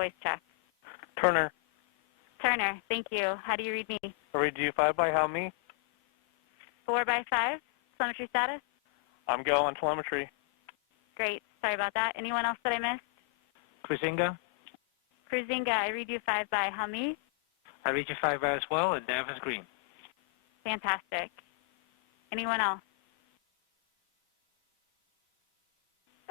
voice check? Turner. Turner, thank you. How do you read me? I read you 5 by how me? 4 by 5. Telemetry status? I'm go on telemetry. Great. Sorry about that. Anyone else that I missed? Cruisinga. Cruisinga, I read you 5 by how me? I read you 5 by as well, and nav is green. Fantastic. Anyone else?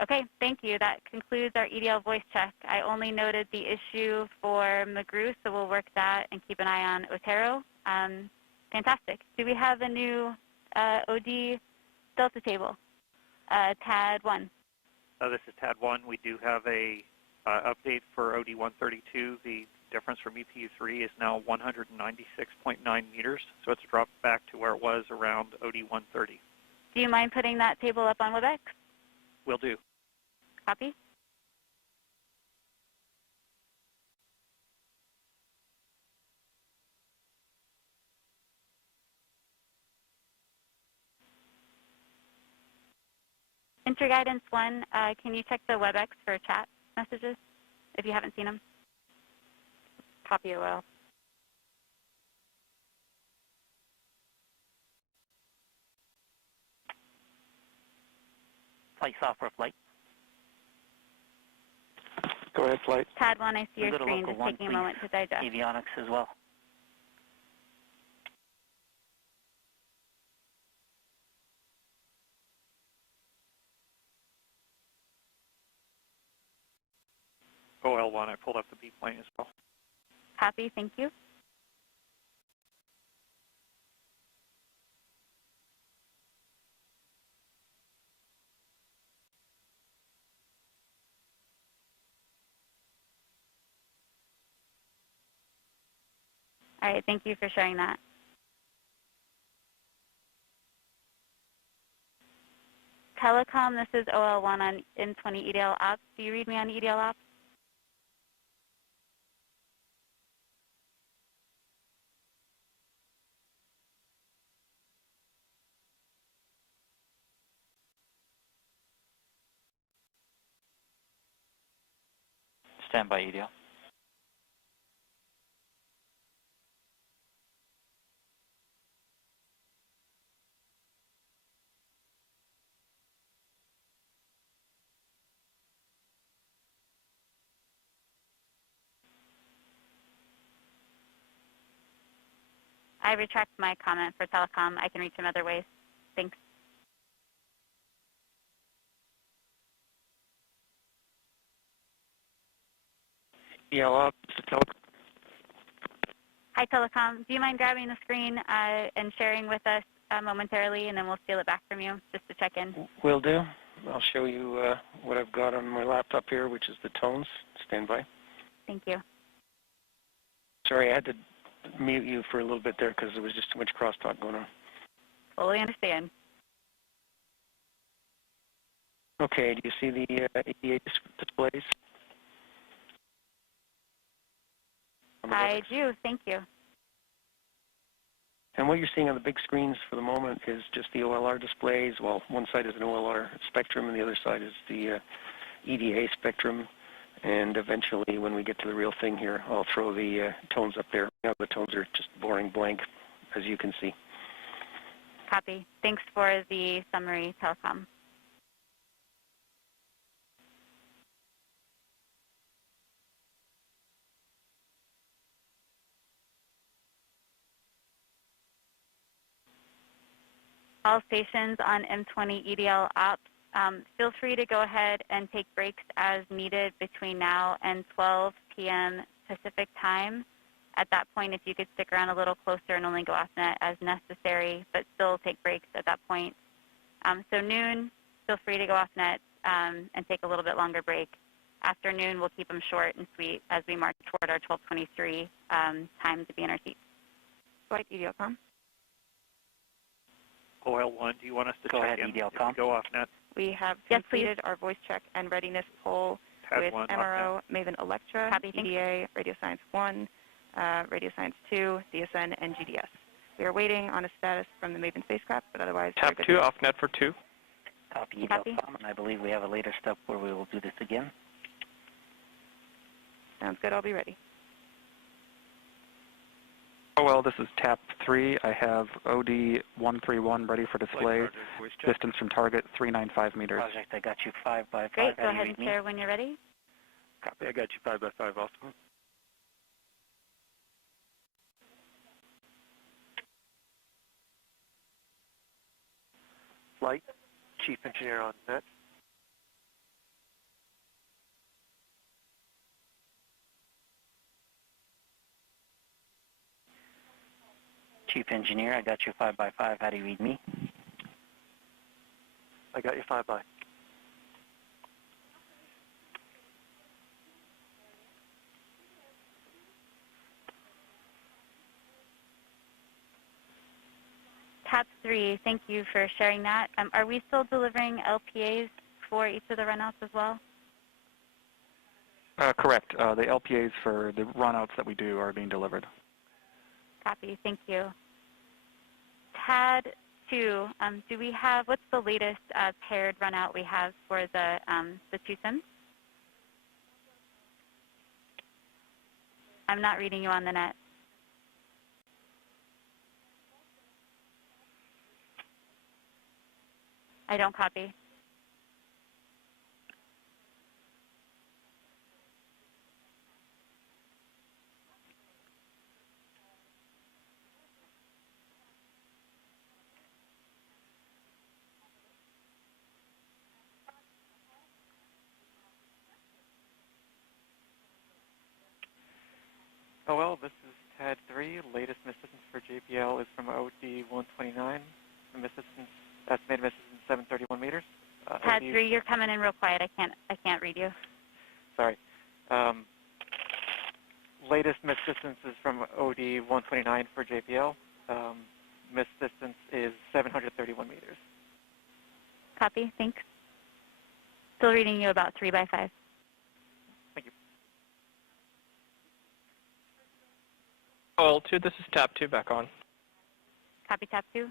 Okay, thank you. That concludes our EDL voice check. I only noted the issue for McGrew, so we'll work that and keep an eye on Otero. Fantastic. Do we have a new OD delta table? TAD 1. This is TAD 1. We do have a update for OD 132. The difference from EPU 3 is now 196.9 meters, so it's dropped back to where it was around OD 130. Do you mind putting that table up on WebEx? Will do. Copy. Interguidance 1, can you check the WebEx for chat messages if you haven't seen them? Copy OL. Flight software flight. Go ahead, flight. TAD 1, I see your screen. Just taking a moment to digest. Avionics as well. OL1, I pulled up the B plane as well. Copy, thank you. All right, thank you for sharing that. Telecom, this is OL1 on M20 EDL Ops. Do you read me on EDL Ops? Stand by EDL. I retract my comment for telecom. I can reach him other ways. Thanks. EL telecom. Hi, telecom. Do you mind grabbing the screen and sharing with us momentarily, and then we'll steal it back from you just to check in? Will do. I'll show you what I've got on my laptop here, which is the tones. Stand by. Thank you. Sorry, I had to mute you for a little bit there because there was just too much crosstalk going on. Fully understand. Okay, do you see the EDA displays? I do, thank you. And what you're seeing on the big screens for the moment is just the OLR displays. Well, one side is an OLR spectrum and the other side is the EDA spectrum. And eventually, when we get to the real thing here, I'll throw the tones up there. Now the tones are just boring blank, as you can see. Copy. Thanks for the summary, telecom. All stations on M20 EDL Ops, feel free to go ahead and take breaks as needed between now and 12 p.m. Pacific time. At that point, if you could stick around a little closer and only go off net as necessary, but still take breaks at that point. So noon, feel free to go off net and take a little bit longer break. Afternoon, we'll keep them short and sweet as we march toward our 12:23 time to be in our seats. Flight EDLCom. OL1, do you want us to Go check ahead, in EDLCom. if we go off net? We have Yes, completed our voice check and readiness poll TAD with 1 MRO, Maven Electra, Copy, thanks. EDA, Radio Science 1, Radio Science 2, DSN, and GDS. We are waiting on a status from the Maven spacecraft, but otherwise... Tap 2, off net for 2. Copy Copy. EDLCom, and I believe we have a later step where we will do this again. Sounds good. I'll be ready. Oh, well, this is TAP 3. I have OD 131 ready for display. Distance from target 395 meters. Project, I got you 5 by 5. Great. Go ahead and share when you're ready. Copy, I got you 5 by 5 also. Flight, Chief Engineer on net. Chief Engineer, I got you 5 by 5. How do you read me? I got you 5 by. TAP 3, thank you for sharing that. Are we still delivering LPAs for each of the runouts as well? Correct. The LPAs for the runouts that we do are being delivered. Copy. Thank you. TAD 2, do we have, what's the latest paired runout we have for the two sims? I'm not reading you on the net. I don't copy. Oh, well, this is TAD 3. Latest assistance for JPL is from OD 129. Estimated assistance 731 meters. TAD 3, you're coming in real quiet. I can't read you. Sorry. Latest missed distance is from OD 129 for JPL. Missed distance is 731 meters. Copy. Thanks. Still reading you about 3 by 5. Thank you. OL2, this is TAP 2 back on. Copy. TAP 2.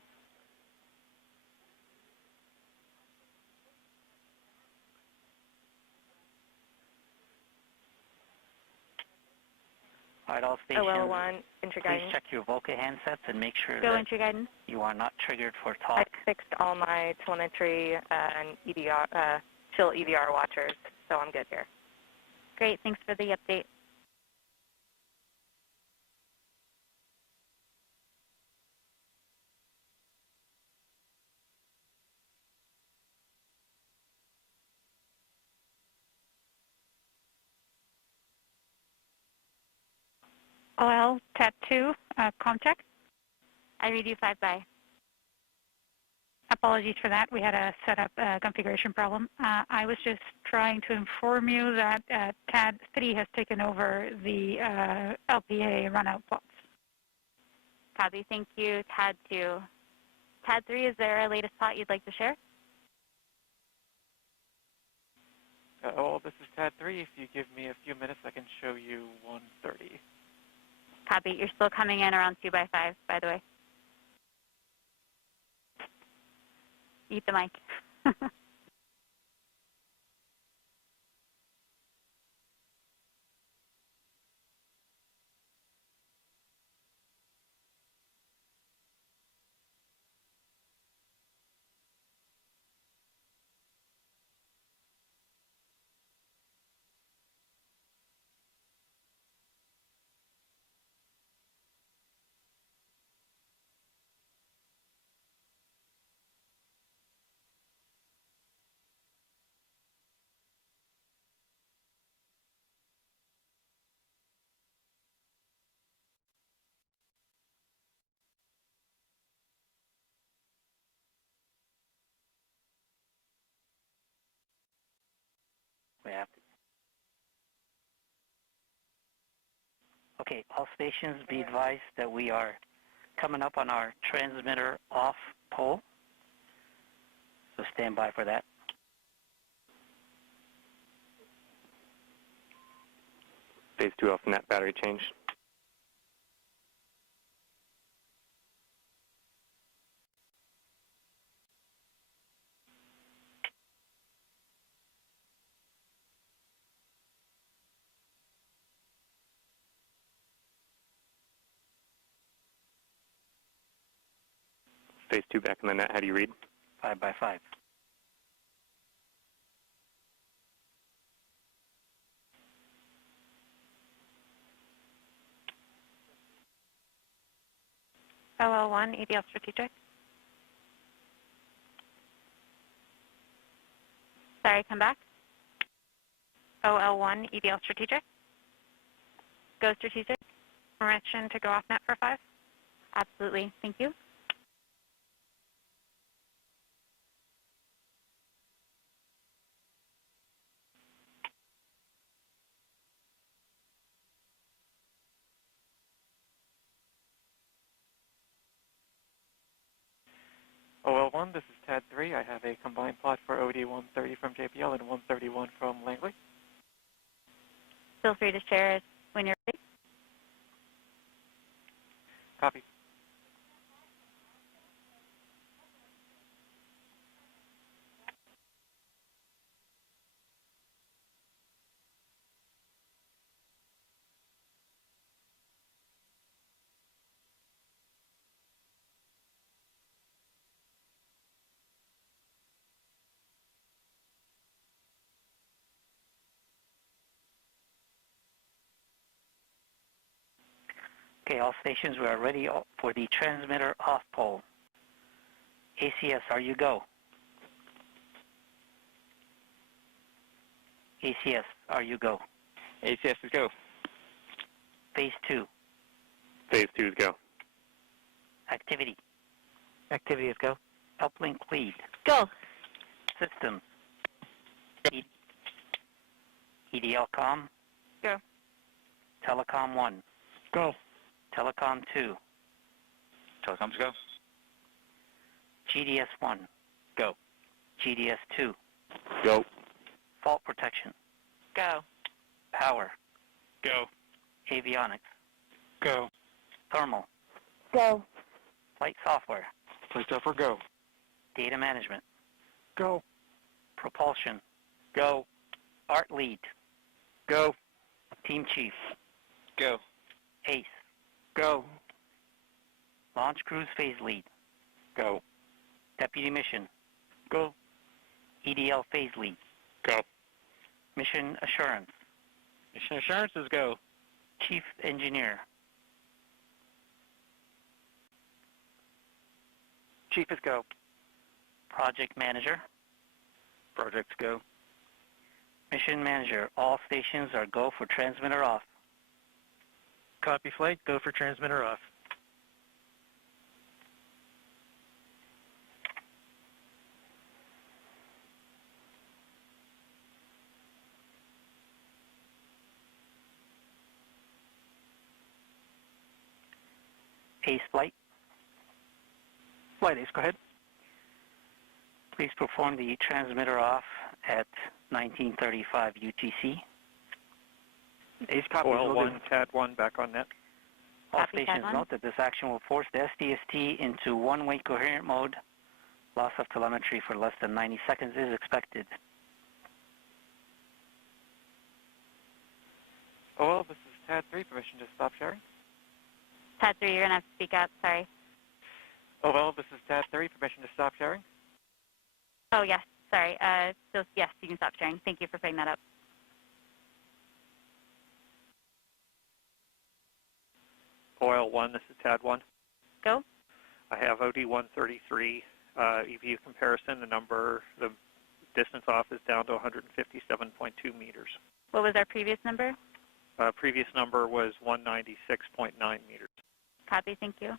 All right, all stations, OL1, entry please guidance. check your VOCA handsets and make sure Go that entry guidance. you are not triggered for I talk. fixed all my telemetry and EDR, chill EVR watchers, so I'm good here. Great. Thanks for the update. OL, TAP 2, com check. I read you 5 by. Apologies for that. We had a setup configuration problem. I was just trying to inform you that TAD 3 has taken over the LPA runout plots. Copy. Thank you. TAD 2. TAD 3, is there a latest plot you'd like to share? Oh, this is TAD 3. If you give me a few minutes, I can show you 130. Copy. You're still coming in around 2 by 5, by the way. Eat the mic. We have to. Okay, all stations be advised that we are coming up on our transmitter off pole. So stand by for that. Phase 2 off net battery change. Phase 2 back on the net. How do you read? 5 by 5. OL1, EDL strategic. Sorry, come back. OL1, EDL strategic. Go strategic. Permission to go off net for 5. Absolutely. Thank you. OL1, this is TAD 3. I have a combined plot for OD 130 from JPL and 131 from Langley. Feel free to share it when you're ready. Copy. Okay, all stations, we are ready for the transmitter off pole. ACS, are you go? ACS, are you go? ACS is go. Phase 2, Phase 2 is go. activity. Activity is go. Uplink lead. Go. Systems. EDL com. Go. Telecom 1. Go. Telecom 2. Telecoms go. GDS 1. Go. GDS 2. Go. Fault protection. Go. Power. Go. Avionics. Go. Thermal. Go. Flight software. Flight software, go. Data management. Go. Propulsion. Go. Art lead. Go. Team chief. Go. ACE. Go. Launch cruise phase lead. Go. Deputy mission. Go. EDL phase lead. Go. Mission assurance. Mission assurances, go. Chief engineer. Chief is go. Project manager. Projects, go. Mission manager. All stations are go for transmitter off. Copy flight, go for transmitter off. ACE flight. Flight Ace, go ahead. Please perform the transmitter off at 1935 UTC. Ace copy. OL1, TAD 1 back on net. All Copy, stations Taiwan. note that this action will force the SDST into one-way coherent mode. Loss of telemetry for less than 90 seconds is expected. OL, this is TAD 3. Permission to stop sharing. TAD 3, you're going to have to speak up. Sorry. OL, this is TAD 3. Permission to stop sharing. Oh, yes. Sorry. So, yes, you can stop sharing. Thank you for putting that up. OL1, this is TAD 1. Go. I have OD 133 EVU comparison. The distance off is down to 157.2 meters. What was our previous number? Previous number was 196.9 meters. Copy. Thank you.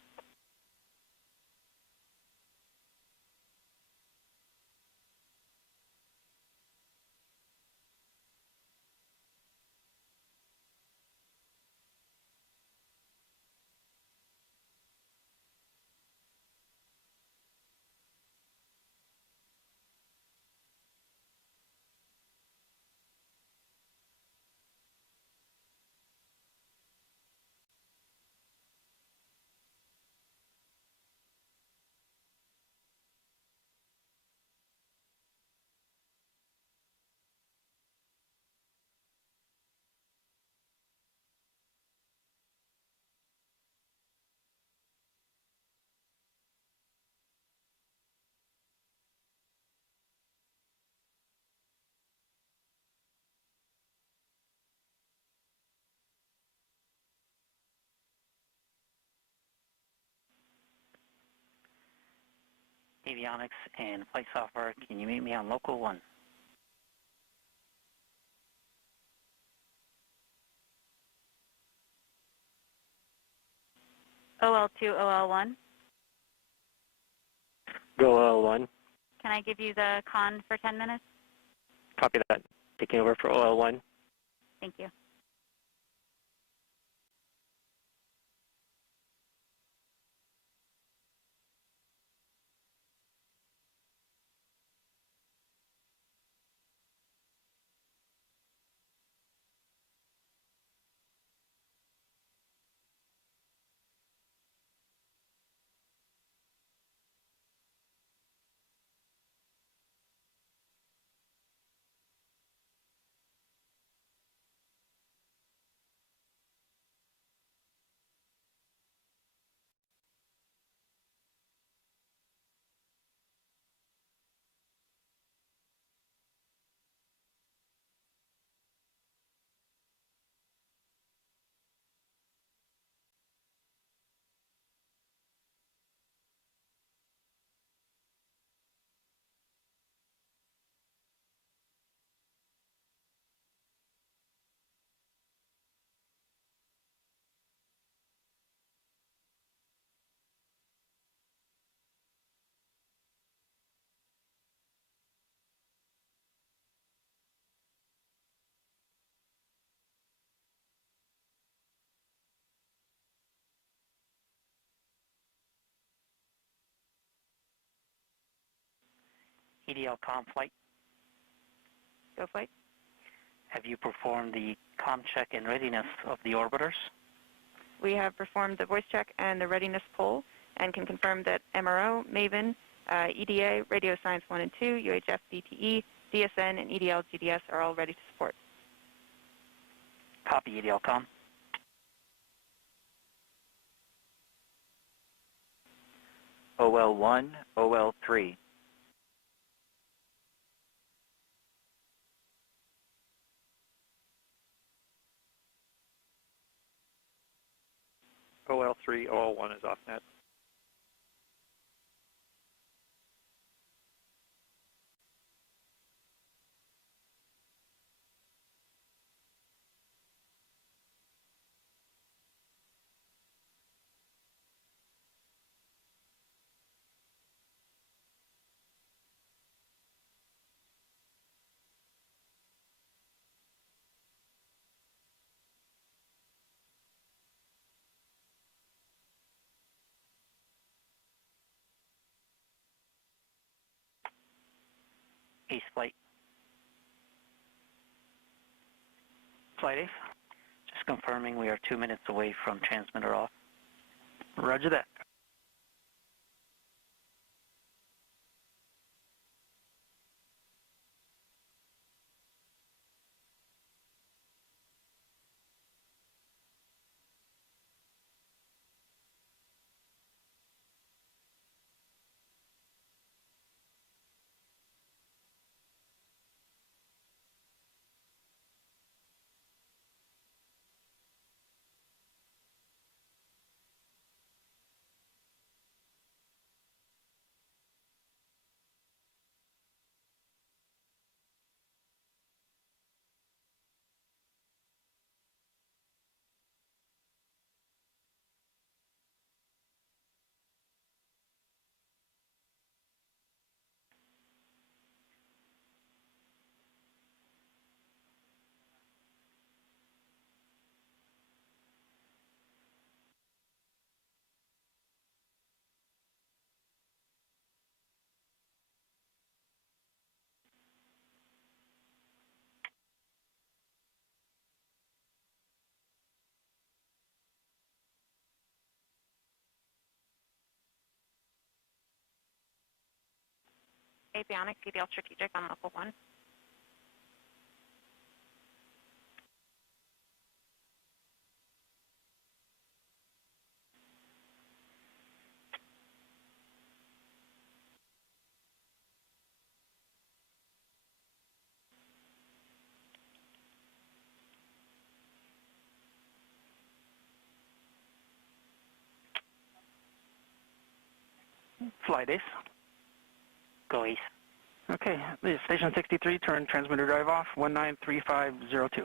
Avionics and flight software, can you meet me on local 1? OL2, OL1. Go OL1. Can I give you the con for 10 minutes? Copy that. Taking over for OL1. Thank you. EDL comm flight, Go flight. have you performed the comm check and readiness of the orbiters? We have performed the voice check and the readiness poll and can confirm that MRO, MAVEN, EDA, Radio Science 1 and 2, UHF, DTE, DSN, and EDL GDS are all ready to support. Copy EDL comm. OL1, OL3. OL3, OL1 is off net. Ace flight. Flight Ace. Just confirming we are 2 minutes away from transmitter off. Roger that. Avionics, EDL strategic on local 1. Flight Ace. Go East. Okay, Station 63, turn transmitter drive off, 193502.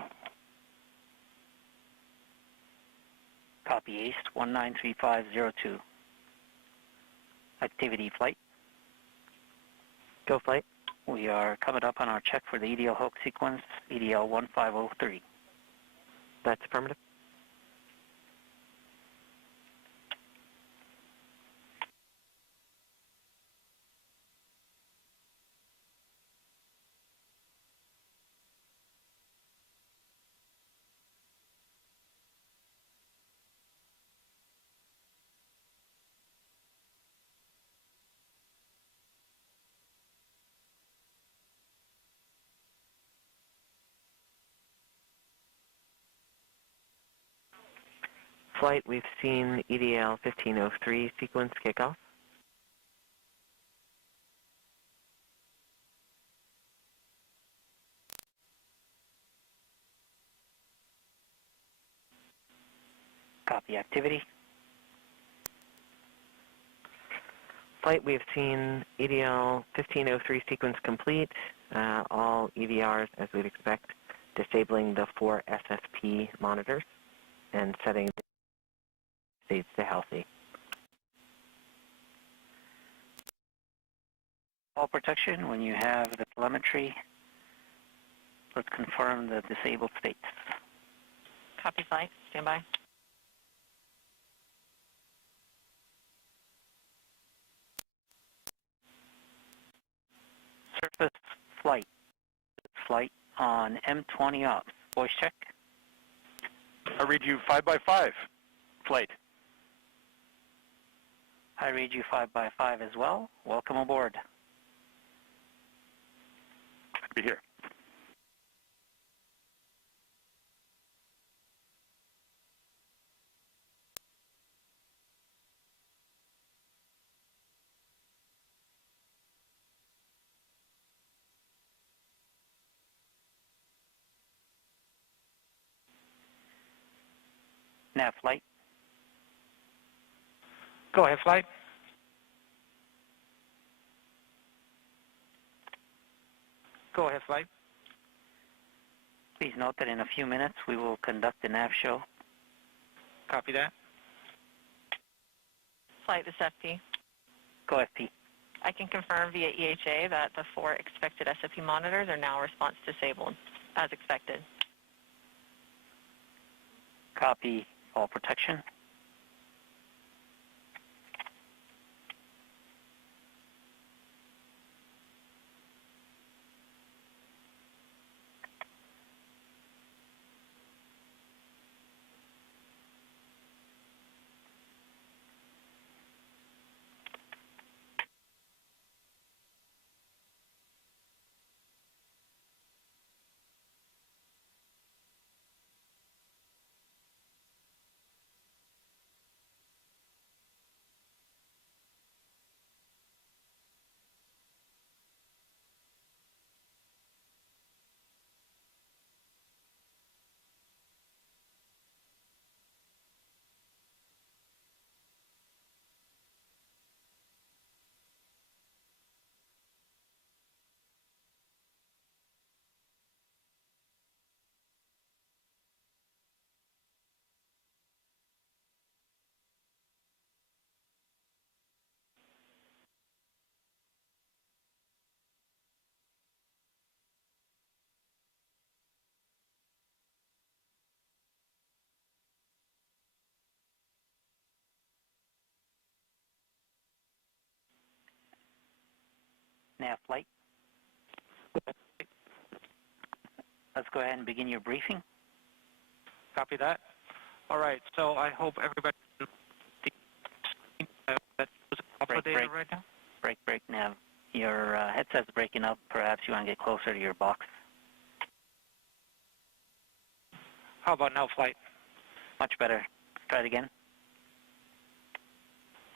Copy East, 193502. Activity flight. Go flight. We are coming up on our check for the EDL hook sequence, EDL 1503. That's affirmative. Flight, we've seen EDL 1503 sequence kickoff. Copy activity. Flight, we've seen EDL 1503 sequence complete. All EVRs, as we'd expect, disabling the 4 SFP monitors and setting the states to healthy. All protection, when you have the telemetry, let's confirm the disabled states. Copy flight. Stand by. Surface flight. Flight on M20 ops. Voice check. I read you 5 by 5. Flight. I read you 5 by 5 as well. Welcome aboard. Be here. Nav flight. Go ahead, flight. Go ahead, flight. Please note that in a few minutes we will conduct the nav show. Copy that. Flight, this FP. Go FP. I can confirm via EHA that the 4 expected SFP monitors are now response disabled, as expected. Copy all protection. Nav flight. Let's go ahead and begin your briefing. Copy that. All right, so I hope everybody that Break. right now. Break, Nav. Your headset's breaking up. Perhaps you want to get closer to your box. How about now, flight? Much better. Try it again.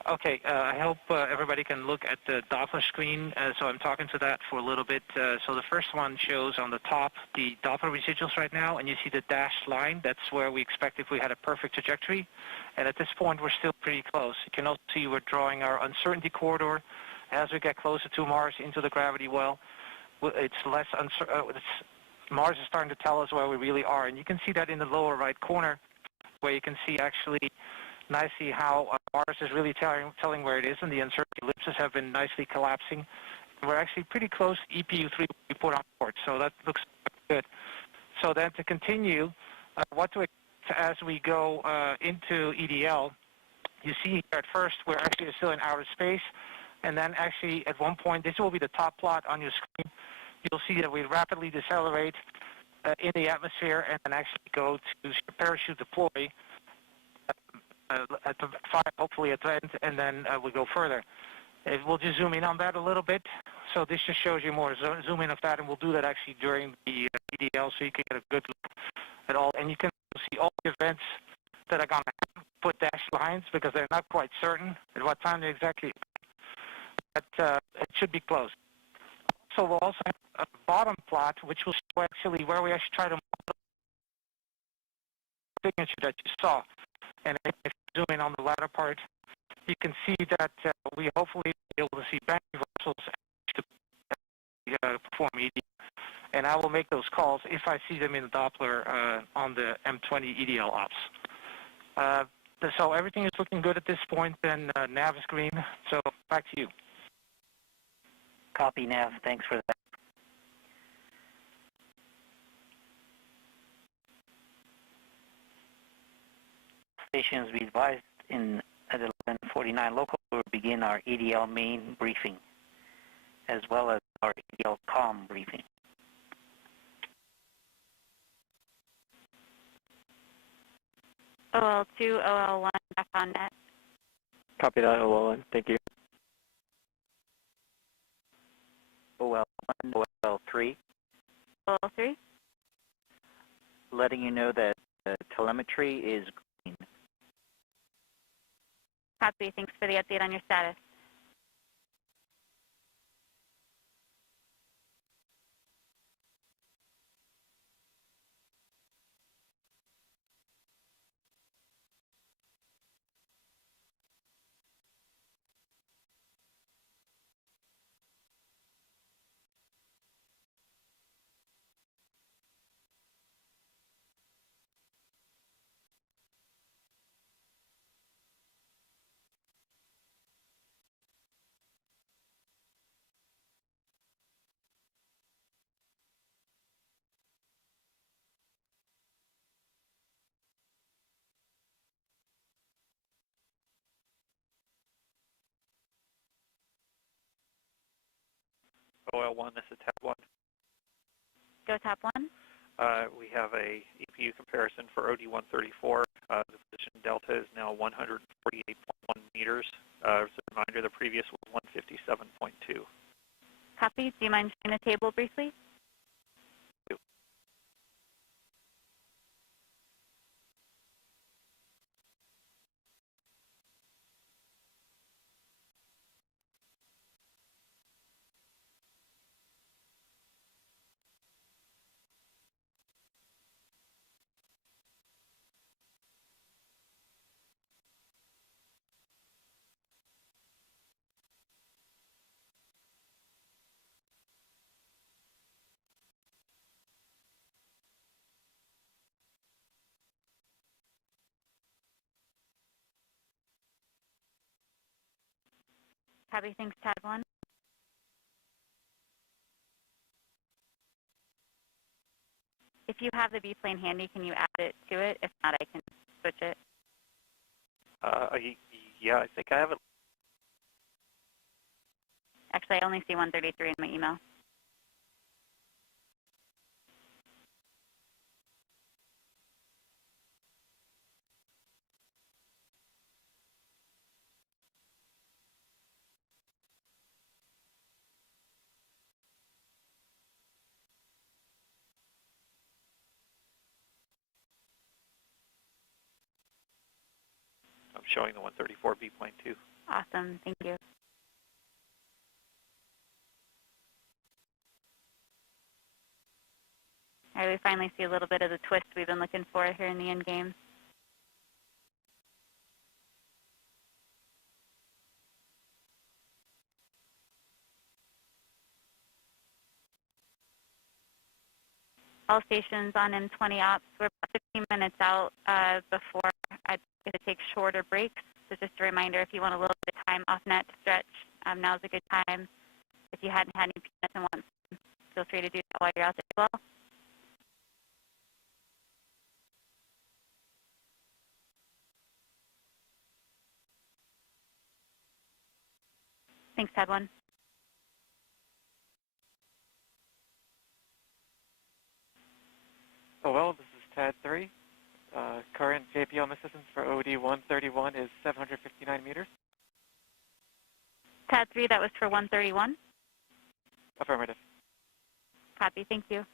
Okay, I hope everybody can look at the Doppler screen. So I'm talking to that for a little bit. So the first one shows on the top the Doppler residuals right now, and you see the dashed line. That's where we expect if we had a perfect trajectory. And at this point, we're still pretty close. You can also see we're drawing our uncertainty corridor as we get closer to Mars into the gravity well, it's less Mars is starting to tell us where we really are. And you can see that in the lower right corner, where you can see actually nicely how Mars is really telling where it is, and the uncertainty ellipses have been nicely collapsing. We're actually pretty close to EPU3 we put on board, so that looks good. So then to continue, what to expect as we go into EDL, you see here at first we're actually still in outer space, and then actually at one point, this will be the top plot on your screen, you'll see that we rapidly decelerate in the atmosphere and then actually go to parachute deploy at the hopefully at the end, and then we go further. We'll just zoom in on that a little bit. So this just shows you more zoom in of that, and we'll do that actually during the EDL so you can get a good look at all. And you can see all the events that are going to put dashed lines because they're not quite certain at what time they exactly, but it should be close. So we'll also have a bottom plot, which will show actually where we actually try to model the signature that you saw. And if you zoom in on the latter part, you can see that we hopefully be able to see bank reversals to perform EDL. And I will make those calls if I see them in the Doppler on the M20 EDL ops. So everything is looking good at this point, and nav is green. So back to you. Copy, Nav. Thanks for that. Stations be advised at 11:49 local, we'll begin our EDL main briefing, as well as our EDL COM briefing. OL2, OL1, back on net. Copy that, OL1. Thank you. OL1, OL3. OL3. Letting you know that the telemetry is green. Copy. Thanks for the update on your status. OL1, this is tab 1. Go tab 1. We have a EPU comparison for OD134. The position delta is now 148.1 meters. As a reminder, the previous was 157.2. Copy. Do you mind sharing the table briefly? Copy. Thanks, tab 1. If you have the B-plane handy, can you add it to it? If not, I can switch it. Yeah, I think I have it. Actually, I only see 133 in my email. I'm showing the 134 B-plane too. Awesome. Thank you. All right, we finally see a little bit of the twist we've been looking for here in the end game. all stations on M20 ops. We're about 15 minutes out before I'd like to take shorter breaks. So just a reminder, if you want a little bit of time off net to stretch, now's a good time. If you hadn't had any peanuts and want some, feel free to do that while you're out there as well. Thanks, Ted 1. Oh, well, this is TAD 3. Current JPL assistance for OD 131 is 759 meters. TAD 3, that was for 131? Affirmative. Copy, thank you.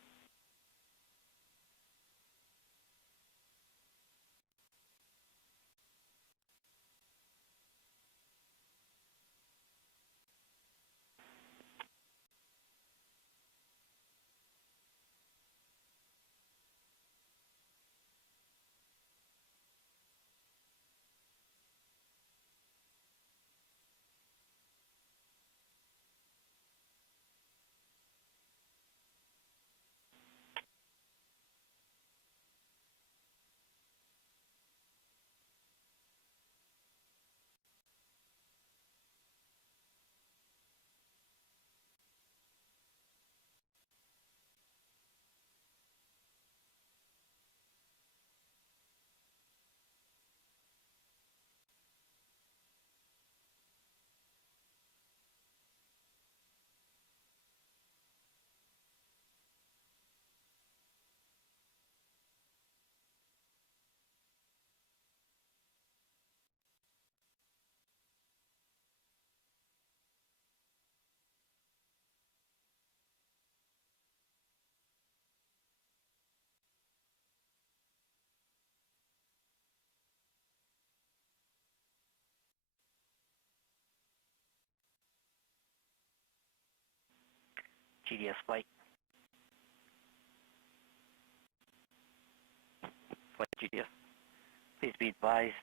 GDS flight. Flight GDS. Please be advised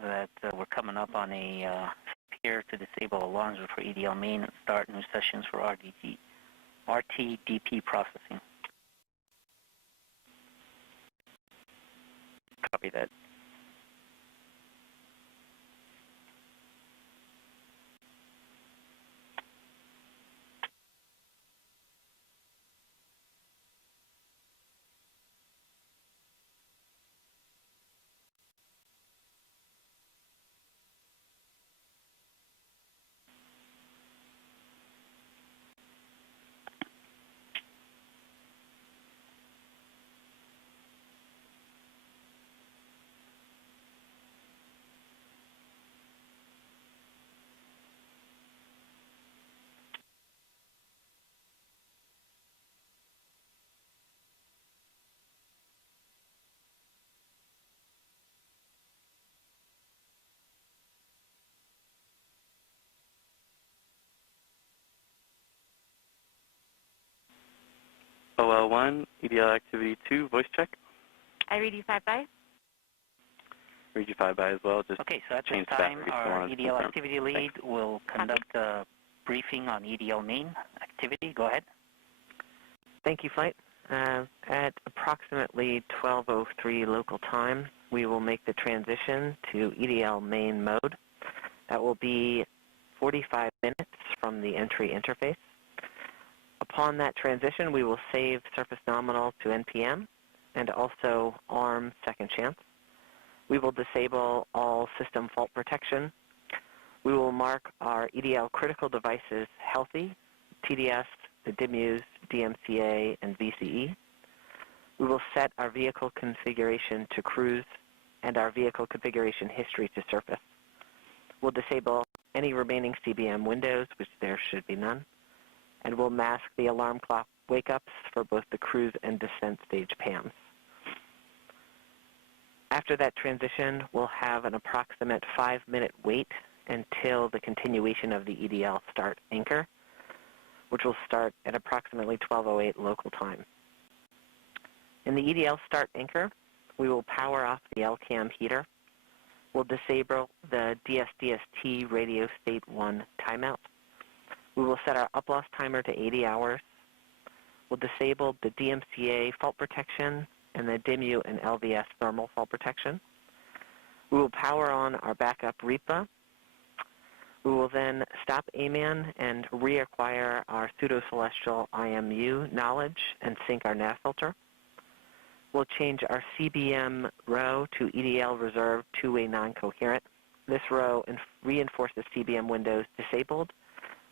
that we're coming up on a pier to disable alarms for EDL main and start new sessions for RTDP processing. Copy that. OL1, EDL activity 2, voice check. I read you 5 by. Read you 5 by as well. Just okay, so at this change time, the our battery EDL activity lead will conduct a briefing on EDL main activity. Go ahead. Thank you, Flight. At approximately 12:03 local time, we will make the transition to EDL main mode. That will be 45 minutes from the entry interface. Upon that transition, we will save surface nominal to NPM and also ARM second chance. We will disable all system fault protection. We will mark our EDL critical devices healthy, TDS, the DIMUs, DMCA, and VCE. We will set our vehicle configuration to cruise and our vehicle configuration history to surface. We'll disable any remaining CBM windows, which there should be none, and we'll mask the alarm clock wake-ups for both the cruise and descent stage PAMs. After that transition, we'll have an approximate 5-minute wait until the continuation of the EDL start anchor, which will start at approximately 12:08 local time. In the EDL start anchor, we will power off the LCAM heater. We'll disable the DSDST radio state 1 timeout. We will set our up-loss timer to 80 hours. We'll disable the DMCA fault protection and the DIMU and LVS thermal fault protection. We will power on our backup REPA. We will then stop AMAN and reacquire our pseudo-celestial IMU knowledge and sync our nav filter. We'll change our CBM row to EDL reserved two-way non-coherent. This row reinforces CBM windows disabled.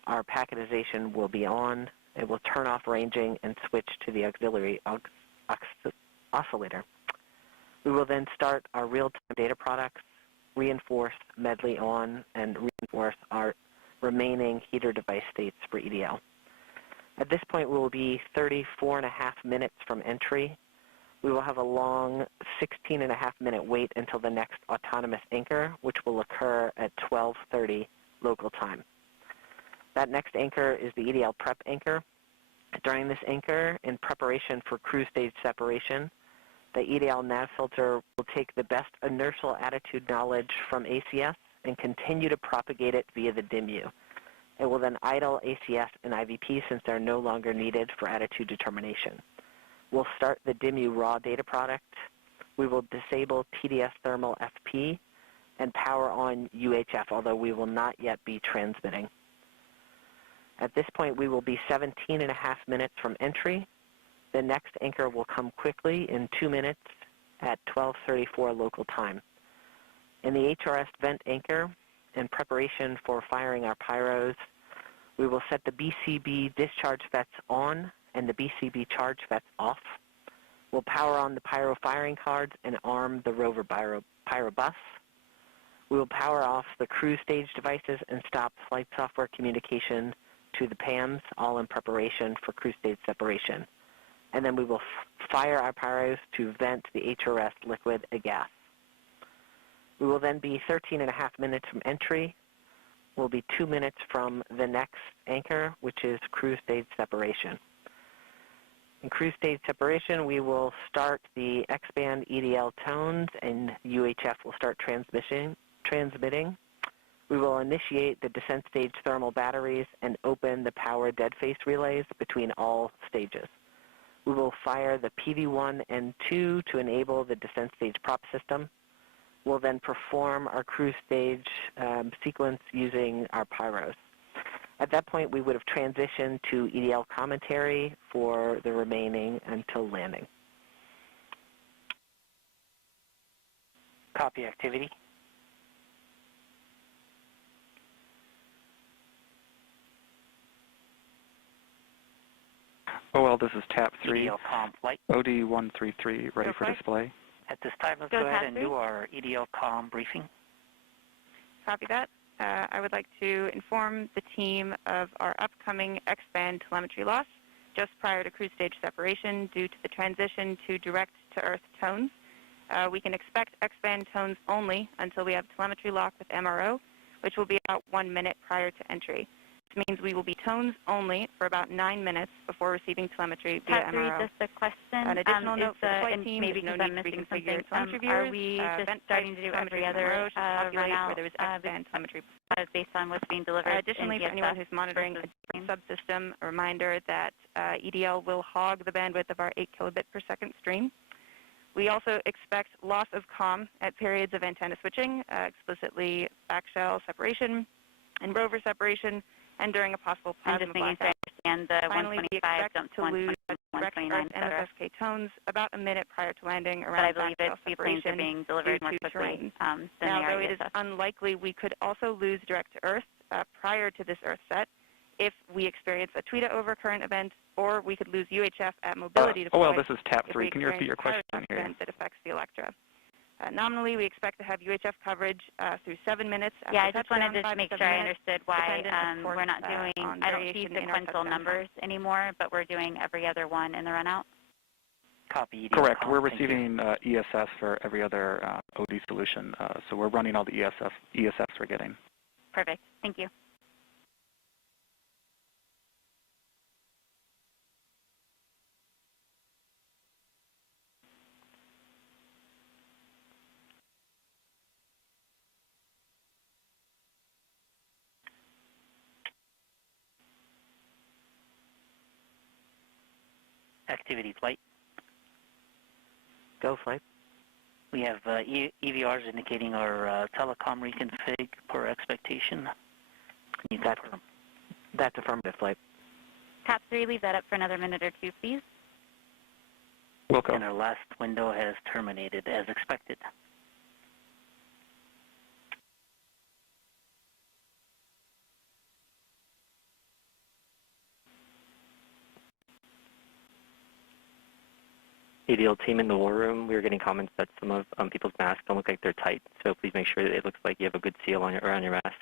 Our packetization will be on. It will turn off ranging and switch to the auxiliary oscillator. We will then start our real-time data products, reinforce medley on, and reinforce our remaining heater device states for EDL. At this point, we will be 34.5 minutes from entry. We will have a long 16.5-minute wait until the next autonomous anchor, which will occur at 12:30 local time. That next anchor is the EDL prep anchor. During this anchor, in preparation for cruise stage separation, the EDL nav filter will take the best inertial attitude knowledge from ACS and continue to propagate it via the DIMU. It will then idle ACS and IVP since they're no longer needed for attitude determination. We'll start the DIMU raw data product. We will disable TDS thermal FP and power on UHF, although we will not yet be transmitting. At this point, we will be 17.5 minutes from entry. The next anchor will come quickly in 2 minutes at 12:34 local time. In the HRS vent anchor, in preparation for firing our pyros, we will set the BCB discharge FETs on and the BCB charge FETs off. We'll power on the pyro firing cards and arm the rover pyro bus. We will power off the cruise stage devices and stop flight software communication to the PAMs, all in preparation for cruise stage separation. And then we will fire our pyros to vent the HRS liquid a gas. We will then be 13.5 minutes from entry. We'll be 2 minutes from the next anchor, which is cruise stage separation. In cruise stage separation, we will start the X-band EDL tones, and UHF will start transmitting. We will initiate the descent stage thermal batteries and open the power dead face relays between all stages. We will fire the PV1 and 2 to enable the descent stage prop system. We'll then perform our cruise stage sequence using our pyros. At that point, we would have transitioned to EDL commentary for the remaining until landing. Copy activity. OL, this is TAP 3. EDL comm flight. OD133, ready for display. At this time, let's go ahead and do our EDL comm briefing. Copy that. I would like to inform the team of our upcoming X-band telemetry loss just prior to cruise stage separation due to the transition to direct-to-earth tones. We can expect X-band tones only until we have telemetry lock with MRO, which will be about 1 minute prior to entry. This means we will be tones only for about 9 minutes before receiving telemetry via MRO. Just a question. An additional note for the flight team, maybe no because need I'm to missing reconfigure something. telemetry Are viewers. we just starting to do every telemetry other run out where there was X-band telemetry? Based on what's being delivered? Additionally, for anyone who's monitoring a different subsystem, a reminder that EDL will hog the bandwidth of our 8 kilobit per second stream. We also expect loss of comm at periods of antenna switching, explicitly backshell separation and rover separation, and during a possible plasma blackout. Finally, we expect to lose direct Earth NFSK tones about a minute prior to landing around backshell separation being delivered more quickly than now, though it is unlikely, we could also lose direct to Earth prior to this Earth set if we experience a TWITA overcurrent event, or we could lose UHF at mobility deploy. Well, this is TAP 3. Can you repeat your question here? Event that affects the Electra. Nominally, we expect to have UHF coverage through 7 minutes after I just wanted to touchdown, make sure I understood why we're not doing, I don't see sequential numbers anymore, but we're doing every other one in the runout. Copy. Correct. We're receiving ESS for every other OD solution, so we're running all the ESS we're getting. Perfect. Thank you. Activity flight. Go flight. We have EVRs indicating our telecom reconfig per expectation. Can you confirm? That's affirmative flight. TAP 3, leave that up for another minute or two, please. Wilco. And our last window has terminated as expected. ADL team in the war room, we were getting comments that some of people's masks don't look like they're tight, so please make sure that it looks like you have a good seal on around your mask.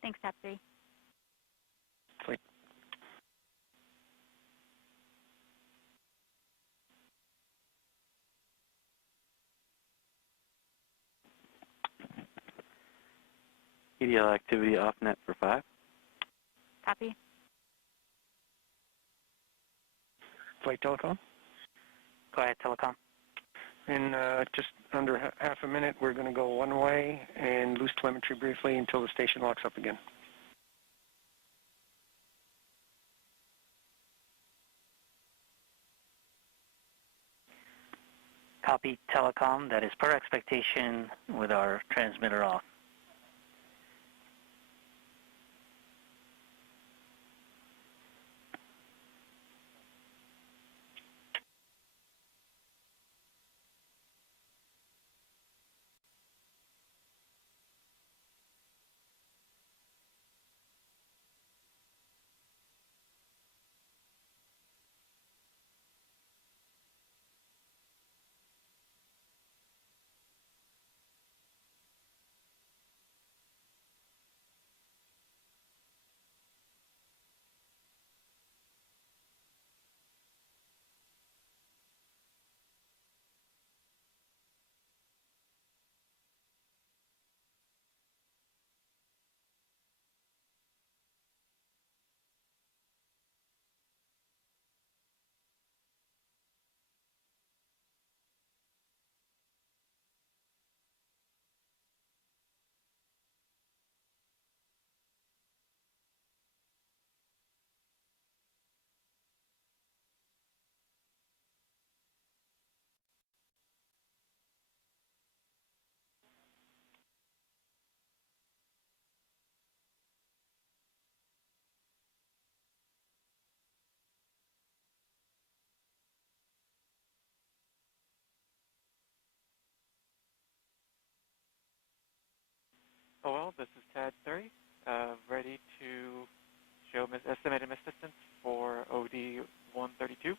Thanks, TAP 3. Flight. EDL activity off net for 5. Copy. Flight telecom. Go ahead, telecom. In just under half a minute, we're going to go one way and lose telemetry briefly until the station locks up again. Copy, telecom. That is per expectation with our transmitter off. Oh, well, this is TAD 3, ready to show estimated assistance for OD 132.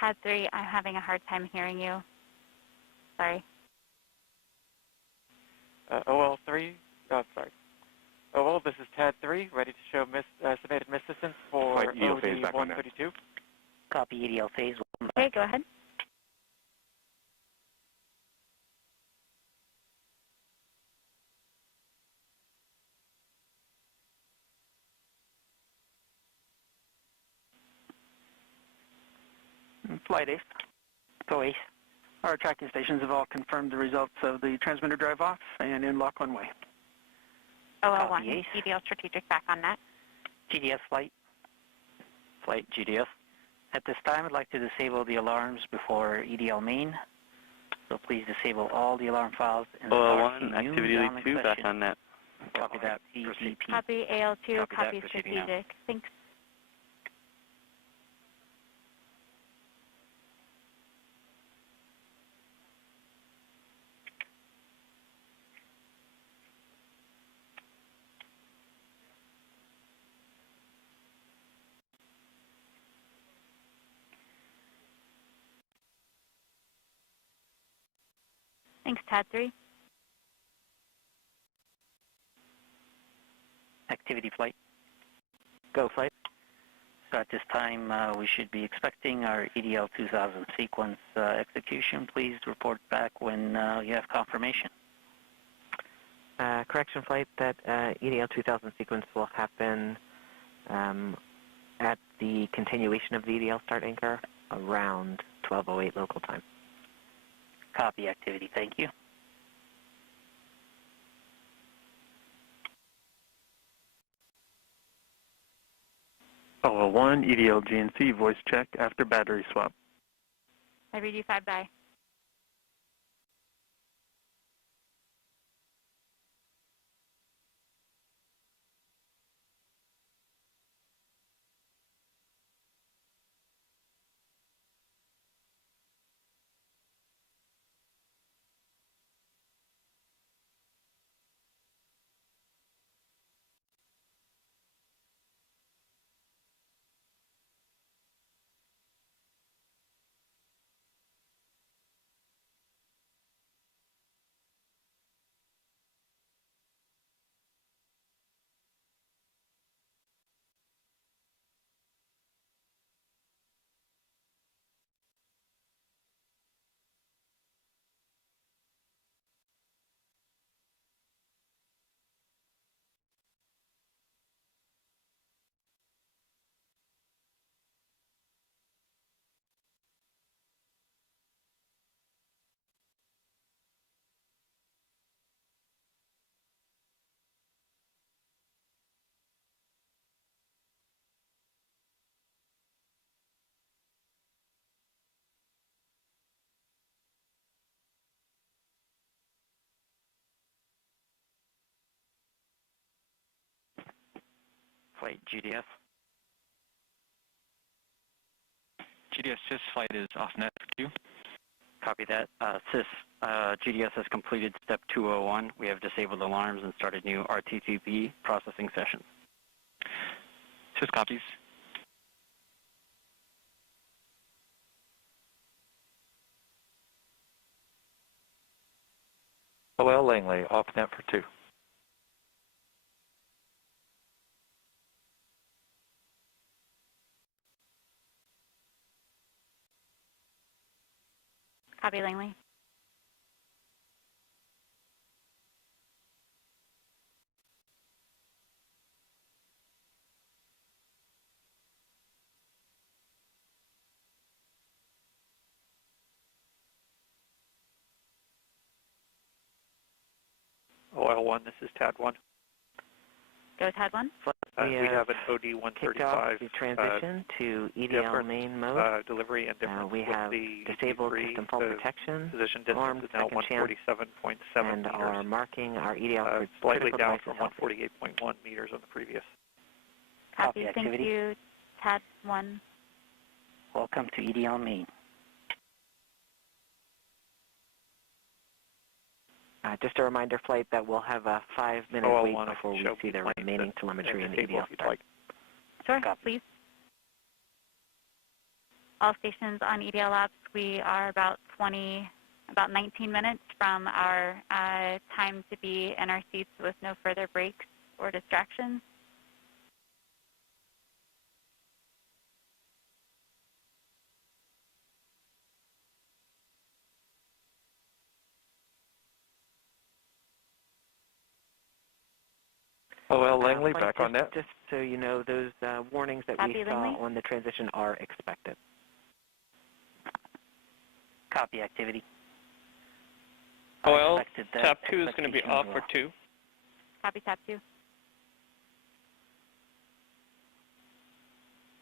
TAD 3, I'm having a hard time hearing you. Sorry. OL3, sorry. Oh, well, this is TAD 3, ready to show estimated assistance for OD 132. Copy, EDL phase. Okay, go ahead. Flight Ace. Go Ace. Our tracking stations have all confirmed the results of the transmitter drive off and in lock one way. OL1, EDL strategic back on net. GDS flight. Flight GDS. At this time, I'd like to disable the alarms before EDL main. So please disable all the alarm files in the OL1, activity lead 2, back on net. Copy that. CDP. Copy AL2, copy that, strategic. Thanks. Thanks, TAD 3. Activity flight. Go flight. So at this time, we should be expecting our EDL 2000 sequence execution. Please report back when you have confirmation. Correction flight, that EDL 2000 sequence will happen at the continuation of the EDL start anchor around 12:08 local time. Copy activity. Thank you. OL1, EDL GNC, voice check after battery swap. I read you 5 by. Flight GDS. GDS SIS flight is off net for Q. Copy that. SIS, GDS has completed step 201. We have disabled alarms and started new RTTP processing sessions. SIS copies. OL Langley, off net for 2. Copy, Langley. OL1, this is TAD1. Go TAD 1. We have an OD kicked off 135 the transition to EDL main mode. Delivery and difference we have the disabled EP3, system fault protection, position distance armed is now second chance, 147.7 and meters. are marking our EDL for slightly critical down devices from healthy. 148.1 meters on the previous. Copy. Thank you, TAD 1. Welcome to EDL main. Just a reminder, flight, that we'll have a 5-minute wait before we see the remaining telemetry in the EDL start. Sure, please. All stations on EDL ops, we are about 19 minutes from our time to be in our seats with no further breaks or distractions. OL Langley, back on net. Just so you know, those warnings that we saw on the transition are expected. Copy activity. OL, tab 2 is going to be off for 2. Copy tab 2.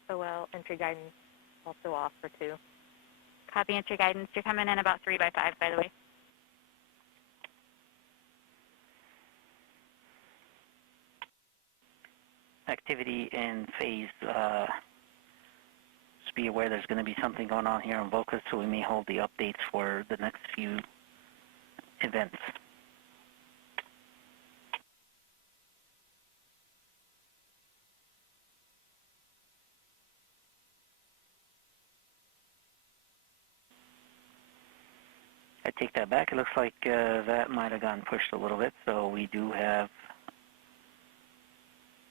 OL, entry guidance also off for 2. Copy entry guidance. You're coming in about 3 by 5, by the way. Activity in phase. Just be aware there's going to be something going on here on Vocus, so we may hold the updates for the next few events. At take that back. It looks like that might have gotten pushed a little bit, so we do have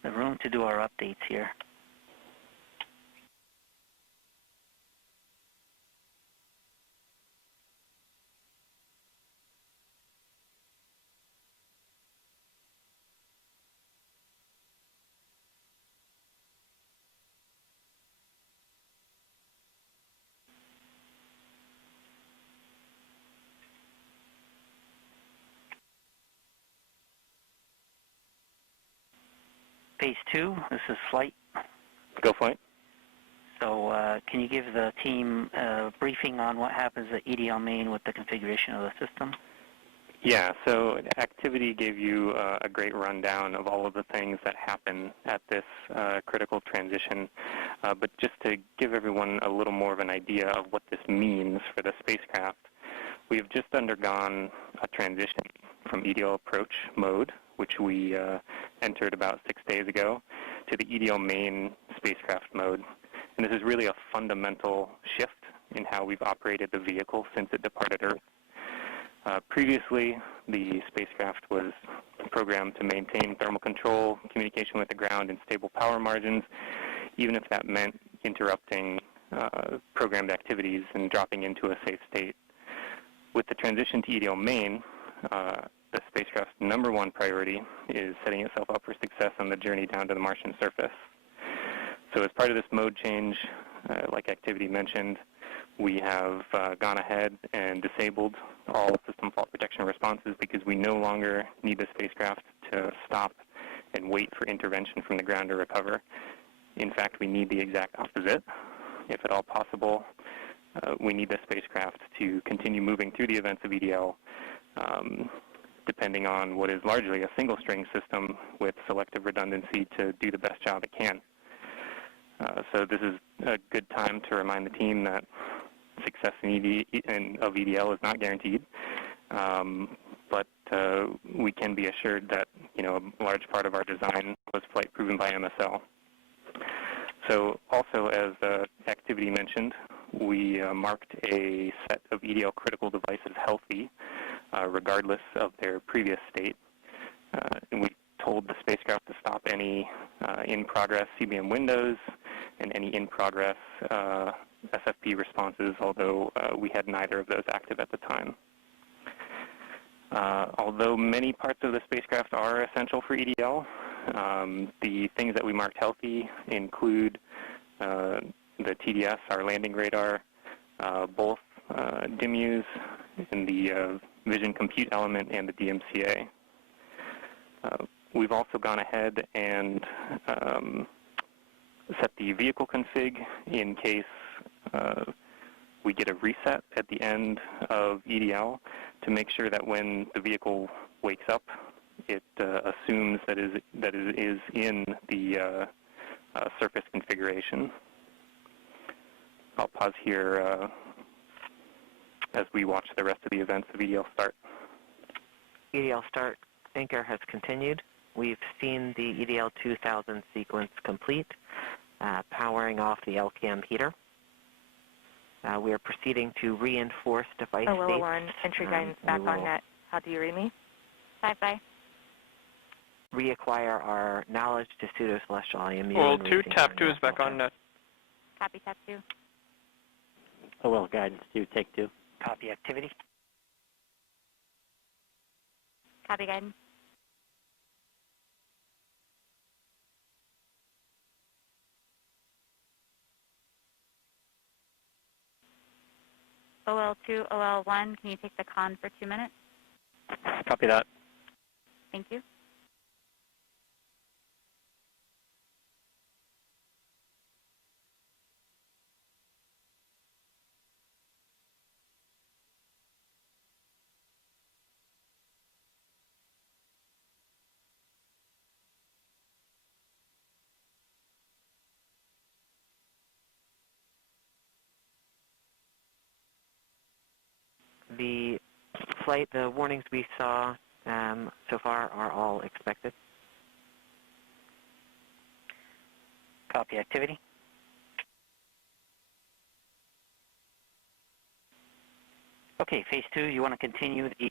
the room to do our updates here. Phase 2, this is flight. Go flight. So can you give the team a briefing on what happens at EDL main with the configuration of the system? Yeah, so activity gave you a great rundown of all of the things that happen at this critical transition. But just to give everyone a little more of an idea of what this means for the spacecraft, we have just undergone a transition from EDL approach mode, which we entered about 6 days ago, to the EDL main spacecraft mode. And this is really a fundamental shift in how we've operated the vehicle since it departed Earth. Previously, the spacecraft was programmed to maintain thermal control, communication with the ground, and stable power margins, even if that meant interrupting programmed activities and dropping into a safe state. With the transition to EDL main, the spacecraft's #1 priority is setting itself up for success on the journey down to the Martian surface. So as part of this mode change, like activity mentioned, we have gone ahead and disabled all system fault protection responses because we no longer need the spacecraft to stop and wait for intervention from the ground to recover. In fact, we need the exact opposite. If at all possible, we need the spacecraft to continue moving through the events of EDL, depending on what is largely a single-string system with selective redundancy to do the best job it can. So this is a good time to remind the team that success of EDL is not guaranteed, but we can be assured that a large part of our design was flight proven by MSL. So also, as activity mentioned, we marked a set of EDL critical devices healthy, regardless of their previous state. And we told the spacecraft to stop any in-progress CBM windows and any in-progress SFP responses, although we had neither of those active at the time. Although many parts of the spacecraft are essential for EDL, the things that we marked healthy include the TDS, our landing radar, both DIMUs, and the vision compute element, and the DMCA. We've also gone ahead and set the vehicle config in case we get a reset at the end of EDL to make sure that when the vehicle wakes up, it assumes that it is in the surface configuration. I'll pause here as we watch the rest of the events of EDL start. EDL start anchor has continued. We've seen the EDL 2000 sequence complete, powering off the LCAM heater. We are proceeding to reinforce device states. OL1, entry guidance back on net. How do you read me? Bye-bye. Reacquire our knowledge to pseudo-celestial IMU. OL2, TAP 2 is back on net. Copy, TAP 2. OL guidance 2, take 2. Copy activity. Copy guidance. OL2, OL1, can you take the con for 2 minutes? Copy that. Thank you. The flight, the warnings we saw so far are all expected. Copy activity. Okay, phase 2, you want to continue the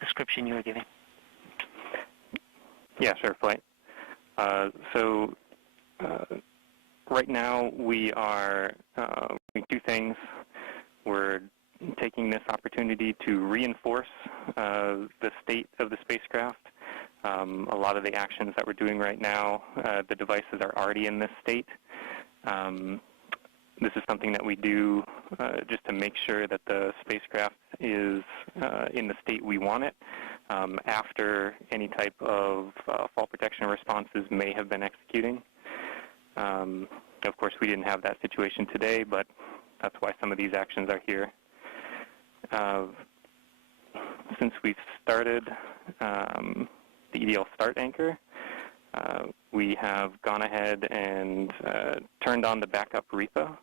description you were giving? Yeah, sure, Flight. Right now we are doing two things. We're taking this opportunity to reinforce the state of the spacecraft. A lot of the actions that we're doing right now, the devices are already in this state. This is something that we do just to make sure that the spacecraft is in the state we want it after any type of fall protection responses may have been executing. Of course, we didn't have that situation today, but that's why some of these actions are here. Since we've started the EDL start anchor, we have gone ahead and turned on the backup REPA.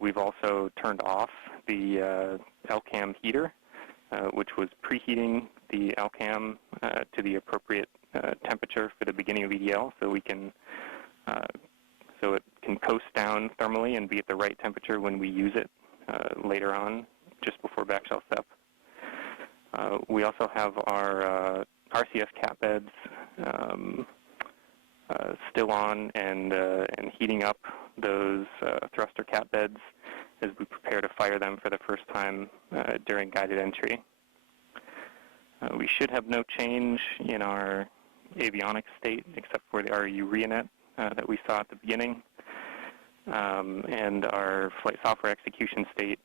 We've also turned off the LCAM heater, which was preheating the LCAM to the appropriate temperature for the beginning of EDL, so we can so it can coast down thermally and be at the right temperature when we use it later on, just before backshell step. We also have our RCS cat beds still on and heating up those thruster cat beds as we prepare to fire them for the first time during guided entry. We should have no change in our avionics state except for the RU readiness that we saw at the beginning, and our flight software execution state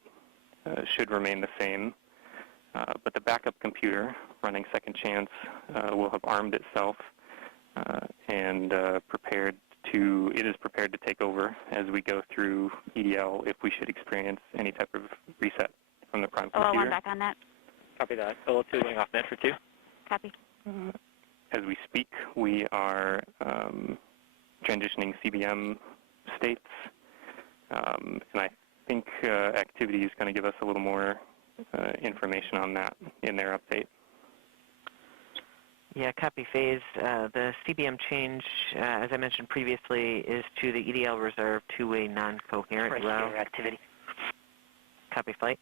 should remain the same. But the backup computer running Second Chance will have armed itself and it is prepared to take over as we go through EDL if we should experience any type of reset from the prime computer. OL1 back on net. Copy that. OL2 going off net for 2. Copy. As we speak, we are transitioning CBM states, and I think activity is going to give us a little more information on that in their update. Yeah, copy phase. The CBM change, as I mentioned previously, is to the EDL reserve two-way non-coherent route. Activity. Copy flight.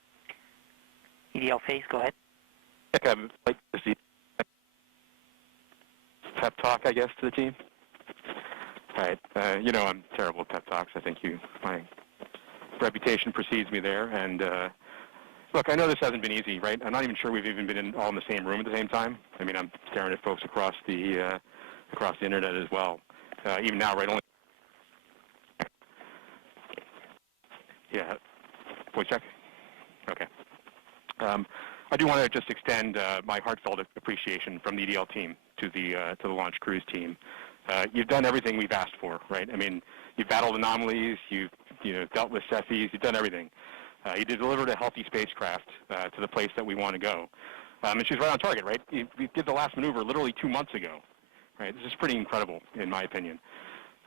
EDL phase, go ahead. I'd like to see pep talk, I guess, to the team. All right. You know I'm terrible at pep talks. I think my reputation precedes me there. And look, I know this hasn't been easy, right? I'm not even sure we've even been all in the same room at the same time. I mean, I'm staring at folks across the internet as well. Even now, right? Only. Yeah. Voice check. Okay. I do want to just extend my heartfelt appreciation from the EDL team to the launch crews team. You've done everything we've asked for, right? I mean, you've battled anomalies, you've dealt with CEFIs, you've done everything. You delivered a healthy spacecraft to the place that we want to go. And she's right on target, right? We did the last maneuver literally 2 months ago, right? This is pretty incredible, in my opinion.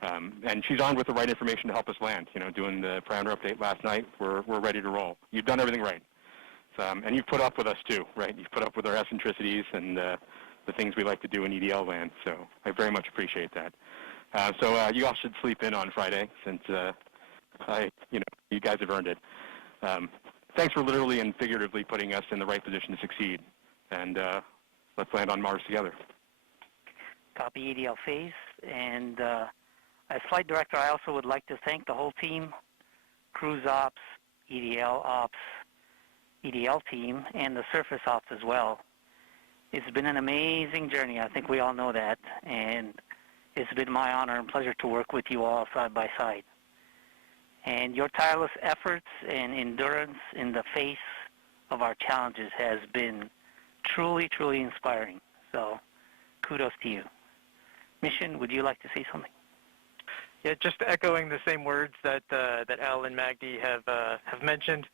And she's armed with the right information to help us land. Doing the parameter update last night, we're ready to roll. You've done everything right. And you've put up with us too, right? You've put up with our eccentricities and the things we like to do in EDL land. So I very much appreciate that. So you all should sleep in on Friday, since you guys have earned it. Thanks for literally and figuratively putting us in the right position to succeed. And let's land on Mars together. Copy EDL phase. And as flight director, I also would like to thank the whole team, cruise ops, EDL ops, EDL team, and the surface ops as well. It's been an amazing journey. I think we all know that. And it's been my honor and pleasure to work with you all side by side. And your tireless efforts and endurance in the face of our challenges has been truly, truly inspiring. So kudos to you. Mission, would you like to say something? Yeah, just echoing the same words that Al and Magdi have mentioned.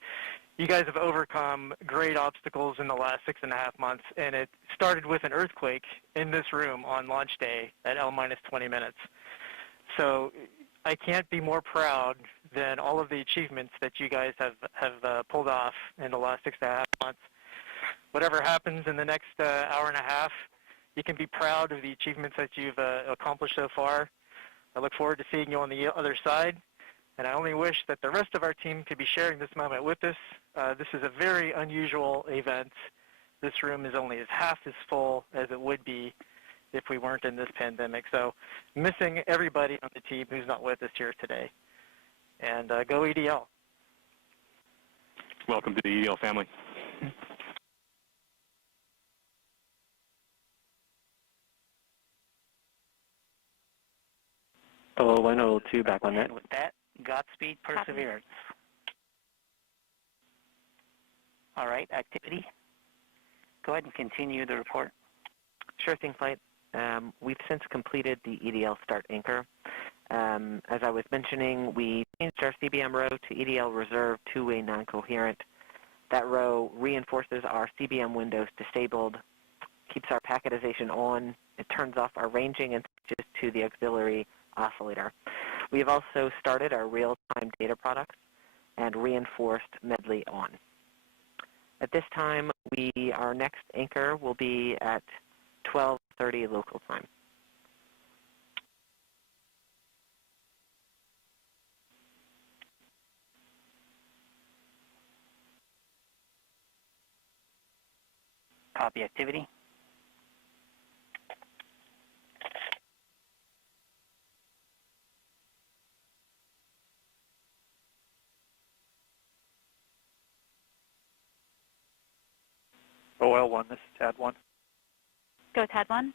You guys have overcome great obstacles in the last 6.5 months, and it started with an earthquake in this room on launch day at L-20 minutes. So I can't be more proud than all of the achievements that you guys have pulled off in the last 6.5 months. Whatever happens in the next hour and a half, you can be proud of the achievements that you've accomplished so far. I look forward to seeing you on the other side, And I only wish that the rest of our team could be sharing this moment with us. This is a very unusual event. This room is only half as full as it would be if we weren't in this pandemic. So missing everybody on the team who's not with us here today. And go EDL. Welcome to the EDL family. Oh, 102 back on net. And with that, Godspeed, perseverance. All right, activity. Go ahead and continue the report. Sure thing, Flight. We've since completed the EDL start anchor. As I was mentioning, we changed our CBM row to EDL reserve two-way non-coherent. That row reinforces our CBM windows disabled, keeps our packetization on, it turns off our ranging and switches to the auxiliary oscillator. We have also started our real-time data products and reinforced Medley on. At this time, our next anchor will be at 12:30 local time. Copy activity. OL1, this is TAD1. Go TAD1.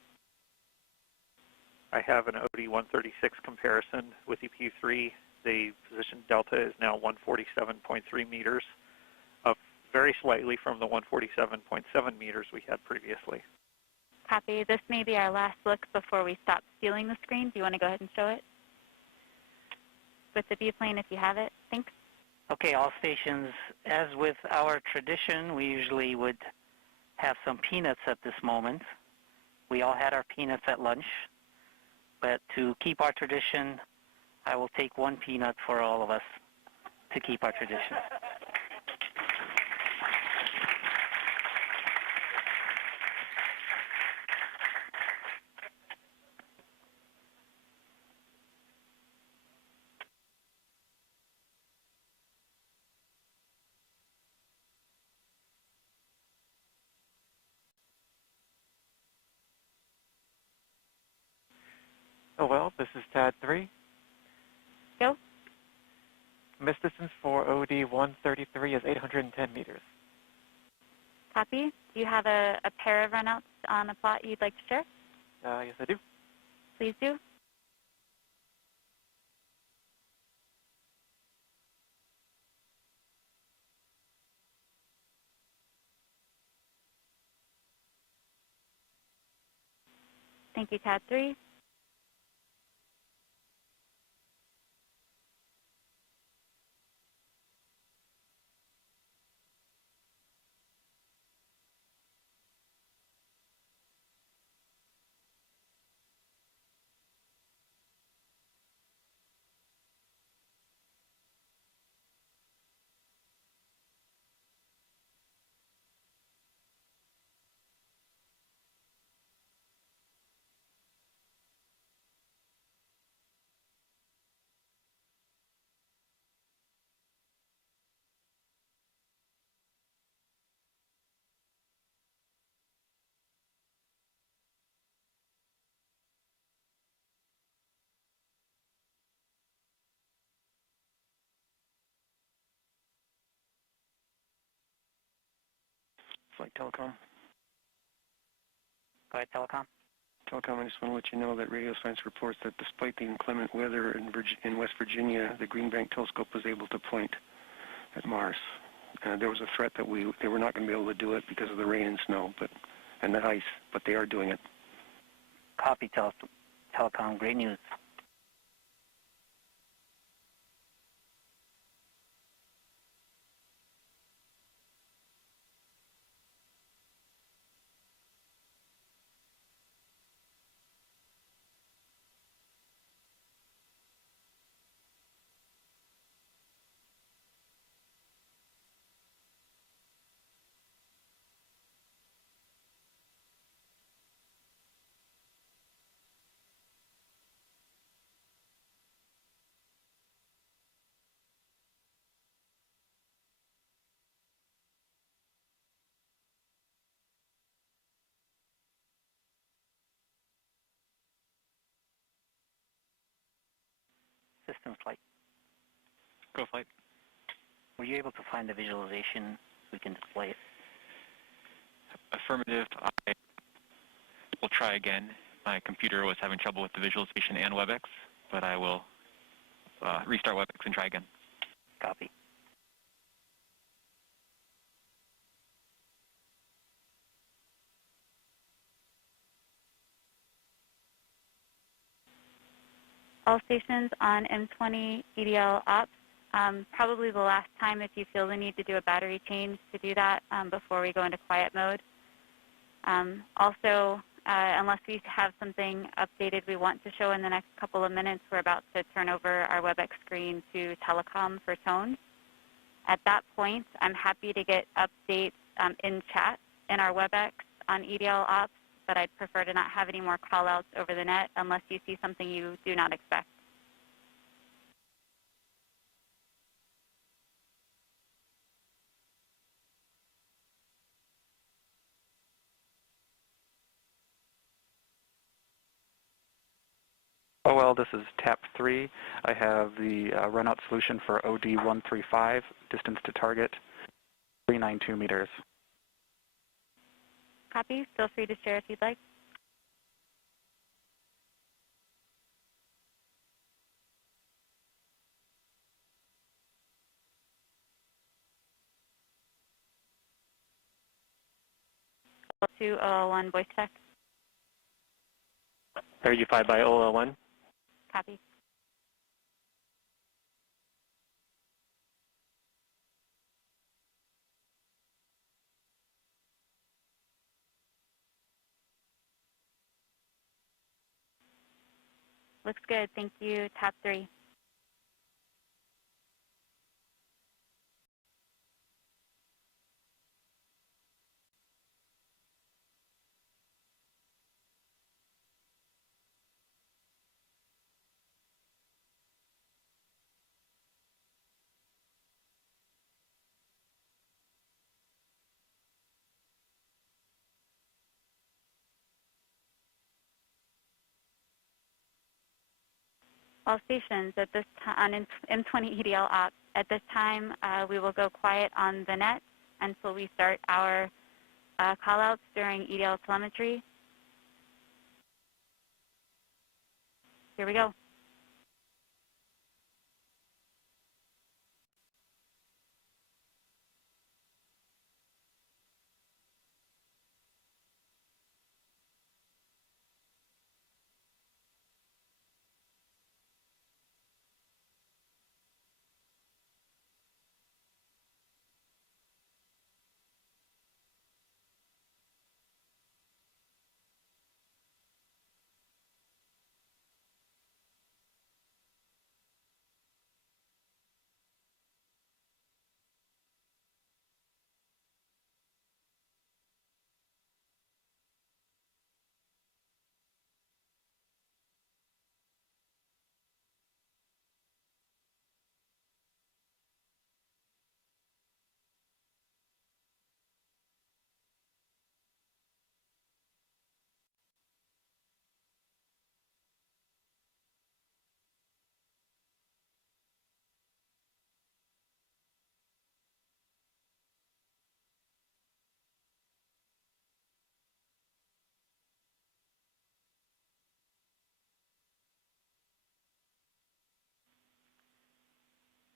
I have an OD136 comparison with EPU3. The position delta is now 147.3 meters, up very slightly from the 147.7 meters we had previously. Copy. This may be our last look before we stop stealing the screen. Do you want to go ahead and show it? With the viewplane, if you have it. Thanks. Okay, all stations, as with our tradition, we usually would have some peanuts at this moment. We all had our peanuts at lunch, but to keep our tradition, I will take one peanut for all of us to keep our tradition. Oh, well, this is TAD3. Go. Miss distance for OD133 is 810 meters. Copy. Do you have a pair of runouts on a plot you'd like to share? Yes, I do. Please do. Thank you, TAD3. Flight Telecom. Go ahead, Telecom. Telecom, I just want to let you know that radio science reports that despite the inclement weather in West Virginia, the Green Bank telescope was able to point at Mars. There was a threat that they were not going to be able to do it because of the rain and snow and the ice, but they are doing it. Copy, Telecom. Great news. Systems flight. Go flight. Were you able to find the visualization so we can display it? Affirmative. I will try again. My computer was having trouble with the visualization and WebEx, but I will restart WebEx and try again. Copy. All stations on M20 EDL ops. Probably the last time if you feel the need to do a battery change to do that before we go into quiet mode. Also, unless we have something updated we want to show in the next couple of minutes, we're about to turn over our WebEx screen to Telecom for tones. At that point, I'm happy to get updates in chat in our WebEx on EDL ops, but I'd prefer to not have any more call-outs over the net unless you see something you do not expect. OL, this is TAP 3. I have the runout solution for OD135, distance to target, 392 meters. Copy. Feel free to share if you'd like. To OL1 voice check. Heard you 5 by OL1. Copy. Looks good. Thank you. Top 3. All stations at this on M20 EDL ops. At this time, we will go quiet on the net until we start our callouts during EDL telemetry. Here we go.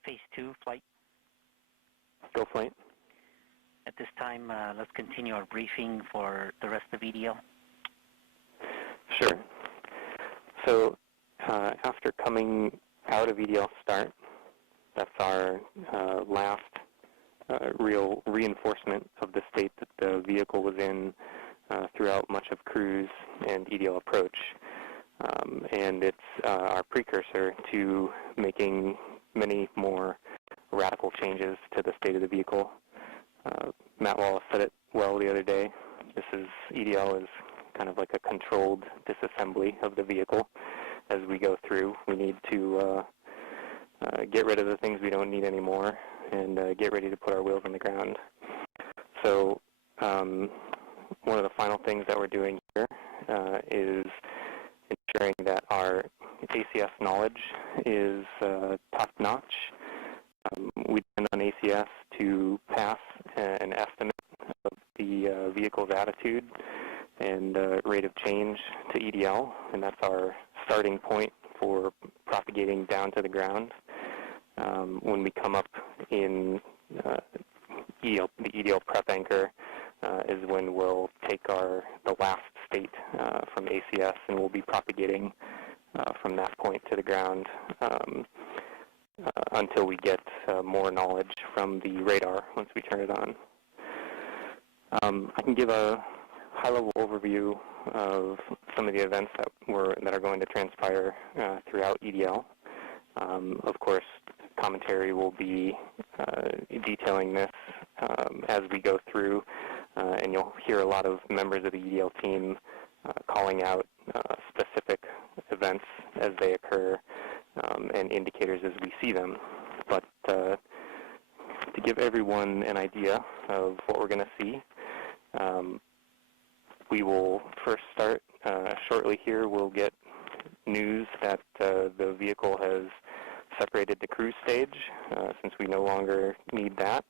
Phase 2 flight. Go flight. At this time, let's continue our briefing for the rest of EDL. Sure. So after coming out of EDL start, that's our last real reinforcement of the state that the vehicle was in throughout much of cruise and EDL approach. And it's our precursor to making many more radical changes to the state of the vehicle. Matt Wallace said it well the other day. EDL is kind of like a controlled disassembly of the vehicle. As we go through, we need to get rid of the things we don't need anymore and get ready to put our wheels on the ground. So one of the final things that we're doing here is ensuring that our ACS knowledge is top-notch. We depend on ACS to pass an estimate of the vehicle's attitude and rate of change to EDL, and that's our starting point for propagating down to the ground. When we come up in the EDL prep anchor is when we'll take the last state from ACS, and we'll be propagating from that point to the ground until we get more knowledge from the radar once we turn it on. I can give a high-level overview of some of the events that are going to transpire throughout EDL. Of course, commentary will be detailing this as we go through, and you'll hear a lot of members of the EDL team calling out specific events as they occur and indicators as we see them. But to give everyone an idea of what we're going to see, we will first start shortly here. We'll get news that the vehicle has separated the cruise stage since we no longer need that.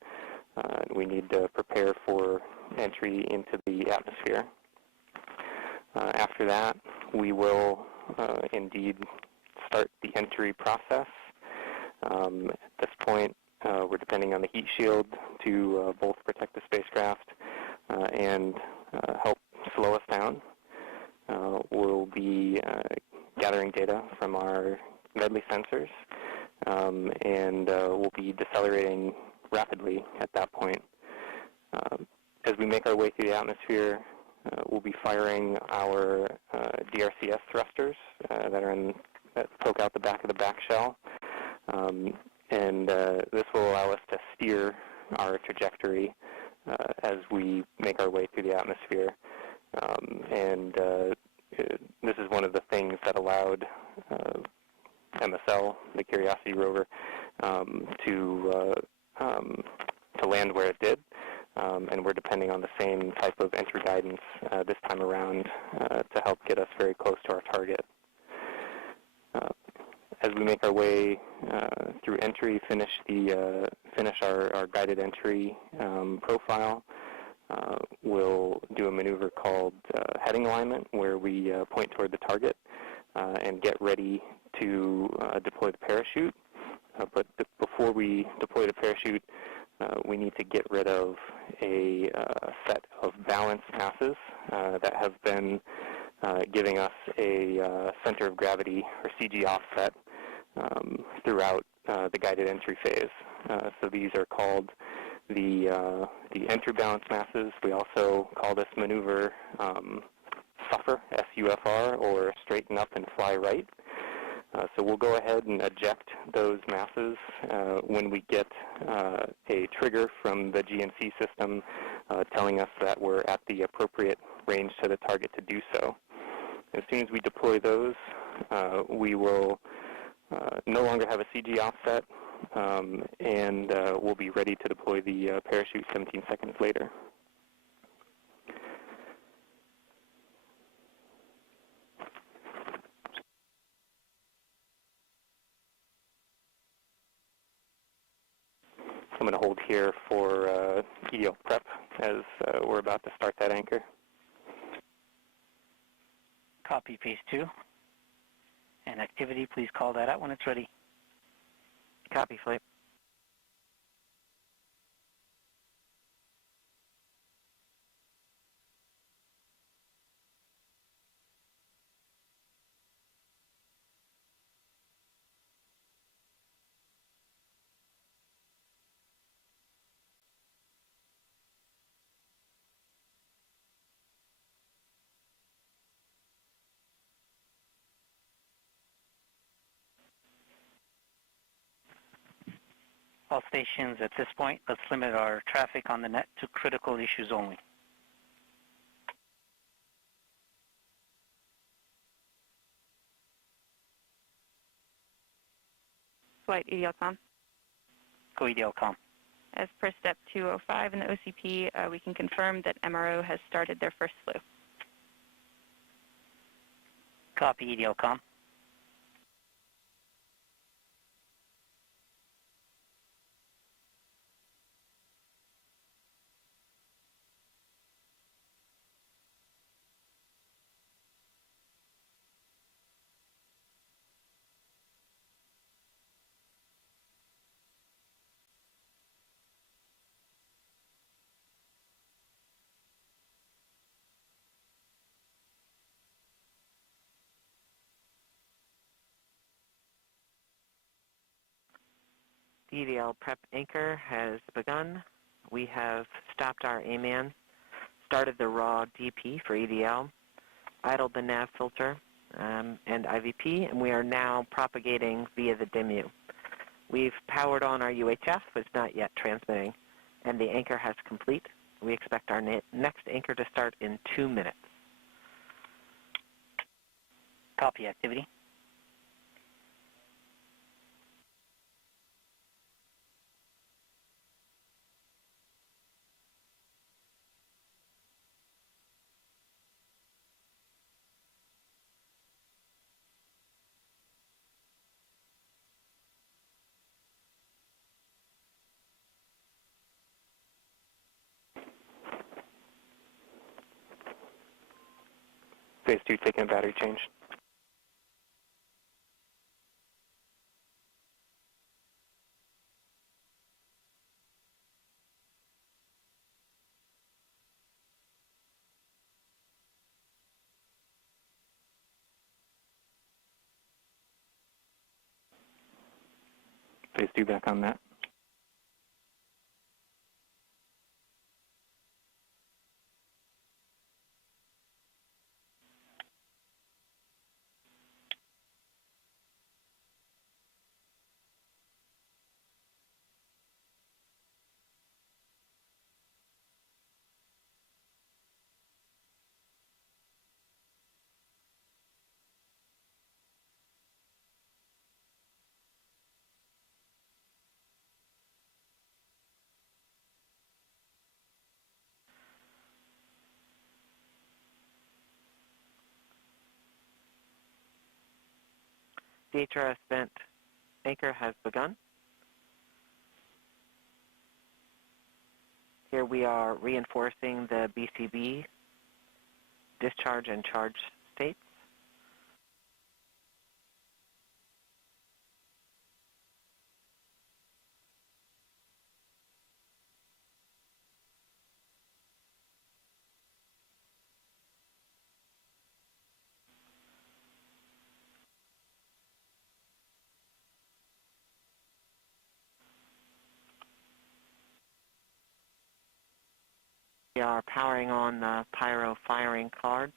We need to prepare for entry into the atmosphere. After that, we will indeed start the entry process. At this point, we're depending on the heat shield to both protect the spacecraft and help slow us down. We'll be gathering data from our Medley sensors, and we'll be decelerating rapidly at that point. As we make our way through the atmosphere, we'll be firing our DRCS thrusters that poke out the back of the back shell, and this will allow us to steer our trajectory as we make our way through the atmosphere. This is one of the things that allowed MSL, the Curiosity rover, to land where it did, and we're depending on the same type of entry guidance this time around to help get us very close to our target. As we make our way through entry, finish our guided entry profile, we'll do a maneuver called heading alignment, where we point toward the target and get ready to deploy the parachute. But before we deploy the parachute, we need to get rid of a set of balance masses that have been giving us a center of gravity, or CG offset, throughout the guided entry phase. So these are called the entry balance masses. We also call this maneuver SUFR, S-U-F-R, or straighten up and fly right. So we'll go ahead and eject those masses when we get a trigger from the GNC system telling us that we're at the appropriate range to the target to do so. As soon as we deploy those, we will no longer have a CG offset, and we'll be ready to deploy the parachute 17 seconds later. I'm going to hold here for EDL prep as we're about to start that anchor. Copy phase 2. And activity, please call that out when it's ready. Copy, Flip. All stations at this point, let's limit our traffic on the net to critical issues only. Flight EDLCOM. Go EDLCOM. As per step 205 in the OCP, we can confirm that MRO has started their first flu. Copy EDL com. The EDL prep anchor has begun. We have stopped our AMAN, started the raw DP for EDL, idled the nav filter and IVP, and we are now propagating via the DIMU. We've powered on our UHF, it's not yet transmitting, and the anchor has complete. We expect our next anchor to start in 2 minutes. Copy activity. Phase 2 taking a battery change. Phase 2 back on that. The HRS vent anchor has begun. Here we are reinforcing the BCB discharge and charge states. We are powering on the pyro firing cards.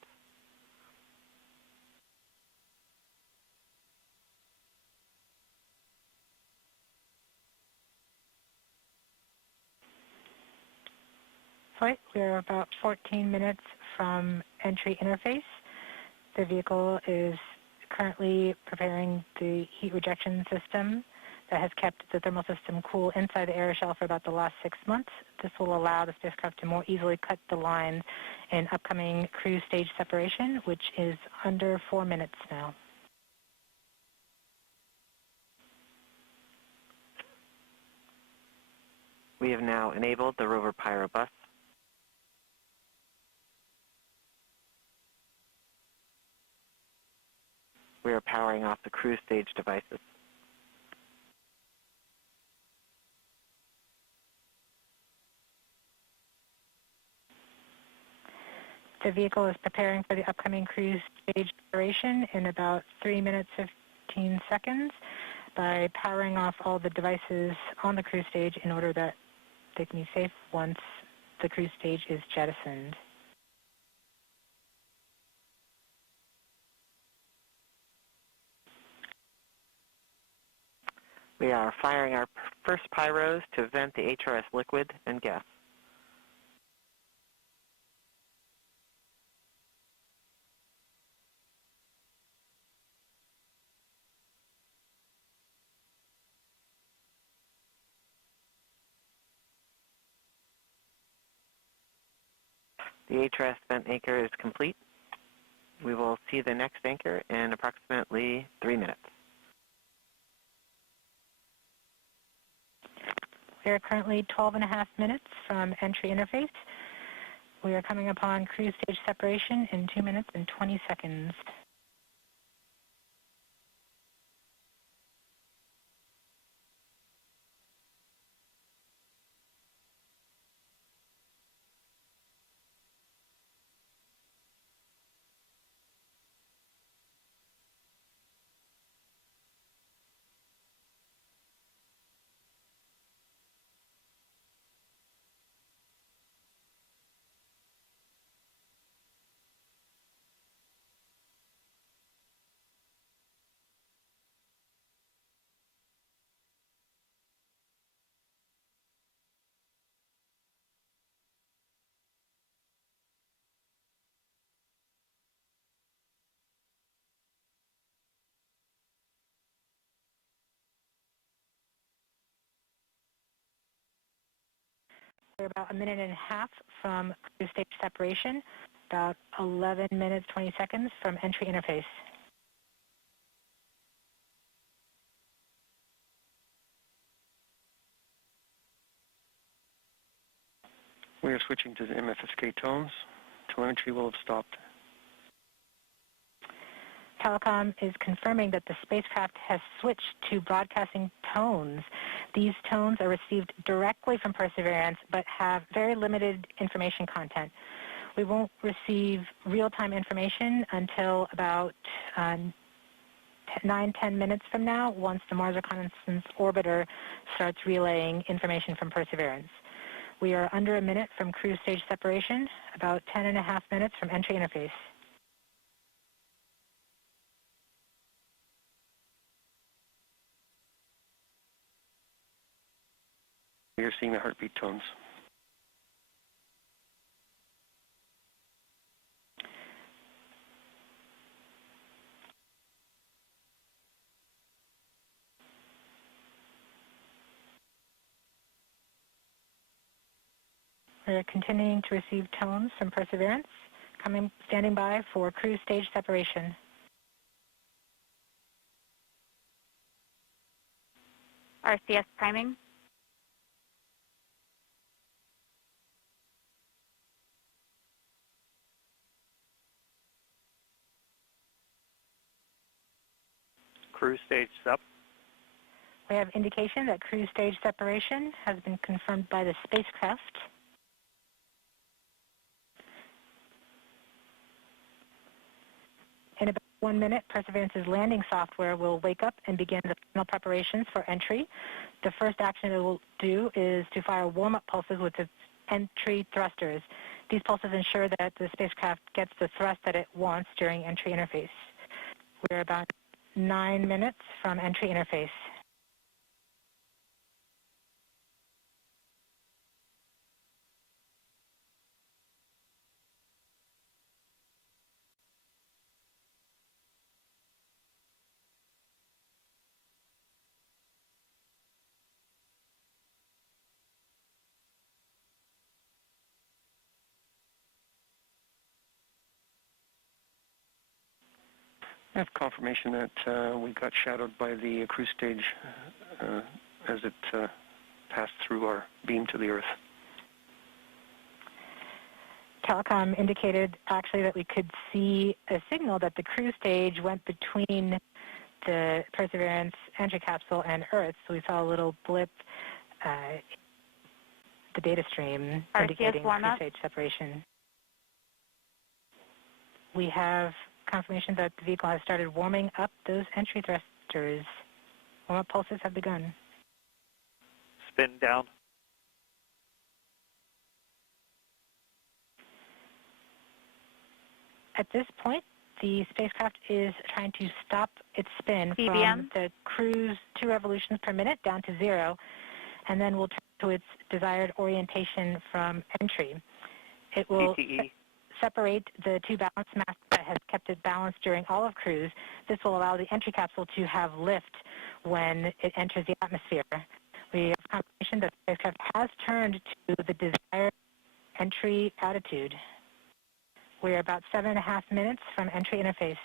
Flight, we're about 14 minutes from entry interface. The vehicle is currently preparing the heat rejection system that has kept the thermal system cool inside the air shell for about the last 6 months. This will allow the spacecraft to more easily cut the lines in upcoming cruise stage separation, which is under 4 minutes now. We have now enabled the rover pyro bus. We are powering off the cruise stage devices. The vehicle is preparing for the upcoming cruise stage separation in about 3 minutes, 15 seconds by powering off all the devices on the cruise stage in order that they can be safe once the cruise stage is jettisoned. We are firing our first pyros to vent the HRS liquid and gas. The HRS vent anchor is complete. We will see the next anchor in approximately 3 minutes. We are currently 12.5 minutes from entry interface. We are coming upon cruise stage separation in 2 minutes and 20 seconds. We're about 1.5 minutes from cruise stage separation, about 11 minutes, 20 seconds from entry interface. We are switching to the MFSK tones. Telemetry will have stopped. Telecom is confirming that the spacecraft has switched to broadcasting tones. These tones are received directly from Perseverance, but have very limited information content. We won't receive real-time information until about 9-10 minutes from now, once the Mars Reconnaissance Orbiter starts relaying information from Perseverance. We are under a minute from cruise stage separation, about 10.5 minutes from entry interface. We are seeing the heartbeat tones. We're continuing to receive tones from Perseverance, standing by for cruise stage separation. RCS priming. Cruise stage sep. We have indication that cruise stage separation has been confirmed by the spacecraft. In about 1 minute, Perseverance's landing software will wake up and begin the final preparations for entry. The first action it will do is to fire warm-up pulses with its entry thrusters. These pulses ensure that the spacecraft gets the thrust that it wants during entry interface. We're about 9 minutes from entry interface. I have confirmation that we got shadowed by the cruise stage as it passed through our beam to the Earth. Telecom indicated actually that we could see a signal that the cruise stage went between the Perseverance entry capsule and Earth. So we saw a little blip, the data stream indicating cruise stage separation. We have confirmation that the vehicle has started warming up those entry thrusters. Warm-up pulses have begun. Spin down. At this point, the spacecraft is trying to stop its spin CBM. from the cruise 2 revolutions per minute down to 0, and then will turn to its desired orientation from entry. It will separate the 2 balance masses that has kept it balanced during all of cruise. This will allow the entry capsule to have lift when it enters the atmosphere. We have confirmation that the spacecraft has turned to the desired entry attitude. We're about 7.5 minutes from entry interface.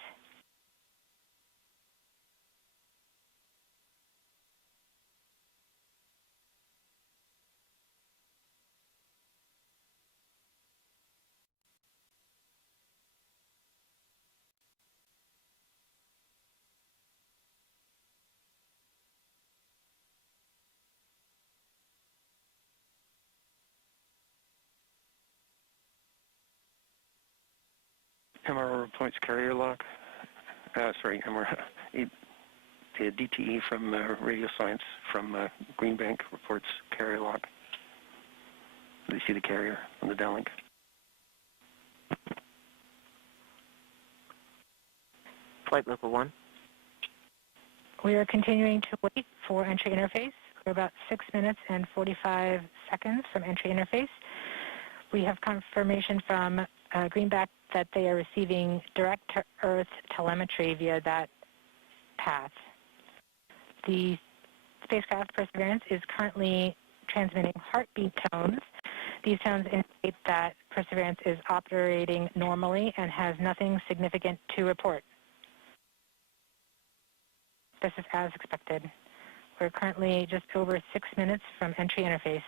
MRO reports carrier lock. MRO. The DTE from Radio Science from Greenbank reports carrier lock. You see the carrier on the downlink. Flight Local 1. We are continuing to wait for entry interface. We're about 6 minutes and 45 seconds from entry interface. We have confirmation from Greenback that they are receiving direct-to-Earth telemetry via that path. The spacecraft Perseverance is currently transmitting heartbeat tones. These tones indicate that Perseverance is operating normally and has nothing significant to report. This is as expected. We're currently just over 6 minutes from entry interface.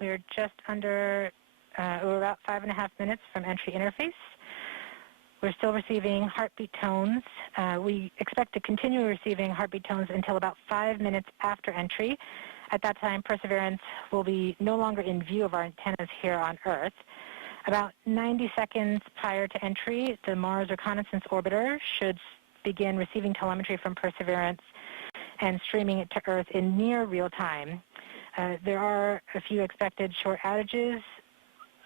We're just under, we're about 5.5 minutes from entry interface. We're still receiving heartbeat tones. We expect to continue receiving heartbeat tones until about 5 minutes after entry. At that time, Perseverance will be no longer in view of our antennas here on Earth. About 90 seconds prior to entry, the Mars Reconnaissance Orbiter should begin receiving telemetry from Perseverance and streaming it to Earth in near real time. There are a few expected short outages,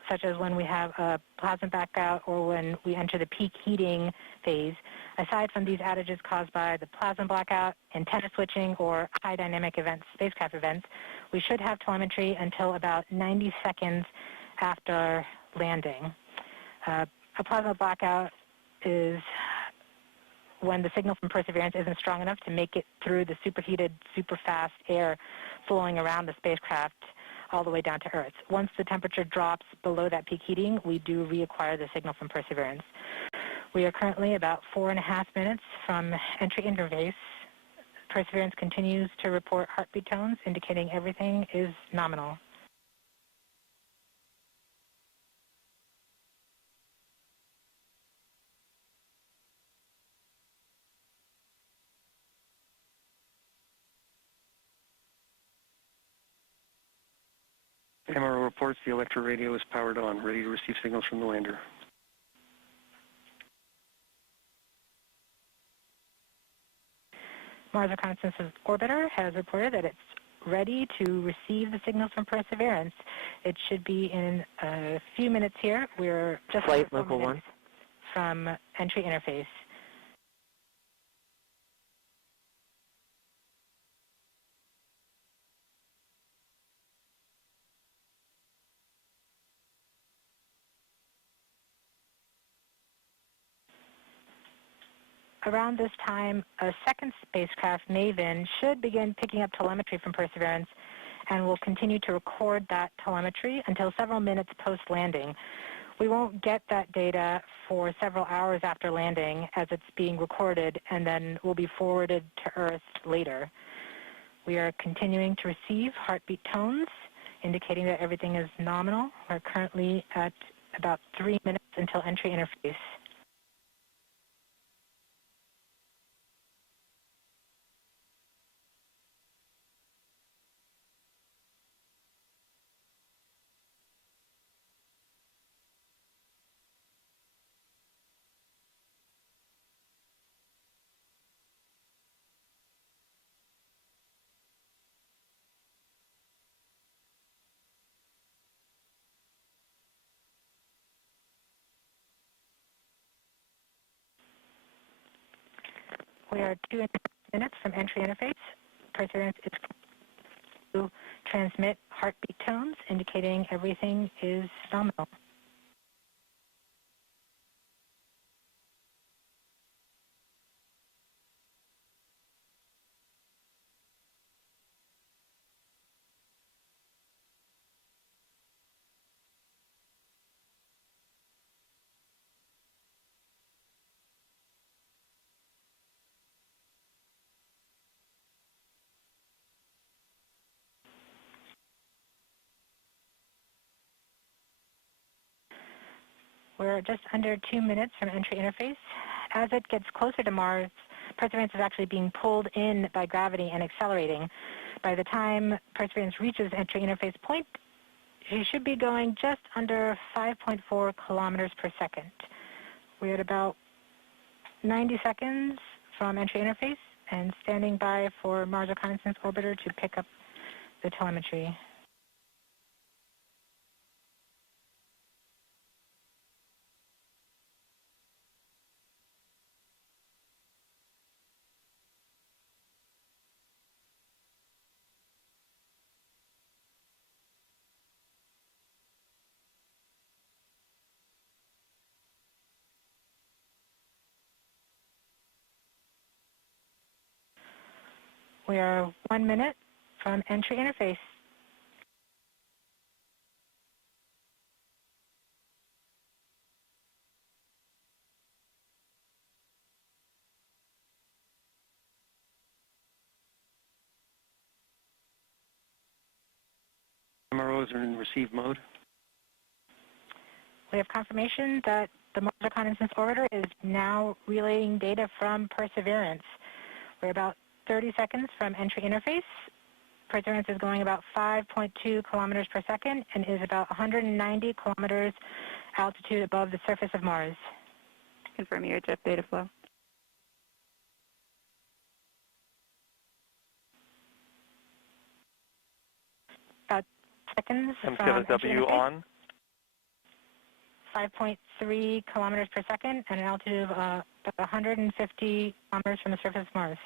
such as when we have a plasma blackout or when we enter the peak heating phase. Aside from these outages caused by the plasma blackout, antenna switching, or high dynamic events, spacecraft events, we should have telemetry until about 90 seconds after landing. A plasma blackout is when the signal from Perseverance isn't strong enough to make it through the superheated, super fast air flowing around the spacecraft all the way down to Earth. Once the temperature drops below that peak heating, we do reacquire the signal from Perseverance. We are currently about 4.5 minutes from entry interface. Perseverance continues to report heartbeat tones, indicating everything is nominal. MRO reports the electro radio is powered on, ready to receive signals from the lander. Mars Reconnaissance Orbiter has reported that it's ready to receive the signals from Perseverance. It should be in a few minutes here. We're just Flight Local 1 from entry interface. Around this time, a second spacecraft, MAVEN, should begin picking up telemetry from Perseverance and will continue to record that telemetry until several minutes post-landing. We won't get that data for several hours after landing as it's being recorded and then will be forwarded to Earth later. We are continuing to receive heartbeat tones, indicating that everything is nominal. We're currently at about 3 minutes until entry interface. We are 2 minutes from entry interface. Perseverance is to transmit heartbeat tones, indicating everything is nominal. We're just under 2 minutes from entry interface. As it gets closer to Mars, Perseverance is actually being pulled in by gravity and accelerating. By the time Perseverance reaches entry interface point, she should be going just under 5.4 kilometers per second. We're at about 90 seconds from entry interface and standing by for Mars Reconnaissance Orbiter to pick up the telemetry. We are 1 minute from entry interface. MROs are in receive mode. We have confirmation that the Mars Reconnaissance Orbiter is now relaying data from Perseverance. We're about 30 seconds from entry interface. Perseverance is going about 5.2 kilometers per second and is about 190 kilometers altitude above the surface of Mars. Confirm UHF data flow. About seconds from M7W on. 5.3 kilometers per second and an altitude of about 150 kilometers from the surface of Mars.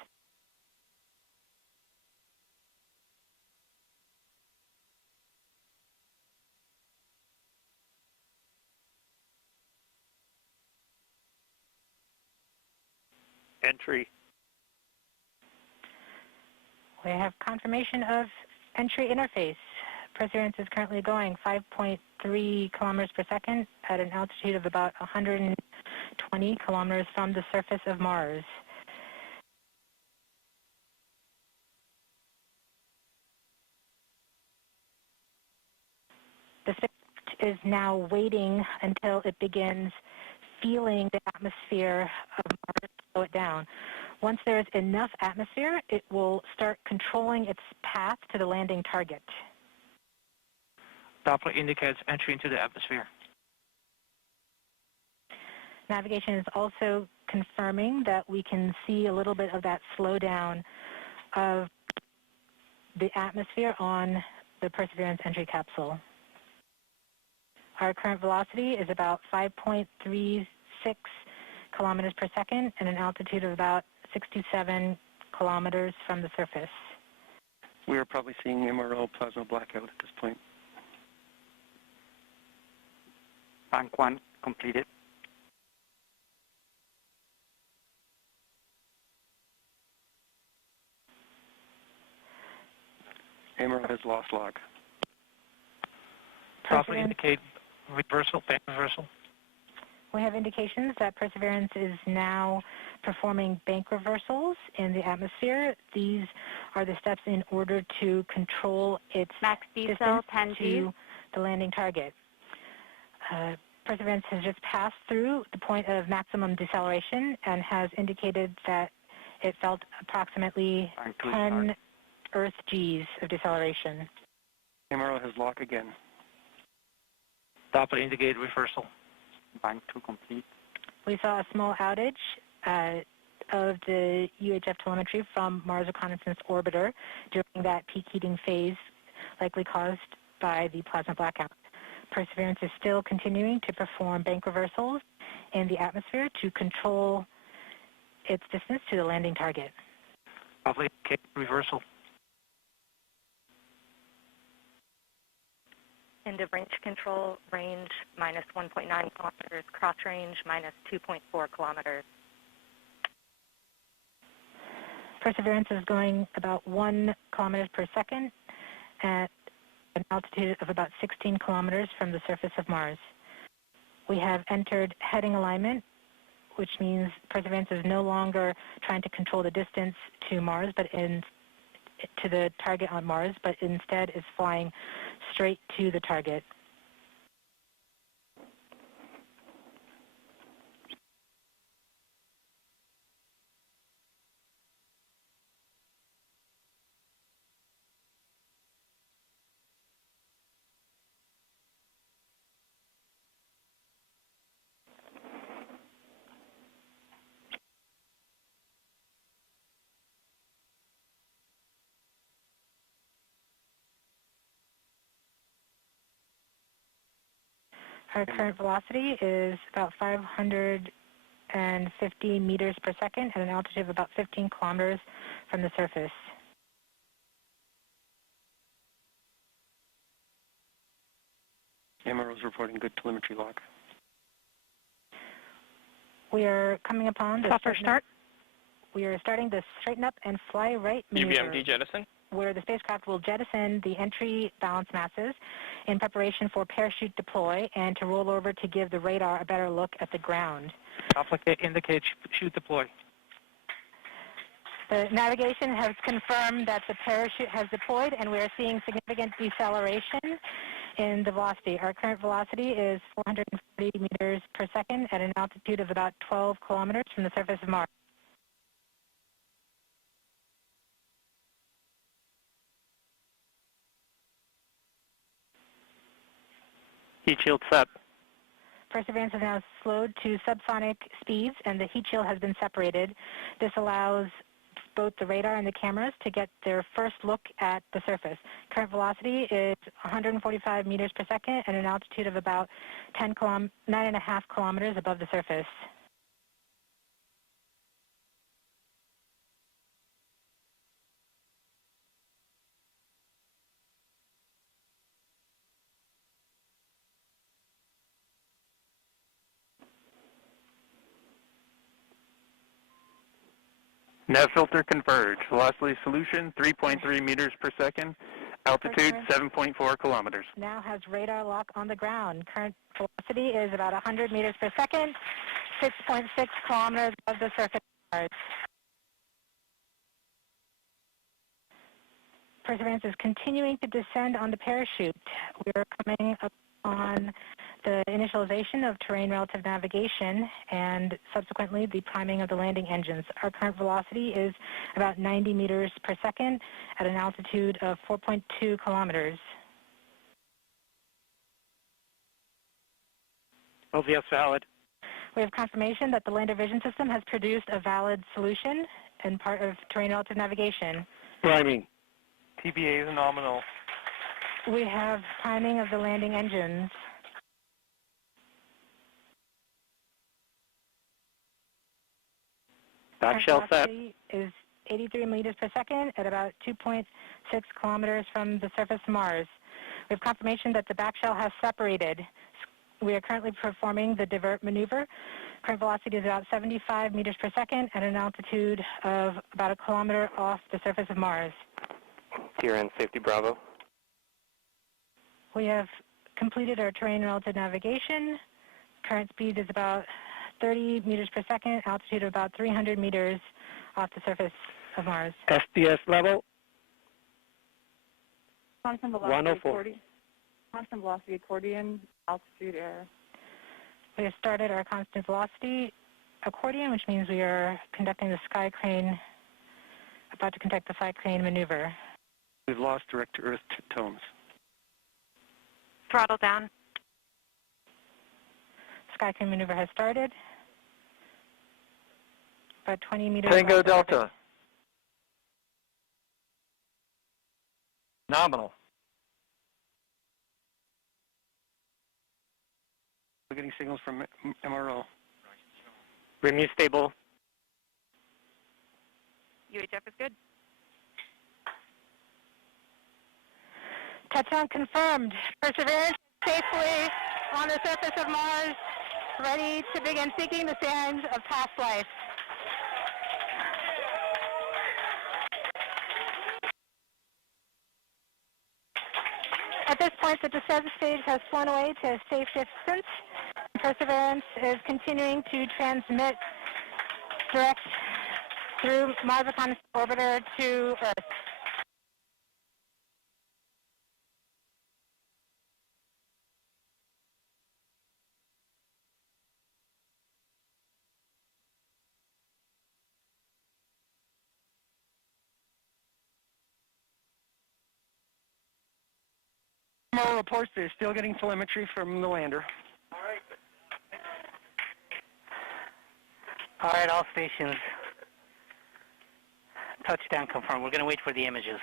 Entry. We have confirmation of entry interface. Perseverance is currently going 5.3 kilometers per second at an altitude of about 120 kilometers from the surface of Mars. The spacecraft is now waiting until it begins feeling the atmosphere of Mars to slow it down. Once there is enough atmosphere, it will start controlling its path to the landing target. Doppler indicates entry into the atmosphere. Navigation is also confirming that we can see a little bit of that slowdown of the atmosphere on the Perseverance entry capsule. Our current velocity is about 5.36 kilometers per second and an altitude of about 67 kilometers from the surface. We are probably seeing MRO plasma blackout at this point. Bank 1 completed. MRO has lost log. Doppler indicate reversal, bank reversal. We have indications that Perseverance is now performing bank reversals in the atmosphere. These are the steps in order to control its distance to the landing target. Perseverance has just passed through the point of maximum deceleration and has indicated that it felt approximately 10 Earth Gs of deceleration. MRO has lock again. Doppler indicate reversal. Bank 2 complete. We saw a small outage of the UHF telemetry from Mars Reconnaissance Orbiter during that peak heating phase, likely caused by the plasma blackout. Perseverance is still continuing to perform bank reversals in the atmosphere to control its distance to the landing target. Lovely. Okay, reversal. End of range control, range minus 1.9 kilometers, cross range minus 2.4 kilometers. Perseverance is going about 1 kilometers per second at an altitude of about 16 kilometers from the surface of Mars. We have entered heading alignment, which means Perseverance is no longer trying to control the distance to Mars, but to the target on Mars, but instead is flying straight to the target. Our current velocity is about 550 meters per second at an altitude of about 15 kilometers from the surface. MRO is reporting good telemetry log. We are coming upon the start. We are starting the straighten up and fly right maneuver, UBMD jettison, where the spacecraft will jettison the entry balance masses in preparation for parachute deploy and to roll over to give the radar a better look at the ground. Indicate chute deploy. The navigation has confirmed that the parachute has deployed, and we are seeing significant deceleration in the velocity. Our current velocity is 440 meters per second at an altitude of about 12 kilometers from the surface of Mars. heat shield set. Perseverance is now slowed to subsonic speeds, and the heat shield has been separated. This allows both the radar and the cameras to get their first look at the surface. Current velocity is 145 meters per second at an altitude of about 9.5 kilometers above the surface. Nav filter converge. Velocity solution 3.3 meters per second. Altitude 7.4 kilometers. Now has radar lock on the ground. Current velocity is about 100 meters per second, 6.6 kilometers above the surface of Mars. Perseverance is continuing to descend on the parachute. We are coming up on the initialization of terrain relative navigation and subsequently the priming of the landing engines. Our current velocity is about 90 meters per second at an altitude of 4.2 kilometers. OVS valid. We have confirmation that the lander vision system has produced a valid solution and part of terrain relative navigation. Priming. TBA is nominal. We have priming of the landing engines. Back shell set. Is 83 meters per second at about 2.6 kilometers from the surface of Mars. We have confirmation that the back shell has separated. We are currently performing the divert maneuver. Current velocity is about 75 meters per second at an altitude of about a kilometer off the surface of Mars. TRN safety Bravo. We have completed our terrain relative navigation. Current speed is about 30 meters per second, altitude of about 300 meters off the surface of Mars. SDS level. Constant velocity 104. Constant velocity accordion, altitude air. We have started our constant velocity accordion, which means we are conducting the sky crane, about to conduct the sky crane maneuver. We've lost direct-to-earth tones. Throttle down. Sky crane maneuver has started. About 20 meters. Tango Delta. Nominal. We're getting signals from MRO. Remuse stable. UHF is good. Touchdown confirmed. Perseverance safely on the surface of Mars, ready to begin seeking the signs of past life. At this point, the descent stage has flown away to a safe distance. Perseverance is continuing to transmit direct through Mars Reconnaissance Orbiter to Earth. More reports, they're still getting telemetry from the lander. All right, all stations. Touchdown confirmed. We're going to wait for the images.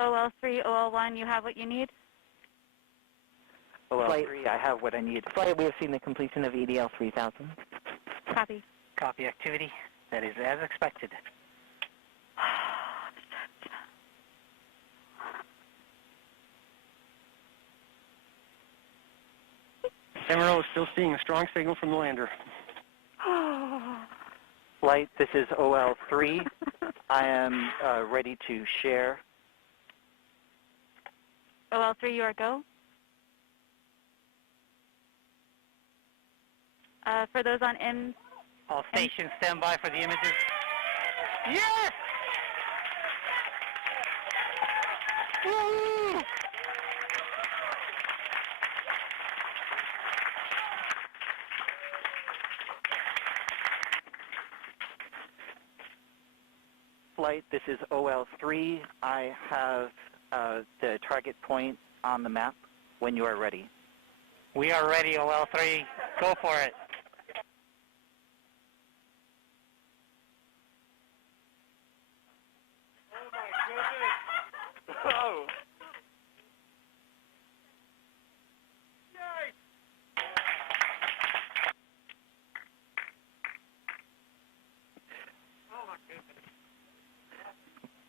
OL3, OL1, you have what you need? OL3, I have what I need. Flight, we have seen the completion of EDL 3000. Copy. Copy activity. That is as expected. MRO is still seeing a strong signal from the lander. Flight, this is OL3. I am ready to share. OL3, you are go. For those on M. All stations stand by for the images. Yes! Woo! Flight, this is OL3. I have the target point on the map when you are ready. We are ready, OL3. Go for it. Oh.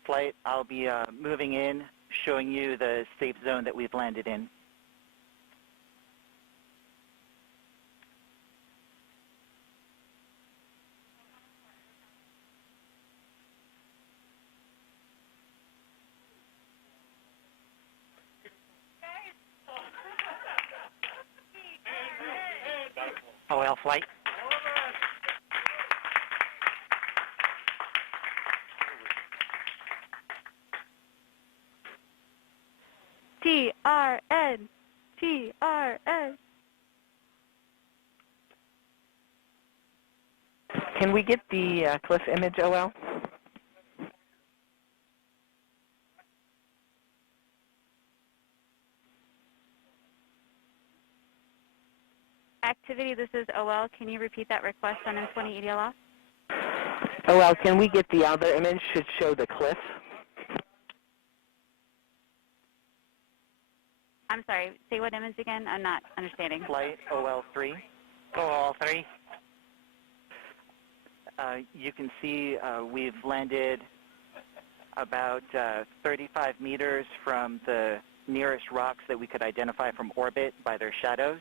Flight, I'll be moving in, showing you the safe zone that we've landed in. OL flight. TRN. TRN. Can we get the cliff image, OL? Activity, this is OL. Can you repeat that request on M20 EDL off? OL, can we get the other image? Should show the cliff. I'm sorry, say what image again? I'm not understanding. Flight OL3. Go OL3. You can see we've landed about 35 meters from the nearest rocks that we could identify from orbit by their shadows.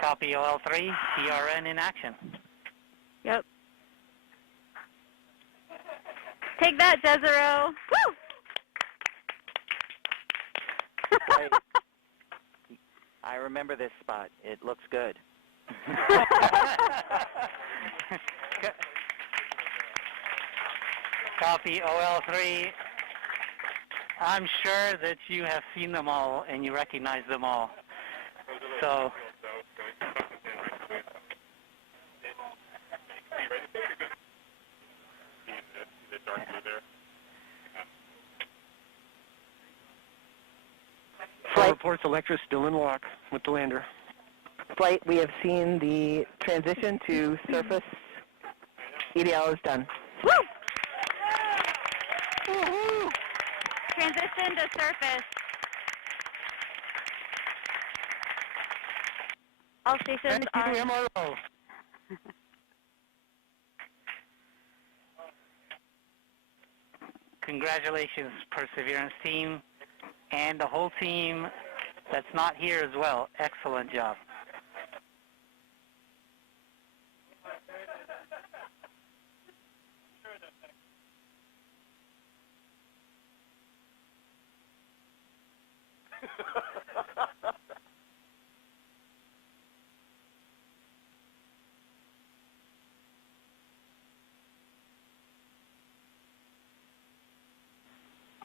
Copy OL3. TRN in action. Yep. Take that, Desero. Woo! I remember this spot. It looks good. Copy OL3. I'm sure that you have seen them all and you recognize them all. So, Flight reports Electra still in lock with the lander. Flight, we have seen the transition to surface. EDL is done. Woo! Woo-hoo! Transition to surface. All stations Thank you, are... MRO. congratulations, Perseverance team, and the whole team that's not here as well. Excellent job.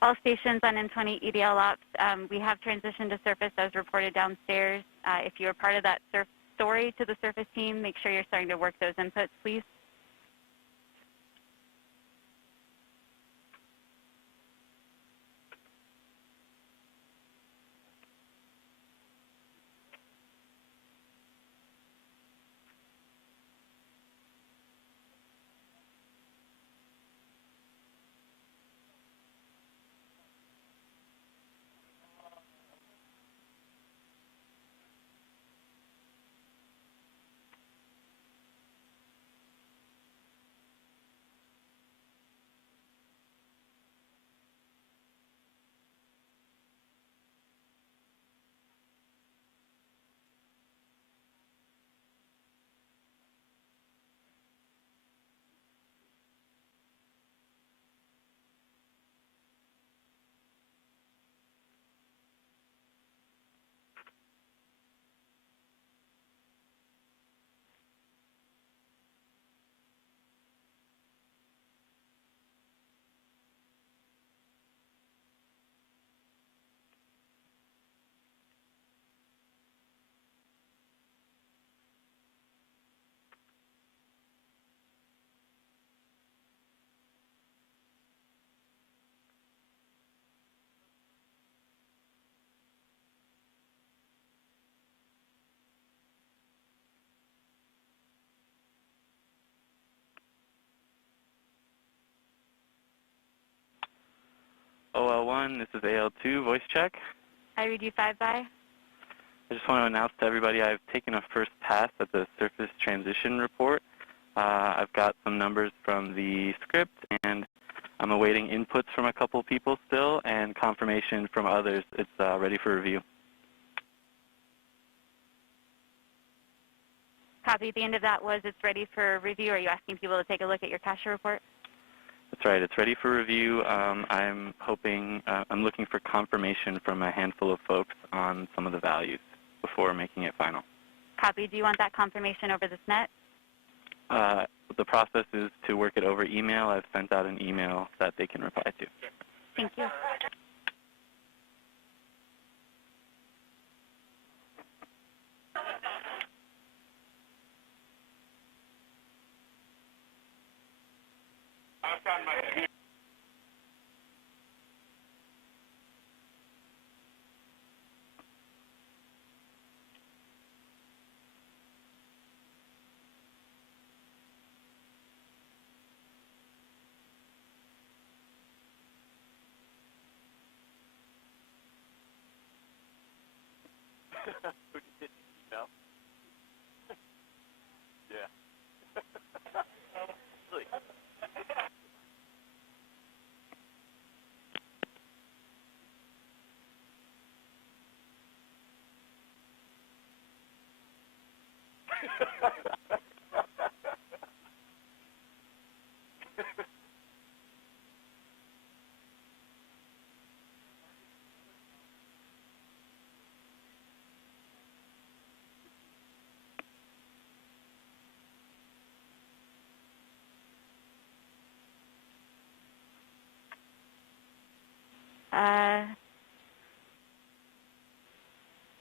All stations on M20 EDL ops, we have transitioned to surface as reported downstairs. If you're part of that story to the surface team, make sure you're starting to work those inputs, please. OL1, this is AL2, voice check. I read you 5 by. I just want to announce to everybody I've taken a first pass at the surface transition report. I've got some numbers from the script, and I'm awaiting inputs from a couple people still, and confirmation from others. It's ready for review. Copy. At the end of that was it's ready for review. Are you asking people to take a look at your CASHA report? That's right. It's ready for review. I'm looking for confirmation from a handful of folks on some of the values before making it final. Copy. Do you want that confirmation over this net? The process is to work it over email. I've sent out an email that they can reply to. Thank you. Who did you know? Yeah. Really?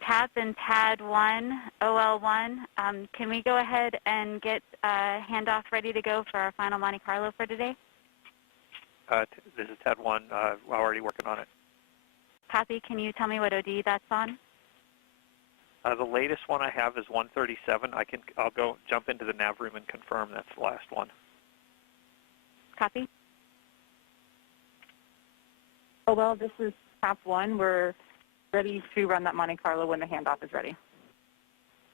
TAP and TAD1, OL1. Can we go ahead and get handoff ready to go for our final Monte Carlo for today? This is TAD1. We're already working on it. Copy. Can you tell me what OD that's on? The latest one I have is 137. I'll go jump into the nav room and confirm that's the last one. Copy. Oh, well, this is TAP1. We're ready to run that Monte Carlo when the handoff is ready.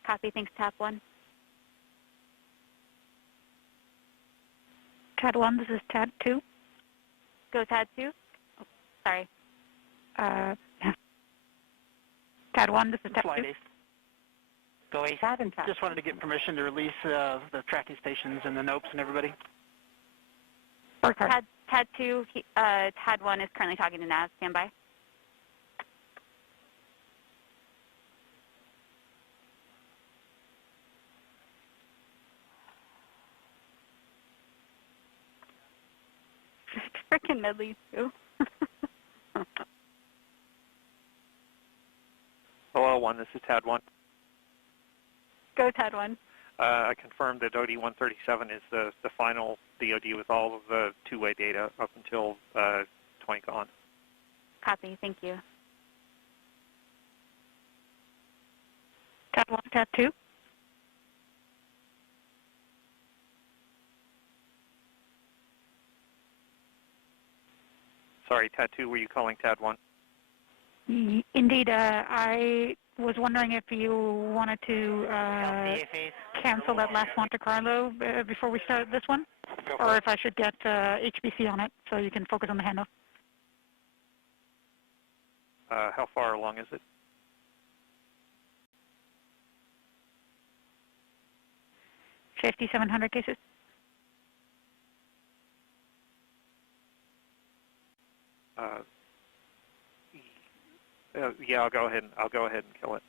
Copy. Thanks, TAP1. TAD1, this is TAD2. Go TAD2. Oh, sorry. TAD1, this is TAD2. Flight Ace. Go Ace. TAD and TAD. Just wanted to get permission to release the tracking stations and the NOPEs and everybody. TAD2, TAD1 is currently talking to nav. Stand by. Frickin' Medley, too. OL1, this is TAD1. Go TAD1. I confirmed that OD137 is the final DOD with all of the two-way data up until 20 gone. Copy. Thank you. TAD1, TAD2. Sorry, TAD2, were you calling TAD1? Indeed, I was wondering if you wanted to cancel that last Monte Carlo before we start this one, or if I should get HBC on it so you can focus on the handoff. How far along is it? $5,700 cases. Yeah, I'll go ahead and kill it.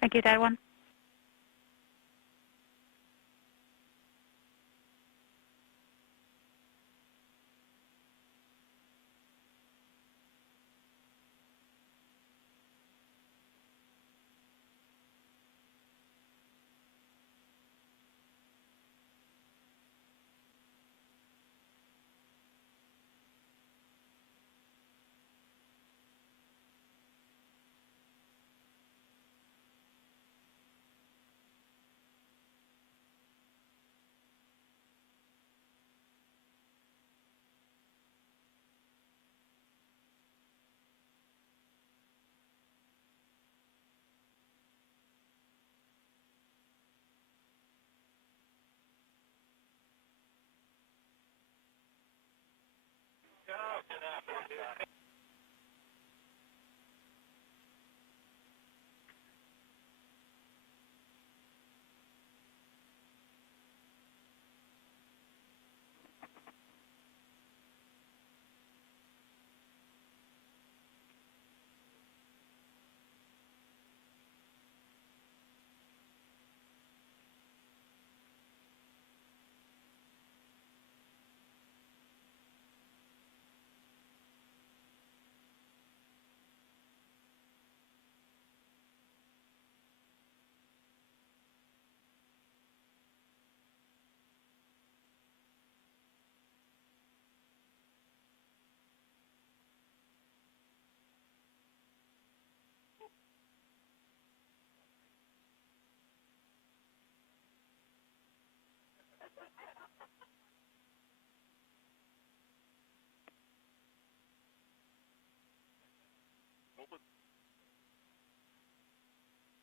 Thank you, TAD1.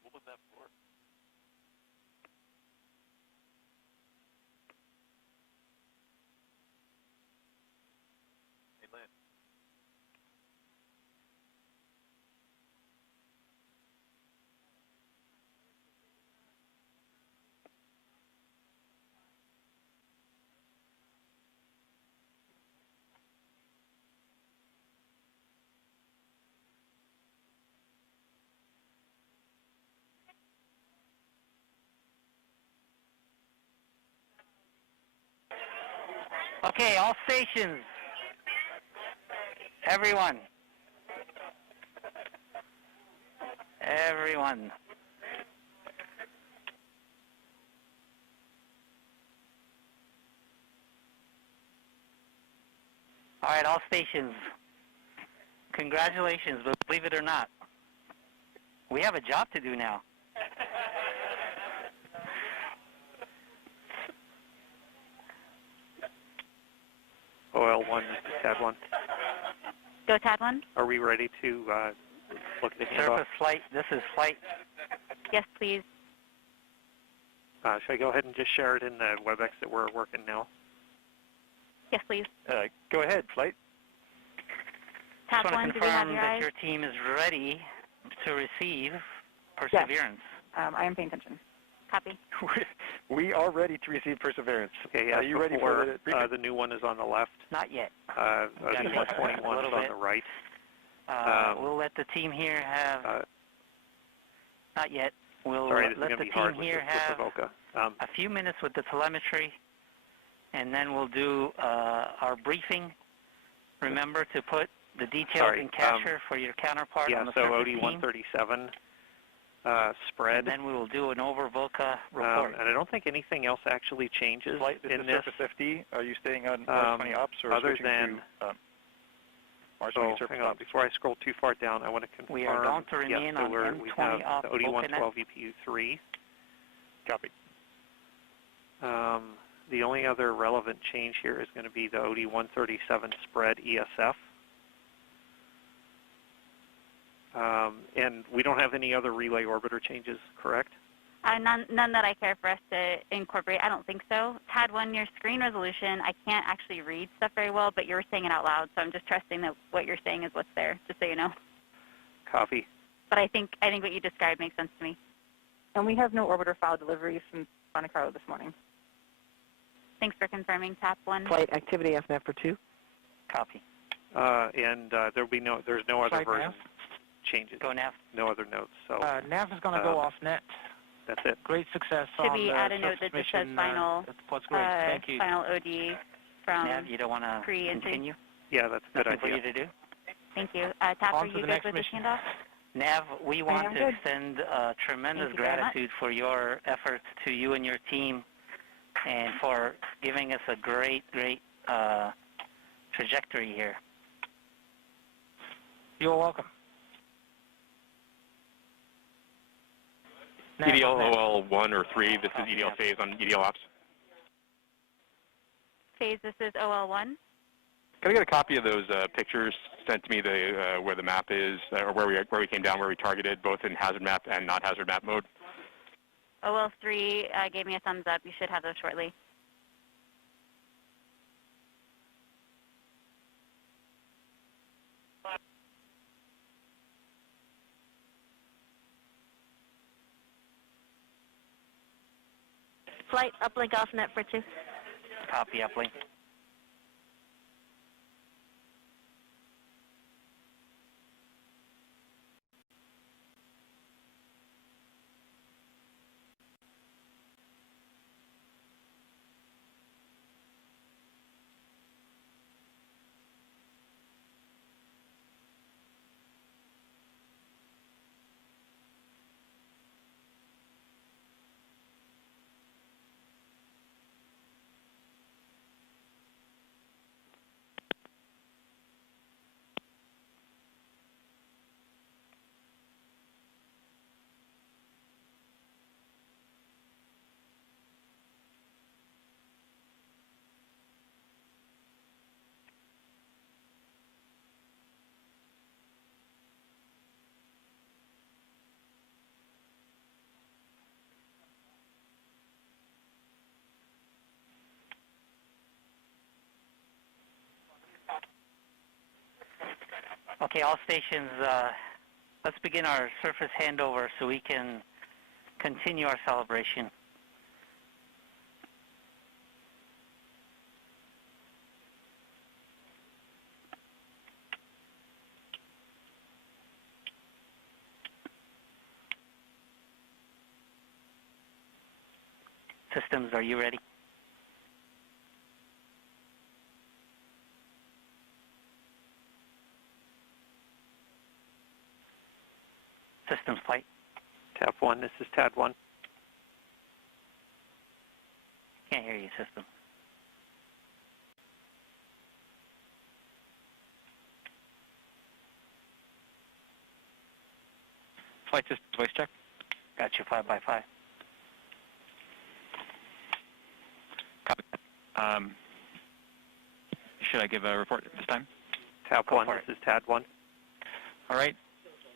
What was that for? Hey, Lynn. Okay, all stations. Everyone. Everyone. All right, all stations. Congratulations, but believe it or not, we have a job to do now. OL1, TAD 1. Go TAD 1. Are we ready to look at the handoff? Surface flight, this is flight. Yes, please. Should I go ahead and just share it in the WebEx that we're working now? Yes, please. Go ahead, flight. TAD Just 1, want to do we have confirm your that eyes? your team is ready to receive Perseverance. I am paying attention. Copy. We are ready to receive Perseverance. Okay, Are you ready for the briefing? The new one is on the left. Not yet. The 121 is on the right. We'll let the team here have... not yet. We'll sorry, this is let going to the be hard team with here have VOCA. a few minutes with the telemetry, and then we'll do our briefing. Remember to put the details in capture for your counterpart on the so surface OD team. 137 spread. And then we will do an over VOCA report. And I don't think anything else actually changes Flight, this in is this. Surface FD. Are you staying on 20 ops or other switching than, to marginally surface hang on, ops? before I scroll too far down, I want to confirm. We are going to remain so on we M20 have off the OD 112 VOCA. VPU3. Copy. The only other relevant change here is going to be the OD 137 spread ESF. And we don't have any other relay orbiter changes, correct? None that I care for us to incorporate. I don't think so. TAD 1, your screen resolution, I can't actually read stuff very well, but you were saying it out loud, so I'm just trusting that what you're saying is what's there, just so you know. Copy. But I think what you described makes sense to me. And we have no orbiter file deliveries from Monte Carlo this morning. Thanks for confirming, TAP 1. Flight activity FNAF for 2. Copy. And there'll be there's no other Flight version nav. changes. Go nav. No other notes. So nav is going to go off net. That's it. Great success Should on we the add a note surface that just says mission, final, that's great. Thank you. final OD from Nav, you don't want to pre-entry? continue? Yeah, that's a good Nothing for idea. you to do? Thank you. TAP, On are to you the good next with mission. this handoff? Nav, we want am to good. extend tremendous Thank you very much. gratitude for your efforts to you and your team and for giving us a great trajectory here. You're welcome. Nav, EDL Nav. OL 1 or 3, this is EDL phase on EDL ops. Phase, this is OL1. Can I get a copy of those pictures sent to me, where the map is, or where we came down, where we targeted, both in hazard map and not hazard map mode? OL3 gave me a thumbs up. You should have those shortly. Flight uplink off net for 2. Copy uplink. Okay, all stations, let's begin our surface handover so we can continue our celebration. Systems, are you ready? Systems Flight. TAP 1, this is TAD 1. Can't hear you, System. Flight Systems voice check. Got you 5x5. Copy. Should I give a report at this time? TAP 1, this is TAD 1. All right.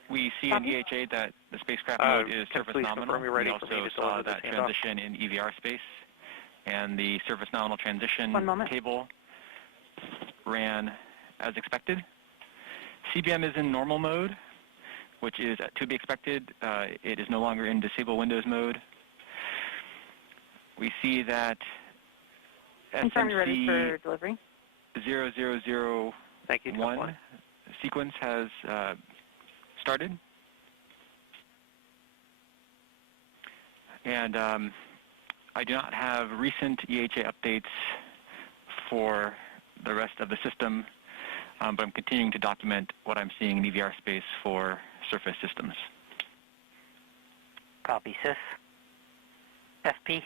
We see in EHA that the spacecraft mode is surface nominal. We also saw that transition in EVR space, and the surface nominal transition cable ran as expected. CBM is in normal mode, which is to be expected. It is no longer in disable Windows mode. We see that Confirm you're ready for delivery. 0001 sequence has started. And I do not have recent EHA updates for the rest of the system, but I'm continuing to document what I'm seeing in EVR space for surface systems. Copy, Sys. FP.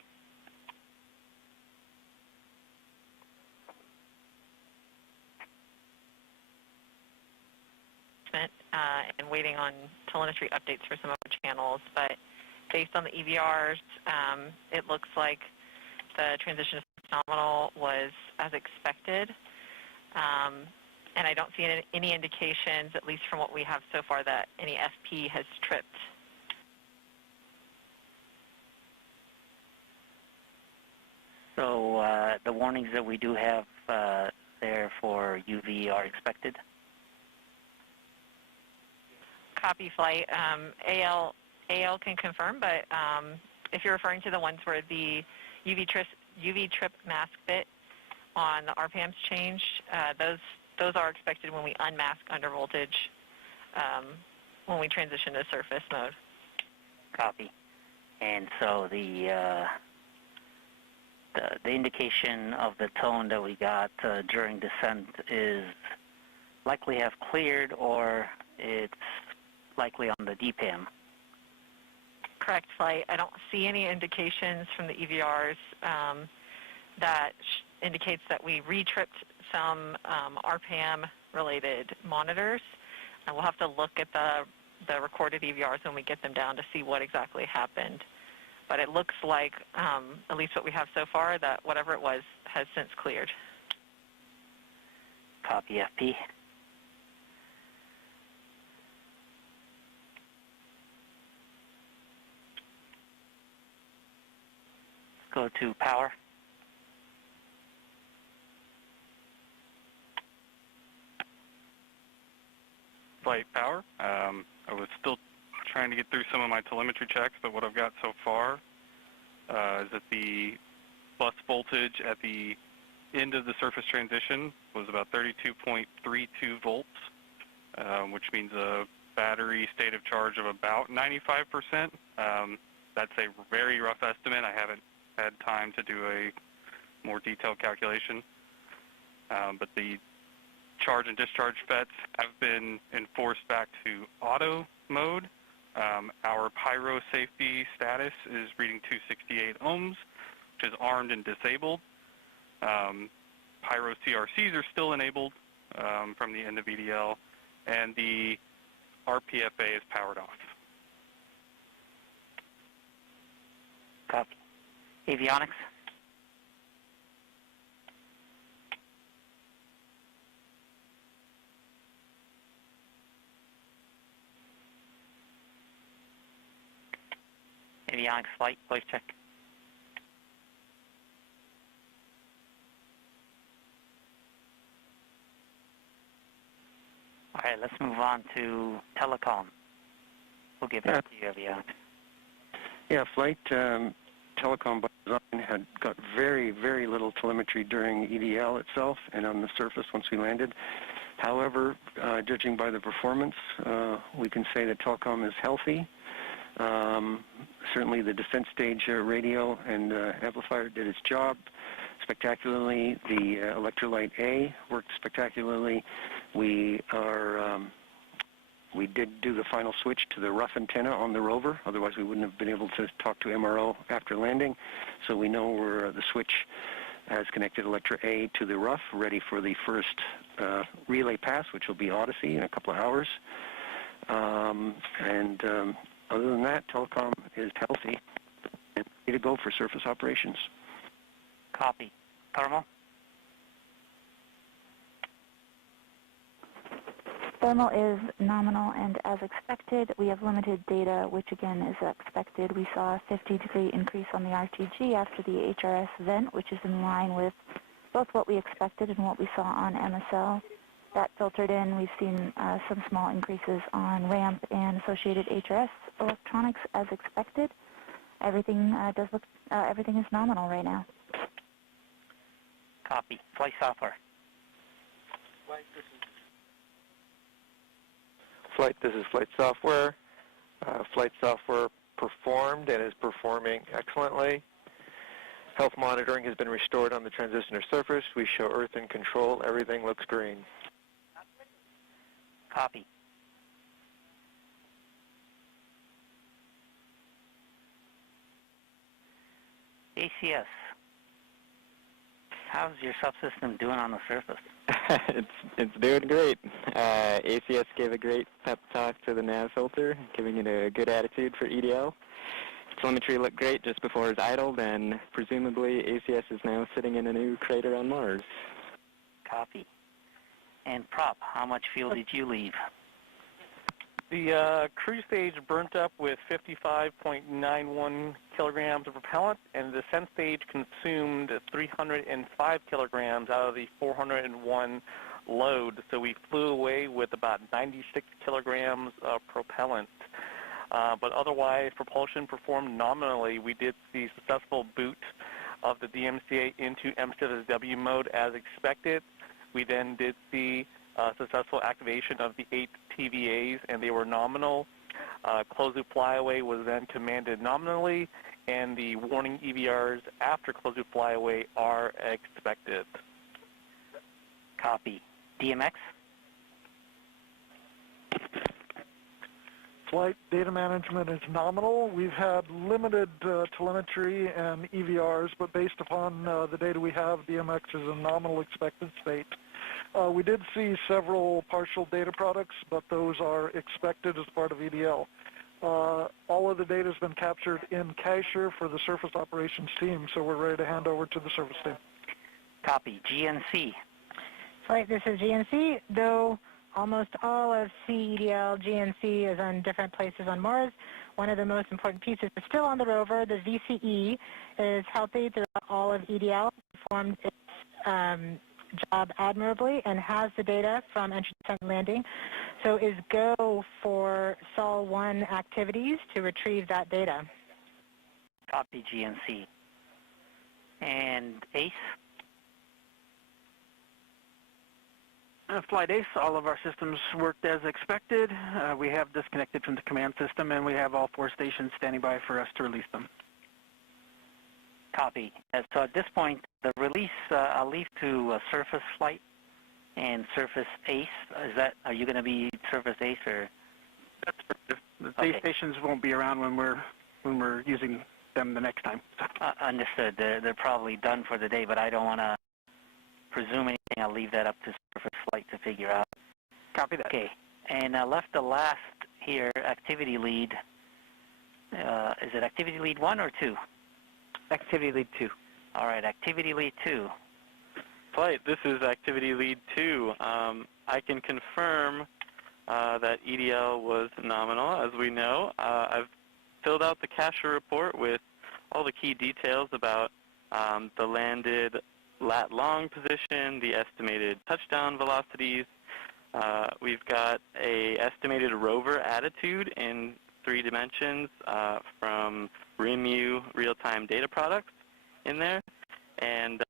And waiting on telemetry updates for some of the channels, but based on the EVRs, it looks like the transition to nominal was as expected, and I don't see any indications, at least from what we have so far, that any FP has tripped. So the warnings that we do have there for UV are expected? Copy, Flight. AL can confirm, but if you're referring to the ones where the UV trip mask bit on the RPMs changed, those are expected when we unmask under voltage when we transition to surface mode. Copy. And so the indication of the tone that we got during descent is likely have cleared, or it's likely on the DPAM. Correct, Flight. I don't see any indications from the EVRs that indicates that we re-tripped some RPAM-related monitors. And we'll have to look at the recorded EVRs when we get them down to see what exactly happened. But it looks like, at least what we have so far, that whatever it was has since cleared. Copy, FP. Go to power. Flight power. I was still trying to get through some of my telemetry checks, but what I've got so far is that the bus voltage at the end of the surface transition was about 32.32 volts, which means a battery state of charge of about 95%. That's a very rough estimate. I haven't had time to do a more detailed calculation, but the charge and discharge FETs have been enforced back to auto mode. Our pyro safety status is reading 268 ohms, which is armed and disabled. Pyro CRCs are still enabled from the end of EDL, and the RPFA is powered off. Copy. Avionics. Avionics flight, voice check. All right, let's move on to telecom. We'll get back to you, Avionics. Yeah, flight telecom by design had got very, very little telemetry during EDL itself and on the surface once we landed. However, judging by the performance, we can say that telecom is healthy. Certainly the descent stage radio and amplifier did its job spectacularly. The electrolyte A worked spectacularly. We are We did do the final switch to the rough antenna on the rover, otherwise we wouldn't have been able to talk to MRO after landing. So we know where the switch has connected Electra A to the rough, ready for the first relay pass, which will be Odyssey in a couple of hours. Other than that, telecom is healthy and ready to go for surface operations. Copy. Thermal? Thermal is nominal and as expected. We have limited data, which again is expected. We saw a 50-degree increase on the RTG after the HRS vent, which is in line with both what we expected and what we saw on MSL. That filtered in. We've seen some small increases on ramp and associated HRS electronics as expected. Everything everything is nominal right now. Copy. Flight software. Flight, this is flight software. Flight software performed and is performing excellently. Health monitoring has been restored on the transitioner surface. We show Earth in control. Everything looks green. Copy. ACS. How's your subsystem doing on the surface? It's doing great. ACS gave a great pep talk to the nav filter, giving it a good attitude for EDL. Telemetry looked great just before it was idled, and presumably ACS is now sitting in a new crater on Mars. Copy. And prop, how much fuel did you leave? The cruise stage burnt up with 55.91 kilograms of propellant, and the descent stage consumed 305 kilograms out of the 401 load. So we flew away with about 96 kilograms of propellant. But otherwise, propulsion performed nominally. We did see successful boot of the DMCA into MCSW mode as expected. We then did see successful activation of the 8 TVAs, and they were nominal. Closed-loop flyaway was then commanded nominally, and the warning EVRs after closed-loop flyaway are expected. Copy. DMX? Flight data management is nominal. We've had limited telemetry and EVRs, but based upon the data we have, DMX is a nominal expected state. We did see several partial data products, but those are expected as part of EDL. All of the data has been captured in Cacher for the surface operations team, so we're ready to hand over to the service team. Copy. GNC. Flight, this is GNC. Though almost all of CEDL GNC is on different places on Mars, one of the most important pieces is still on the rover. The VCE is healthy throughout all of EDL, performed its job admirably, and has the data from entry, descent, and landing. So is go for Sol 1 activities to retrieve that data. Copy. GNC. And ACE? Flight ACE, all of our systems worked as expected. We have disconnected from the command system, and we have all 4 stations standing by for us to release them. Copy. So at this point, the release I'll leave to Surface Flight and Surface ACE. Are you going to be Surface ACE or? That's the base stations won't be around when we're using them the next time. Understood. They're probably done for the day, but I don't want to presume anything. I'll leave that up to Surface Flight to figure out. Copy that. Okay. And left the last here, Activity Lead. Is it Activity Lead 1 or 2? Activity Lead 2. All right, Activity Lead 2. Flight, this is Activity Lead 2. I can confirm that EDL was nominal, as we know. I've filled out the Cacher report with all the key details about the landed lat-long position, the estimated touchdown velocities. We've got a estimated rover attitude in 3 dimensions from RIMU real-time data products in there, and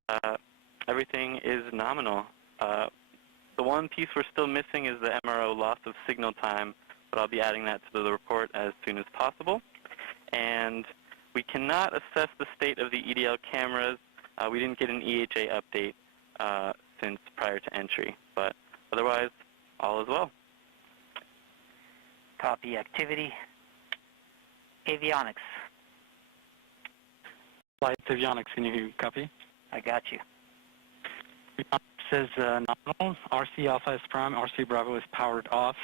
everything is nominal. The one piece we're still missing is the MRO loss of signal time, but I'll be adding that to the report as soon as possible. And we cannot assess the state of the EDL cameras. We didn't get an EHA update since prior to entry, but otherwise, all is well. Copy activity. Avionics. Flight avionics, can you copy? I got you. Says nominal. RC Alpha is prime. RC Bravo is powered off.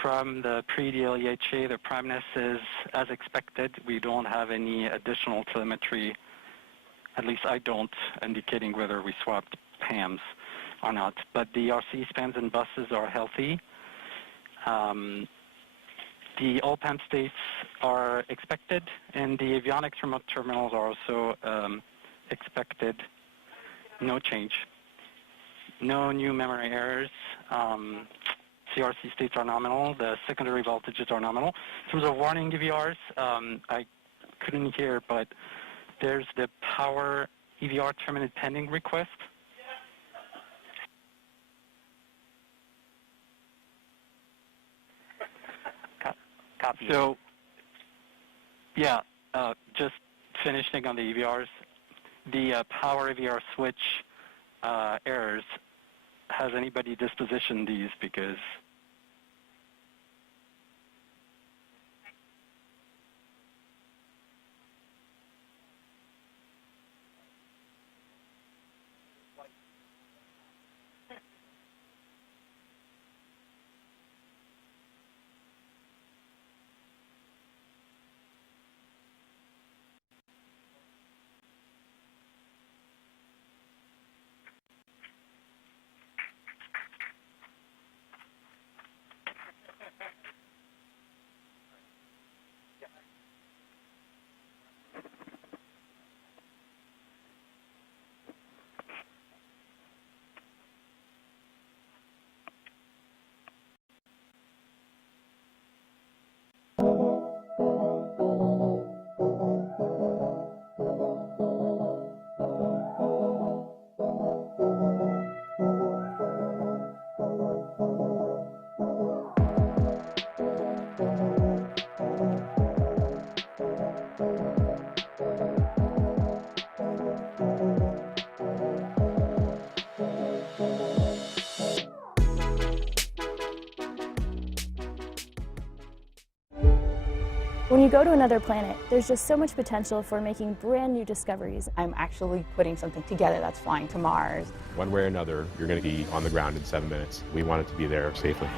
From the pre-deal EHA, the primeness is as expected. We don't have any additional telemetry, at least I don't, indicating whether we swapped PAMs or not. But the RC spans and buses are healthy. The all PAM states are expected, and the avionics remote terminals are also expected. No change. No new memory errors. CRC states are nominal. The secondary voltages are nominal. In terms of warning EVRs, I couldn't hear, but there's the power EVR terminated pending request. Copy. So, yeah, just finishing on the EVRs. The power EVR switch errors, has anybody dispositioned these? Because When you go to another planet, there's just so much potential for making brand new discoveries. I'm actually putting something together that's flying to Mars. One way or another, you're going to be on the ground in 7 minutes. We want it to be there safely.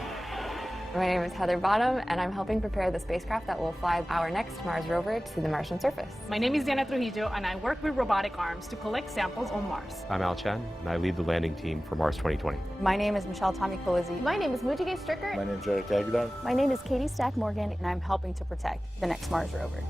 My name is Heather Bottom, and I'm helping prepare the spacecraft that will fly our next Mars rover to the Martian surface. My name is Diana Trujillo, and I work with robotic arms to collect samples on Mars. I'm Al Chen, and I lead the landing team for Mars 2020. My name is Michelle Tommy-Colizzi. My name is Mujige Stricker. My name is Eric Aguilar. My name is Katie Stack-Morgan, and I'm helping to protect the next Mars rover.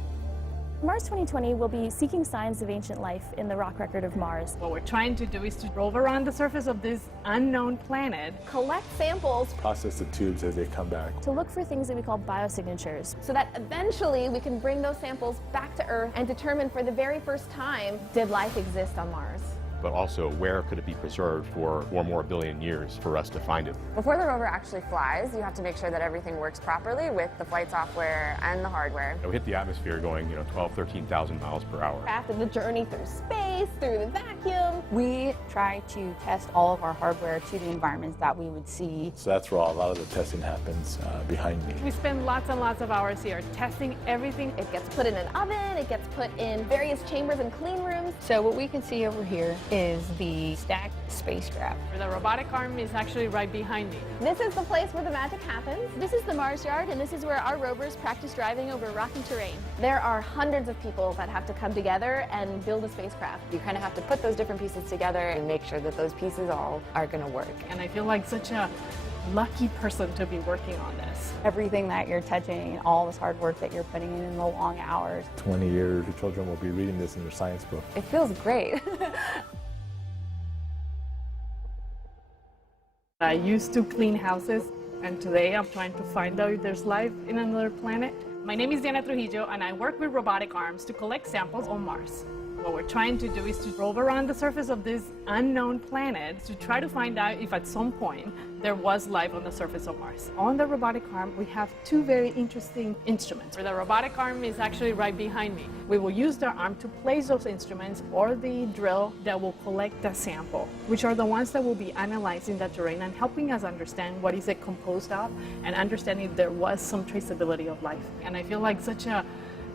Mars 2020 will be seeking signs of ancient life in the rock record of Mars. What we're trying to do is to rove around the surface of this unknown planet, collect samples, process the tubes as they come back, to look for things that we call biosignatures, so that eventually we can bring those samples back to Earth and determine for the very first time, did life exist on Mars? But also, where could it be preserved for 4 more billion years for us to find it? Before the rover actually flies, you have to make sure that everything works properly with the flight software and the hardware. We hit the atmosphere going, 12, 13,000 miles per hour. After the journey through space, through the vacuum, we try to test all of our hardware to the environments that we would see. So that's where a lot of the testing happens behind me. We spend lots and lots of hours here testing everything. It gets put in an oven, it gets put in various chambers and clean rooms. So what we can see over here is the stacked spacecraft. The robotic arm is actually right behind me. This is the place where the magic happens. This is the Mars Yard, and this is where our rovers practice driving over rocky terrain. There are hundreds of people that have to come together and build a spacecraft. You kind of have to put those different pieces together and make sure that those pieces all are going to work. And I feel like such a lucky person to be working on this. Everything that you're touching, all this hard work that you're putting in the long hours. 20 years, your children will be reading this in their science book. It feels great. I used to clean houses, and today I'm trying to find out if there's life in another planet. My name is Diana Trujillo, and I work with robotic arms to collect samples on Mars. What we're trying to do is to rover around the surface of this unknown planet to try to find out if at some point there was life on the surface of Mars. On the robotic arm, we have two very interesting instruments. The robotic arm is actually right behind me. We will use the arm to place those instruments or the drill that will collect the sample, which are the ones that will be analyzing the terrain and helping us understand what is it composed of and understanding if there was some traceability of life. And I feel like such a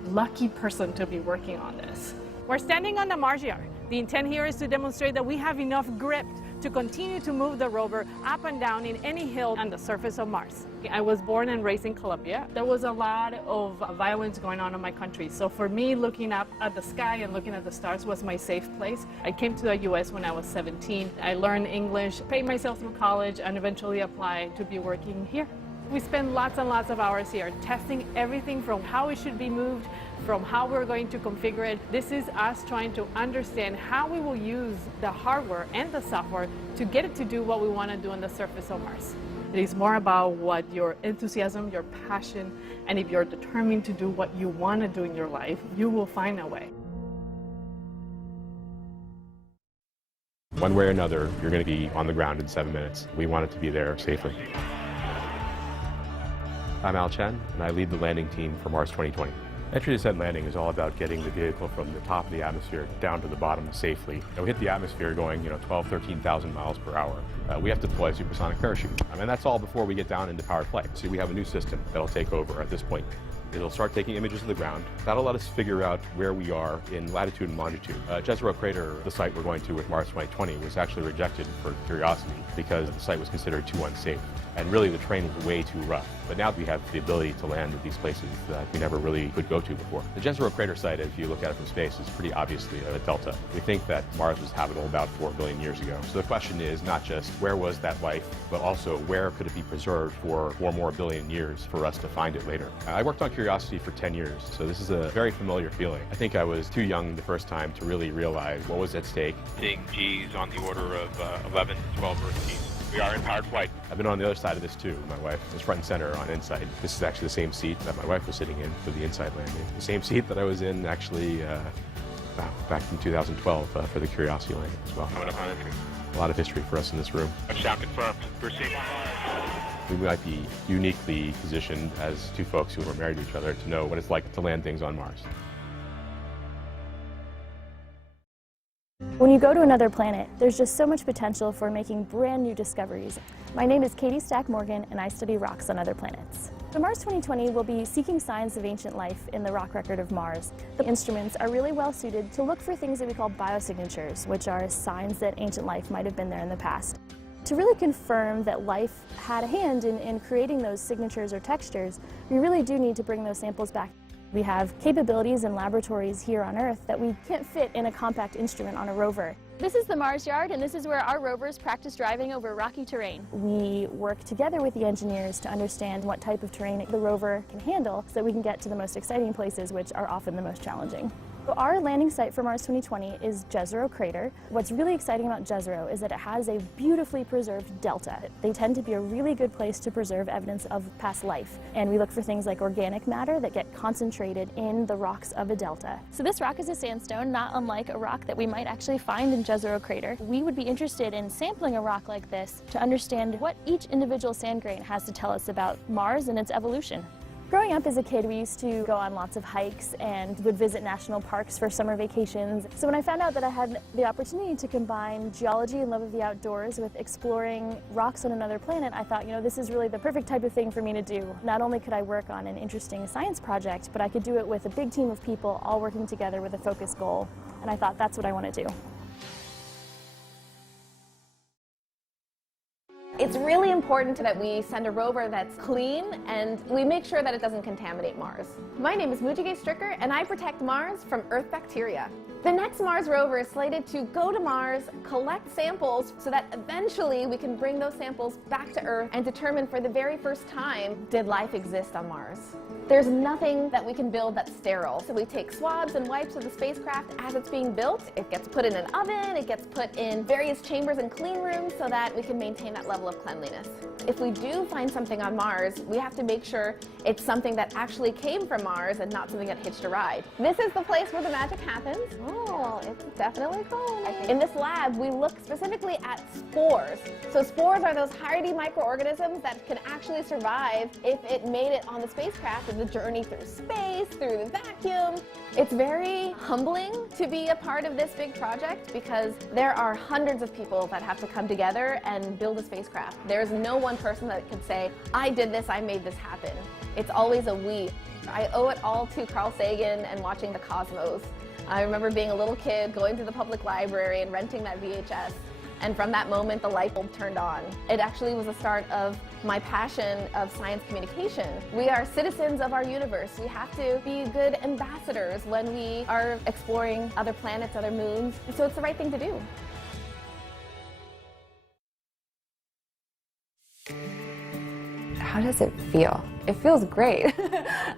lucky person to be working on this. We're standing on the Mars yard. The intent here is to demonstrate that we have enough grip to continue to move the rover up and down in any hill on the surface of Mars. I was born and raised in Colombia. There was a lot of violence going on in my country. So for me, looking up at the sky and looking at the stars was my safe place. I came to the US when I was 17. I learned English, paid myself through college, and eventually applied to be working here. We spend lots and lots of hours here testing everything from how it should be moved, from how we're going to configure it. This is us trying to understand how we will use the hardware and the software to get it to do what we want to do on the surface of Mars. It is more about what your enthusiasm, your passion, and if you're determined to do what you want to do in your life, you will find a way. One way or another, you're going to be on the ground in 7 minutes. We want it to be there safely. I'm Al Chen, and I lead the landing team for Mars 2020. Entry descent landing is all about getting the vehicle from the top of the atmosphere down to the bottom safely. We hit the atmosphere going 12, 13,000 miles per hour. We have to deploy a supersonic parachute. And that's all before we get down into powered flight. So we have a new system that'll take over at this point. It'll start taking images of the ground. That'll let us figure out where we are in latitude and longitude. Jezero Crater, the site we're going to with Mars 2020, was actually rejected for curiosity because the site was considered too unsafe. And really the terrain was way too rough. But now we have the ability to land at these places that we never really could go to before. The Jezero Crater site, if you look at it from space, is pretty obviously a delta. We think that Mars was habitable about 4 billion years ago. So the question is not just where was that life, but also where could it be preserved for 4 more billion years for us to find it later. I worked on Curiosity for 10 years, so this is a very familiar feeling. I think I was too young the first time to really realize what was at stake. Seeing G's on the order of 11 to 12 Earth G's. We are in powered flight. I've been on the other side of this too. My wife was front and center on InSight. This is actually the same seat that my wife was sitting in for the InSight landing. The same seat that I was in actually back in 2012 for the Curiosity landing as well. A lot of history for us in this room. Touchdown confirmed. Proceed. We might be uniquely positioned as two folks who are married to each other to know what it's like to land things on Mars. When you go to another planet, there's just so much potential for making brand new discoveries. My name is Katie Stack Morgan, and I study rocks on other planets. So Mars 2020 will be seeking signs of ancient life in the rock record of Mars. The instruments are really well suited to look for things that we call biosignatures, which are signs that ancient life might have been there in the past. To really confirm that life had a hand in creating those signatures or textures, we really do need to bring those samples back. We have capabilities in laboratories here on Earth that we can't fit in a compact instrument on a rover. This is the Mars Yard, and this is where our rovers practice driving over rocky terrain. We work together with the engineers to understand what type of terrain the rover can handle so that we can get to the most exciting places, which are often the most challenging. So our landing site for Mars 2020 is Jezero Crater. What's really exciting about Jezero is that it has a beautifully preserved delta. They tend to be a really good place to preserve evidence of past life. And we look for things like organic matter that get concentrated in the rocks of a delta. So this rock is a sandstone, not unlike a rock that we might actually find in Jezero Crater. We would be interested in sampling a rock like this to understand what each individual sand grain has to tell us about Mars and its evolution. Growing up as a kid, we used to go on lots of hikes and would visit national parks for summer vacations. So when I found out that I had the opportunity to combine geology and love of the outdoors with exploring rocks on another planet, I thought, this is really the perfect type of thing for me to do. Not only could I work on an interesting science project, but I could do it with a big team of people all working together with a focused goal. And I thought, that's what I want to do. It's really important that we send a rover that's clean and we make sure that it doesn't contaminate Mars. My name is Mujige Stricker and I protect Mars from Earth bacteria. The next Mars rover is slated to go to Mars, collect samples so that eventually we can bring those samples back to Earth and determine for the very first time, did life exist on Mars? There's nothing that we can build that's sterile. So we take swabs and wipes of the spacecraft as it's being built. It gets put in an oven, it gets put in various chambers and clean rooms so that we can maintain that level of cleanliness. cleanliness. If we do find something on Mars, we have to make sure it's something that actually came from Mars and not something that hitched a ride. This is the place where the magic happens. Oh, it's definitely cold. In this lab, we look specifically at spores. So spores are those hardy microorganisms that can actually survive if it made it on the spacecraft in the journey through space, through the vacuum. It's very humbling to be a part of this big project because there are hundreds of people that have to come together and build a spacecraft. There's no one person that can say, I did this, I made this happen. It's always a we. I owe it all to Carl Sagan and watching the cosmos. I remember being a little kid, going to the public library and renting that VHS. And from that moment, the light bulb turned on. It actually was the start of my passion of science communication. We are citizens of our universe. We have to be good ambassadors when we are exploring other planets, other moons. And so it's the right thing to do. How does it feel? It feels great.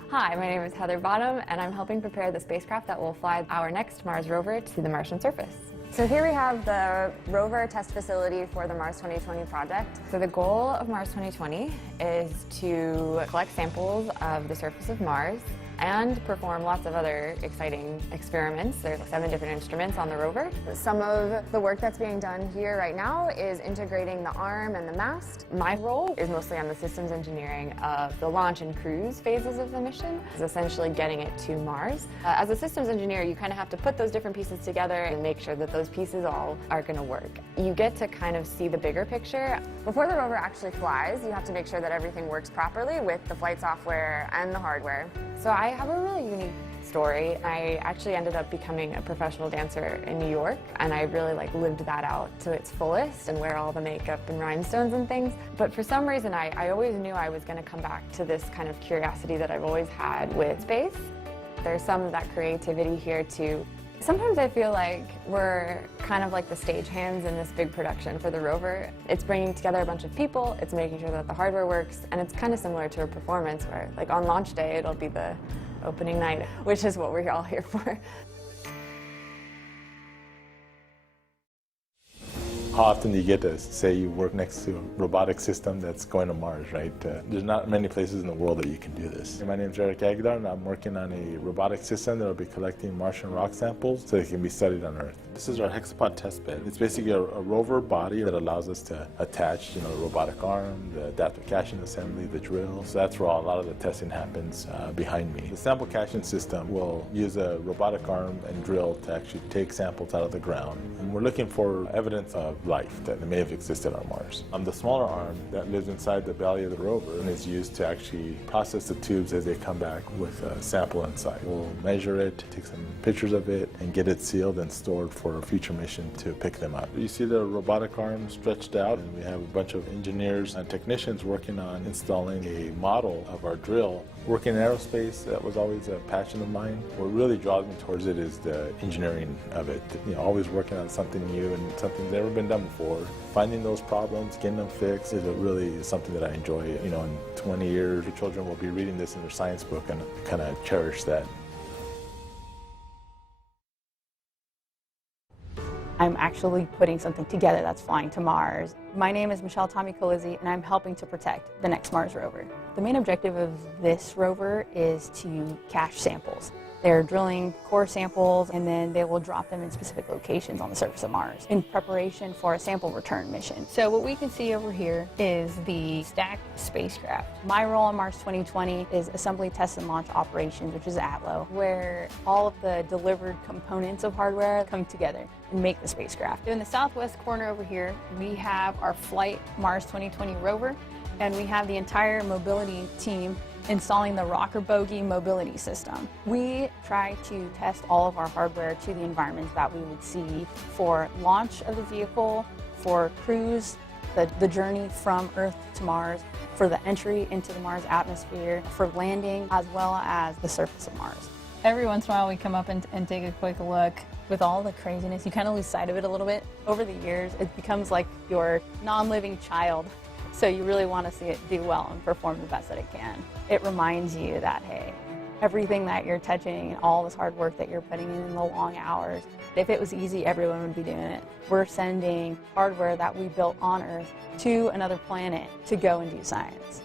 Hi, my name is Heather Bottom, and I'm helping prepare the spacecraft that will fly our next Mars rover to the Martian surface. So here we have the rover test facility for the Mars 2020 project. So the goal of Mars 2020 is to collect samples of the surface of Mars and perform lots of other exciting experiments. There's 7 different instruments on the rover. Some of the work that's being done here right now is integrating the arm and the mast. My role is mostly on the systems engineering of the launch and cruise phases of the mission, is essentially getting it to Mars. As a systems engineer, you kind of have to put those different pieces together and make sure that those pieces all are going to work. You get to kind of see the bigger picture. Before the rover actually flies, you have to make sure that everything works properly with the flight software and the hardware. So I have a really unique story. I actually ended up becoming a professional dancer in New York, and I really lived that out to its fullest and wear all the makeup and rhinestones and things. But for some reason, I always knew I was going to come back to this kind of curiosity that I've always had with space. There's some of that creativity here too. Sometimes I feel like we're kind of like the stagehands in this big production for the rover. It's bringing together a bunch of people, it's making sure that the hardware works, and it's kind of similar to a performance where, on launch day, it'll be the opening night, which is what we're all here for. How often do you get to say you work next to a robotic system that's going to Mars, right? There's not many places in the world that you can do this. My name is Eric Aguilar, and I'm working on a robotic system that will be collecting Martian rock samples so they can be studied on Earth. This is our hexapod test bed. It's basically a rover body that allows us to attach, the robotic arm, the adaptive caching assembly, the drill. So that's where a lot of the testing happens behind me. The sample caching system will use a robotic arm and drill to actually take samples out of the ground. And we're looking for evidence of life that may have existed on Mars. The smaller arm that lives inside the belly of the rover and is used to actually process the tubes as they come back with a sample inside. We'll measure it, take some pictures of it, and get it sealed and stored for a future mission to pick them up. You see the robotic arm stretched out, and we have a bunch of engineers and technicians working on installing a model of our drill. Working in aerospace, that was always a passion of mine. What really draws me towards it is the engineering of it. Always working on something new and something that's never been done before. Finding those problems, getting them fixed is really something that I enjoy. In 20 years, the children will be reading this in their science book and kind of cherish that. I'm actually putting something together that's flying to Mars. My name is Michelle Colizzi, and I'm helping to protect the next Mars rover. The main objective of this rover is to cache samples. They're drilling core samples, and then they will drop them in specific locations on the surface of Mars in preparation for a sample return mission. So what we can see over here is the stacked spacecraft. My role on Mars 2020 is Assembly, Test, and Launch Operations, which is ATLO, where all of the delivered components of hardware come together and make the spacecraft. In the southwest corner over here, we have our Flight Mars 2020 rover, and we have the entire mobility team installing the rocker bogie mobility system. We try to test all of our hardware to the environments that we would see for launch of the vehicle, for cruise, the journey from Earth to Mars, for the entry into the Mars atmosphere, for landing, as well as the surface of Mars. Every once in a while we come up and take a quick look. With all the craziness, you kind of lose sight of it a little bit. Over the years, it becomes like your non-living child. So you really want to see it do well and perform the best that it can. It reminds you that, hey, everything that you're touching and all this hard work that you're putting in the long hours. If it was easy, everyone would be doing it. We're sending hardware that we built on Earth to another planet to go and do science.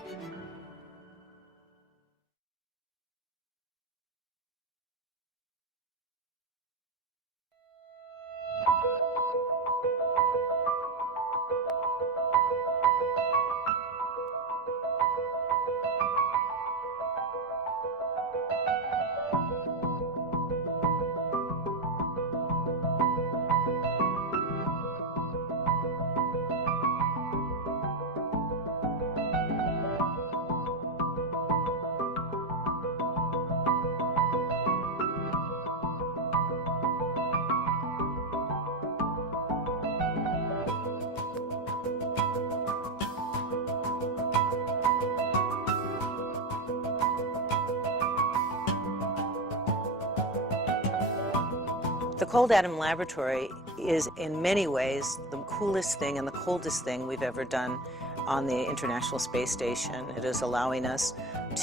The Cold Atom Laboratory is in many ways the coolest thing and the coldest thing we've ever done on the International Space Station. It is allowing us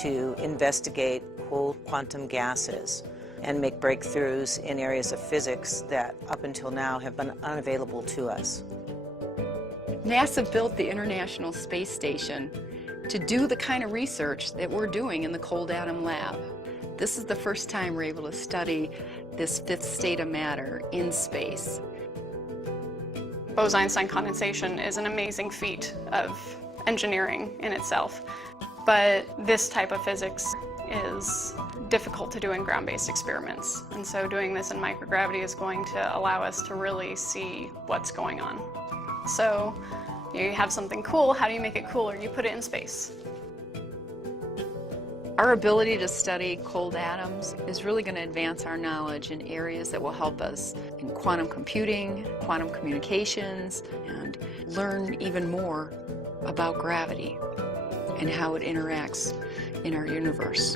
to investigate cold quantum gases and make breakthroughs in areas of physics that up until now have been unavailable to us. NASA built the International Space Station to do the kind of research that we're doing in the Cold Atom Lab. This is the first time we're able to study this fifth state of matter in space. Bose-Einstein condensation is an amazing feat of engineering in itself, but this type of physics is difficult to do in ground-based experiments, and so doing this in microgravity is going to allow us to really see what's going on. So you have something cool, how do you make it cooler? You put it in space. Our ability to study cold atoms is really going to advance our knowledge in areas that will help us in quantum computing, quantum communications, and learn even more about gravity and how it interacts in our universe.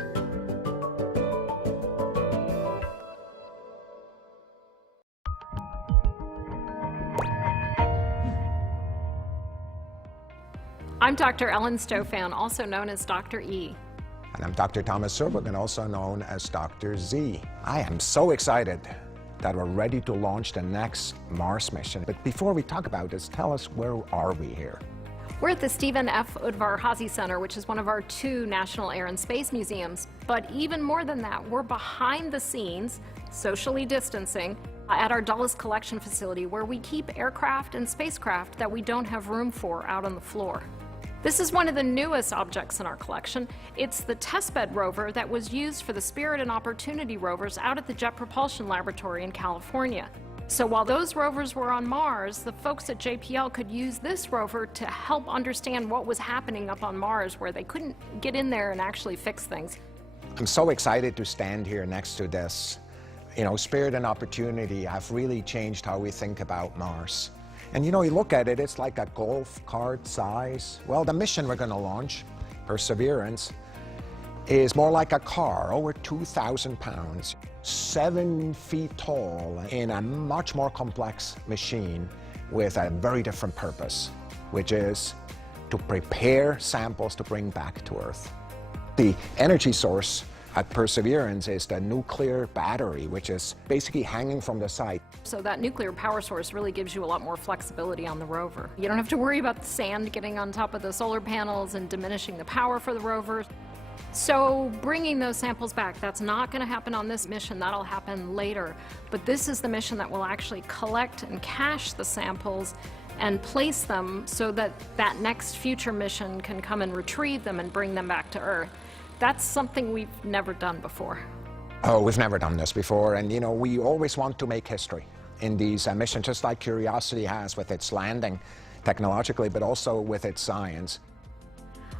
I'm Dr. Ellen Stofan, also known as Dr. E. And I'm Dr. Thomas Serbergen, also known as Dr. Z. I am so excited that we're ready to launch the next Mars mission. But before we talk about this, tell us, where are we here? We're at the Stephen F. Udvar-Hazy Center, which is one of our 2 National Air and Space Museums. But even more than that, we're behind the scenes, socially distancing, at our Dulles Collection Facility, where we keep aircraft and spacecraft that we don't have room for out on the floor. This is one of the newest objects in our collection. It's the testbed rover that was used for the Spirit and Opportunity rovers out at the Jet Propulsion Laboratory in California. So while those rovers were on Mars, the folks at JPL could use this rover to help understand what was happening up on Mars, where they couldn't get in there and actually fix things. I'm so excited to stand here next to this. You know, Spirit and Opportunity have really changed how we think about Mars. And you know, you look at it, it's like a golf cart size. Well, the mission we're going to launch, Perseverance, is more like a car, over 2,000 pounds, 7 feet tall, in a much more complex machine with a very different purpose, which is to prepare samples to bring back to Earth. The energy source at Perseverance is the nuclear battery, which is basically hanging from the side. So that nuclear power source really gives you a lot more flexibility on the rover. You don't have to worry about the sand getting on top of the solar panels and diminishing the power for the rover. So bringing those samples back, that's not going to happen on this mission, that'll happen later. But this is the mission that will actually collect and cache the samples and place them so that that next future mission can come and retrieve them and bring them back to Earth. That's something we've never done before. Oh, we've never done this before, and you know, we always want to make history in these missions, just like Curiosity has with its landing technologically, but also with its science.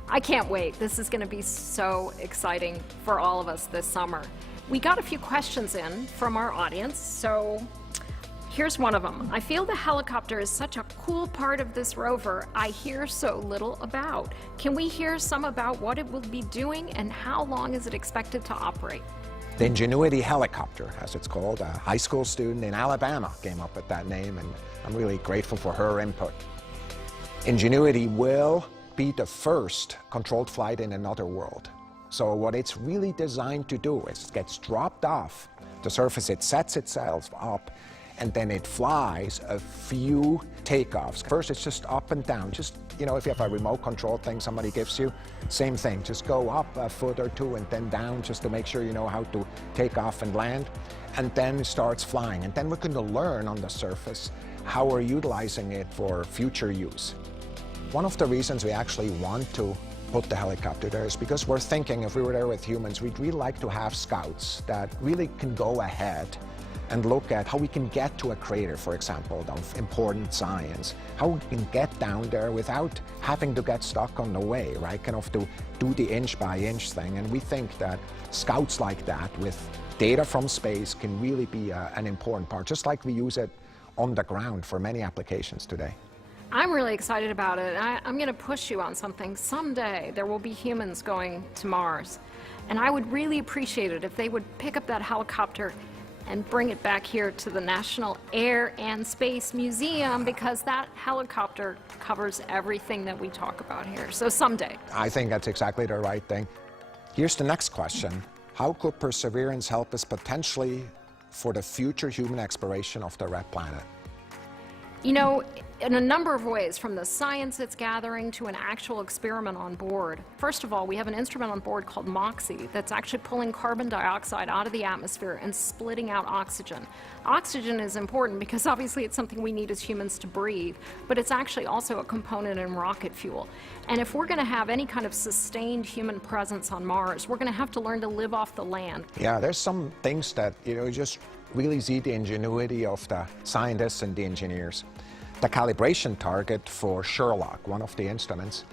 I can't wait. This is going to be so exciting for all of us this summer. We got a few questions in from our audience, so here's one of them. I feel the helicopter is such a cool part of this rover I hear so little about. Can we hear some about what it will be doing and how long is it expected to operate? The Ingenuity helicopter, as it's called, a high school student in Alabama came up with that name, and I'm really grateful for her input. Ingenuity will be the first controlled flight in another world. So what it's really designed to do is it gets dropped off the surface, it sets itself up, and then it flies a few takeoffs. First, it's just up and down. Just, you know, if you have a remote control thing somebody gives you, same thing. Just go up a foot or two and then down just to make sure you know how to take off and land. And then it starts flying. And then we're going to learn on the surface how we're utilizing it for future use. One of the reasons we actually want to put the helicopter there is because we're thinking if we were there with humans, we'd really like to have scouts that really can go ahead and look at how we can get to a crater, for example, of important science, how we can get down there without having to get stuck on the way, right? Kind of to do the inch-by-inch thing. And we think that scouts like that with data from space can really be an important part, just like we use it on the ground for many applications today. I'm really excited about it. I'm going to push you on something. Someday there will be humans going to Mars. And I would really appreciate it if they would pick up that helicopter and bring it back here to the National Air and Space Museum, because that helicopter covers everything that we talk about here. So someday. I think that's exactly the right thing. Here's the next question. How could Perseverance help us potentially for the future human exploration of the red planet? You know, in a number of ways, from the science it's gathering to an actual experiment on board. First of all, we have an instrument on board called MOXIE that's actually pulling carbon dioxide out of the atmosphere and splitting out oxygen. Oxygen is important because obviously it's something we need as humans to breathe, but it's actually also a component in rocket fuel. And if we're going to have any kind of sustained human presence on Mars, we're going to have to learn to live off the land. Yeah, there's some things that, you know, just really see the ingenuity of the scientists and the engineers. The calibration target for Sherlock, one of the instruments,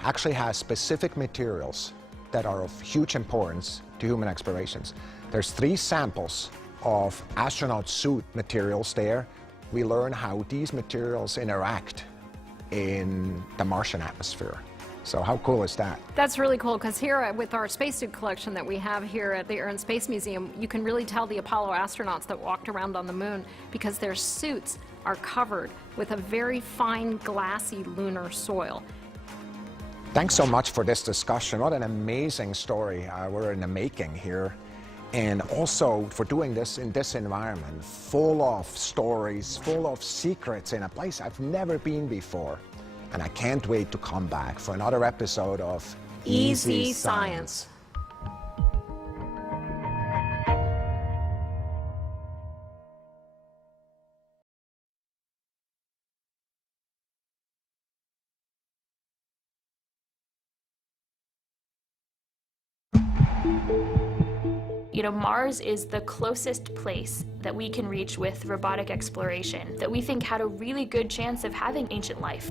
actually has specific materials that are of huge importance to human explorations. There's 3 samples of astronaut suit materials there. We learn how these materials interact in the Martian atmosphere. So how cool is that? That's really cool, because here with our spacesuit collection that we have here at the Air and Space Museum, you can really tell the Apollo astronauts that walked around on the moon, because their suits are covered with a very fine, glassy lunar soil. Thanks so much for this discussion. What an amazing story we're in the making here. And also for doing this in this environment, full of stories, full of secrets in a place I've never been before. And I can't wait to come back for another episode of Easy Science. You know, Mars is the closest place that we can reach with robotic exploration that we think had a really good chance of having ancient life.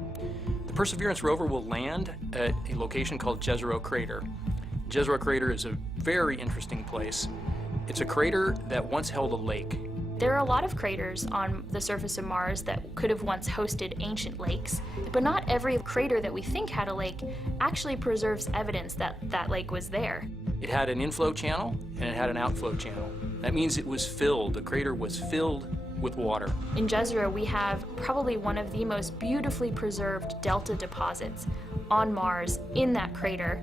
The Perseverance rover will land at a location called Jezero Crater. Jezero Crater is a very interesting place. It's a crater that once held a lake. There are a lot of craters on the surface of Mars that could have once hosted ancient lakes, but not every crater that we think had a lake actually preserves evidence that that lake was there. It had an inflow channel and it had an outflow channel. That means it was filled, the crater was filled with water. In Jezero, we have probably one of the most beautifully preserved delta deposits on Mars in that crater.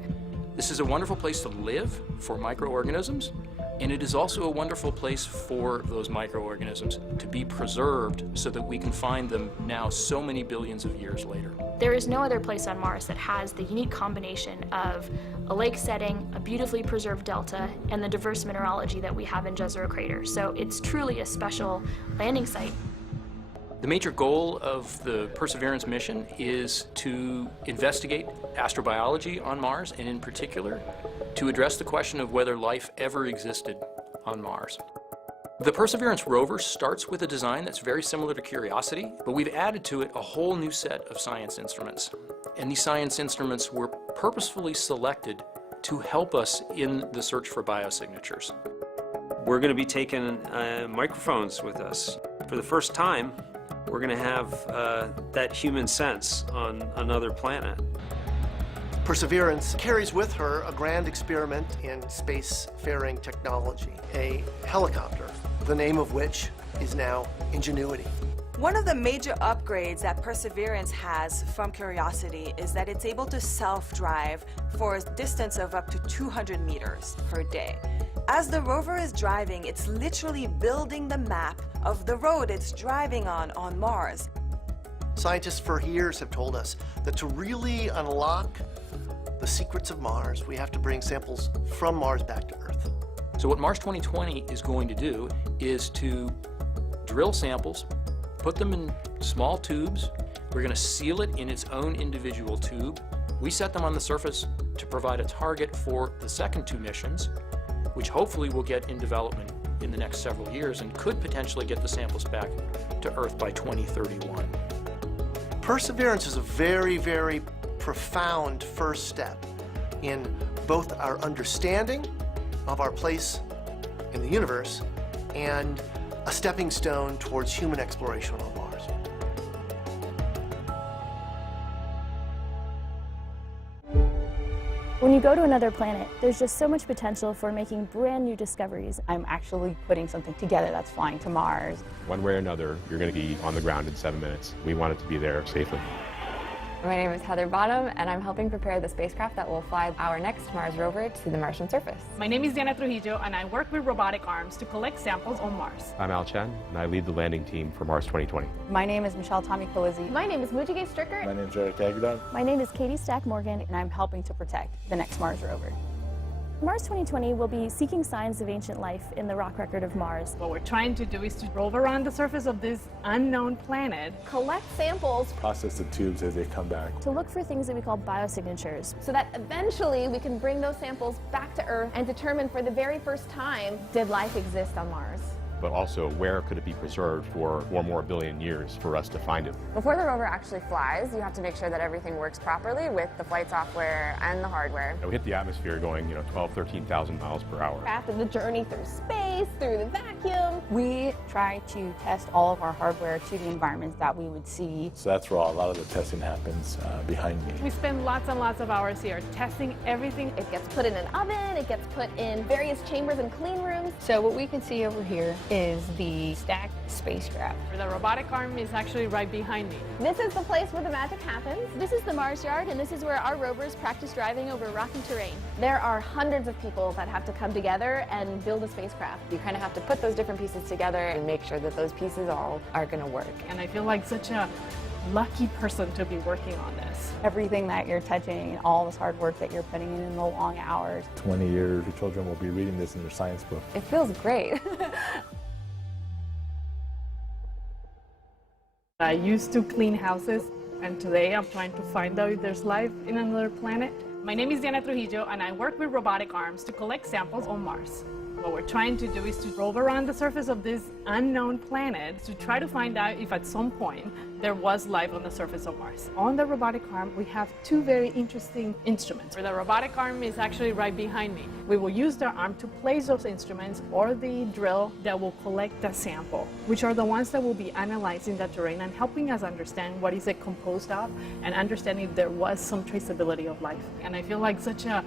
This is a wonderful place to live for microorganisms, and it is also a wonderful place for those microorganisms to be preserved so that we can find them now so many billions of years later. There is no other place on Mars that has the unique combination of a lake setting, a beautifully preserved delta, and the diverse mineralogy that we have in Jezero Crater. So it's truly a special landing site. The major goal of the Perseverance mission is to investigate astrobiology on Mars, and in particular, to address the question of whether life ever existed on Mars. The Perseverance rover starts with a design that's very similar to Curiosity, but we've added to it a whole new set of science instruments. And these science instruments were purposefully selected to help us in the search for biosignatures. We're going to be taking microphones with us. For the first time, we're going to have that human sense on another planet. Perseverance carries with her a grand experiment in spacefaring technology, a helicopter, the name of which is now Ingenuity. One of the major upgrades that Perseverance has from Curiosity is that it's able to self-drive for a distance of up to 200 meters per day. As the rover is driving, it's literally building the map of the road it's driving on Mars. Scientists for years have told us that to really unlock the secrets of Mars, we have to bring samples from Mars back to Earth. So what Mars 2020 is going to do is to drill samples, put them in small tubes. We're going to seal it in its own individual tube. We set them on the surface to provide a target for the second two missions, which hopefully will get in development in the next several years and could potentially get the samples back to Earth by 2031. Perseverance is a very, very profound first step in both our understanding of our place in the universe and a stepping stone towards human exploration on Mars. When you go to another planet, there's just so much potential for making brand new discoveries. I'm actually putting something together that's flying to Mars. One way or another, you're going to be on the ground in 7 minutes. We want it to be there safely. My name is Heather Bottom, and I'm helping prepare the spacecraft that will fly our next Mars rover to the Martian surface. My name is Diana Trujillo, and I work with robotic arms to collect samples on Mars. I'm Al Chen, and I lead the landing team for Mars 2020. My name is Michelle Kalizzi. My name is Mujige Stricker. My name is Eric Aguilar. My name is Katie Stack Morgan, and I'm helping to protect the next Mars rover. Mars 2020 will be seeking signs of ancient life in the rock record of Mars. What we're trying to do is to rover around the surface of this unknown planet, collect samples, process the tubes as they come back, to look for things that we call biosignatures, so that eventually we can bring those samples back to Earth and determine for the very first time, did life exist on Mars? But also, where could it be preserved for 4 more billion years for us to find it? Before the rover actually flies, you have to make sure that everything works properly with the flight software and the hardware. We hit the atmosphere going, 12, 13,000 miles per hour. After the journey through space, through the vacuum, we try to test all of our hardware to the environments that we would see. So that's where a lot of the testing happens behind me. We spend lots and lots of hours here testing everything. It gets put in an oven, it gets put in various chambers and clean rooms. So what we can see over here is the stacked spacecraft. The robotic arm is actually right behind me. This is the place where the magic happens. This is the Mars Yard, and this is where our rovers practice driving over rocky terrain. There are hundreds of people that have to come together and build a spacecraft. You kind of have to put those different pieces together and make sure that those pieces all are going to work. And I feel like such a lucky person to be working on this. Everything that you're touching, all this hard work that you're putting in the long hours. 20 years, your children will be reading this in their science book. It feels great. I used to clean houses, and today I'm trying to find out if there's life in another planet. My name is Diana Trujillo, and I work with robotic arms to collect samples on Mars. What we're trying to do is to rover around the surface of this unknown planet to try to find out if at some point there was life on the surface of Mars. On the robotic arm, we have two very interesting instruments. The robotic arm is actually right behind me. We will use the arm to place those instruments or the drill that will collect the sample, which are the ones that will be analyzing the terrain and helping us understand what is it composed of and understanding if there was some traceability of life. And I feel like such a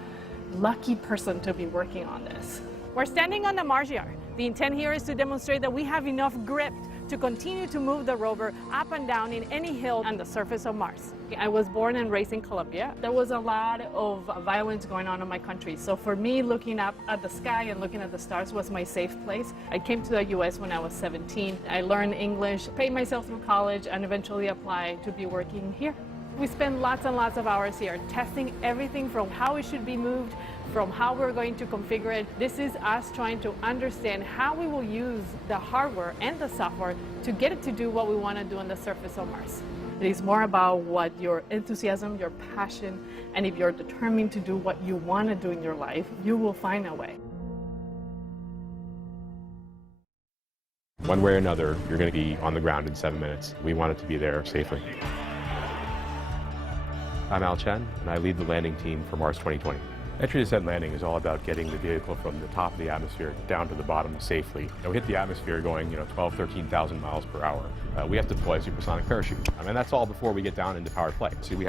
lucky person to be working on this. We're standing on the Mars Yard. The intent here is to demonstrate that we have enough grip to continue to move the rover up and down in any hill on the surface of Mars. I was born and raised in Colombia. There was a lot of violence going on in my country. So for me, looking up at the sky and looking at the stars was my safe place. I came to the US when I was 17. I learned English, paid myself through college, and eventually applied to be working here. We spend lots and lots of hours here testing everything from how it should be moved, from how we're going to configure it. This is us trying to understand how we will use the hardware and the software to get it to do what we want to do on the surface of Mars. It is more about what your enthusiasm, your passion, and if you're determined to do what you want to do in your life, you will find a way. One way or another, you're going to be on the ground in 7 minutes. We want it to be there safely. I'm Al Chen, and I lead the landing team for Mars 2020. Entry descent landing is all about getting the vehicle from the top of the atmosphere down to the bottom safely. We hit the atmosphere going, 12, 13,000 miles per hour. We have to deploy a supersonic parachute. And that's all before we get down into powered flight. So we have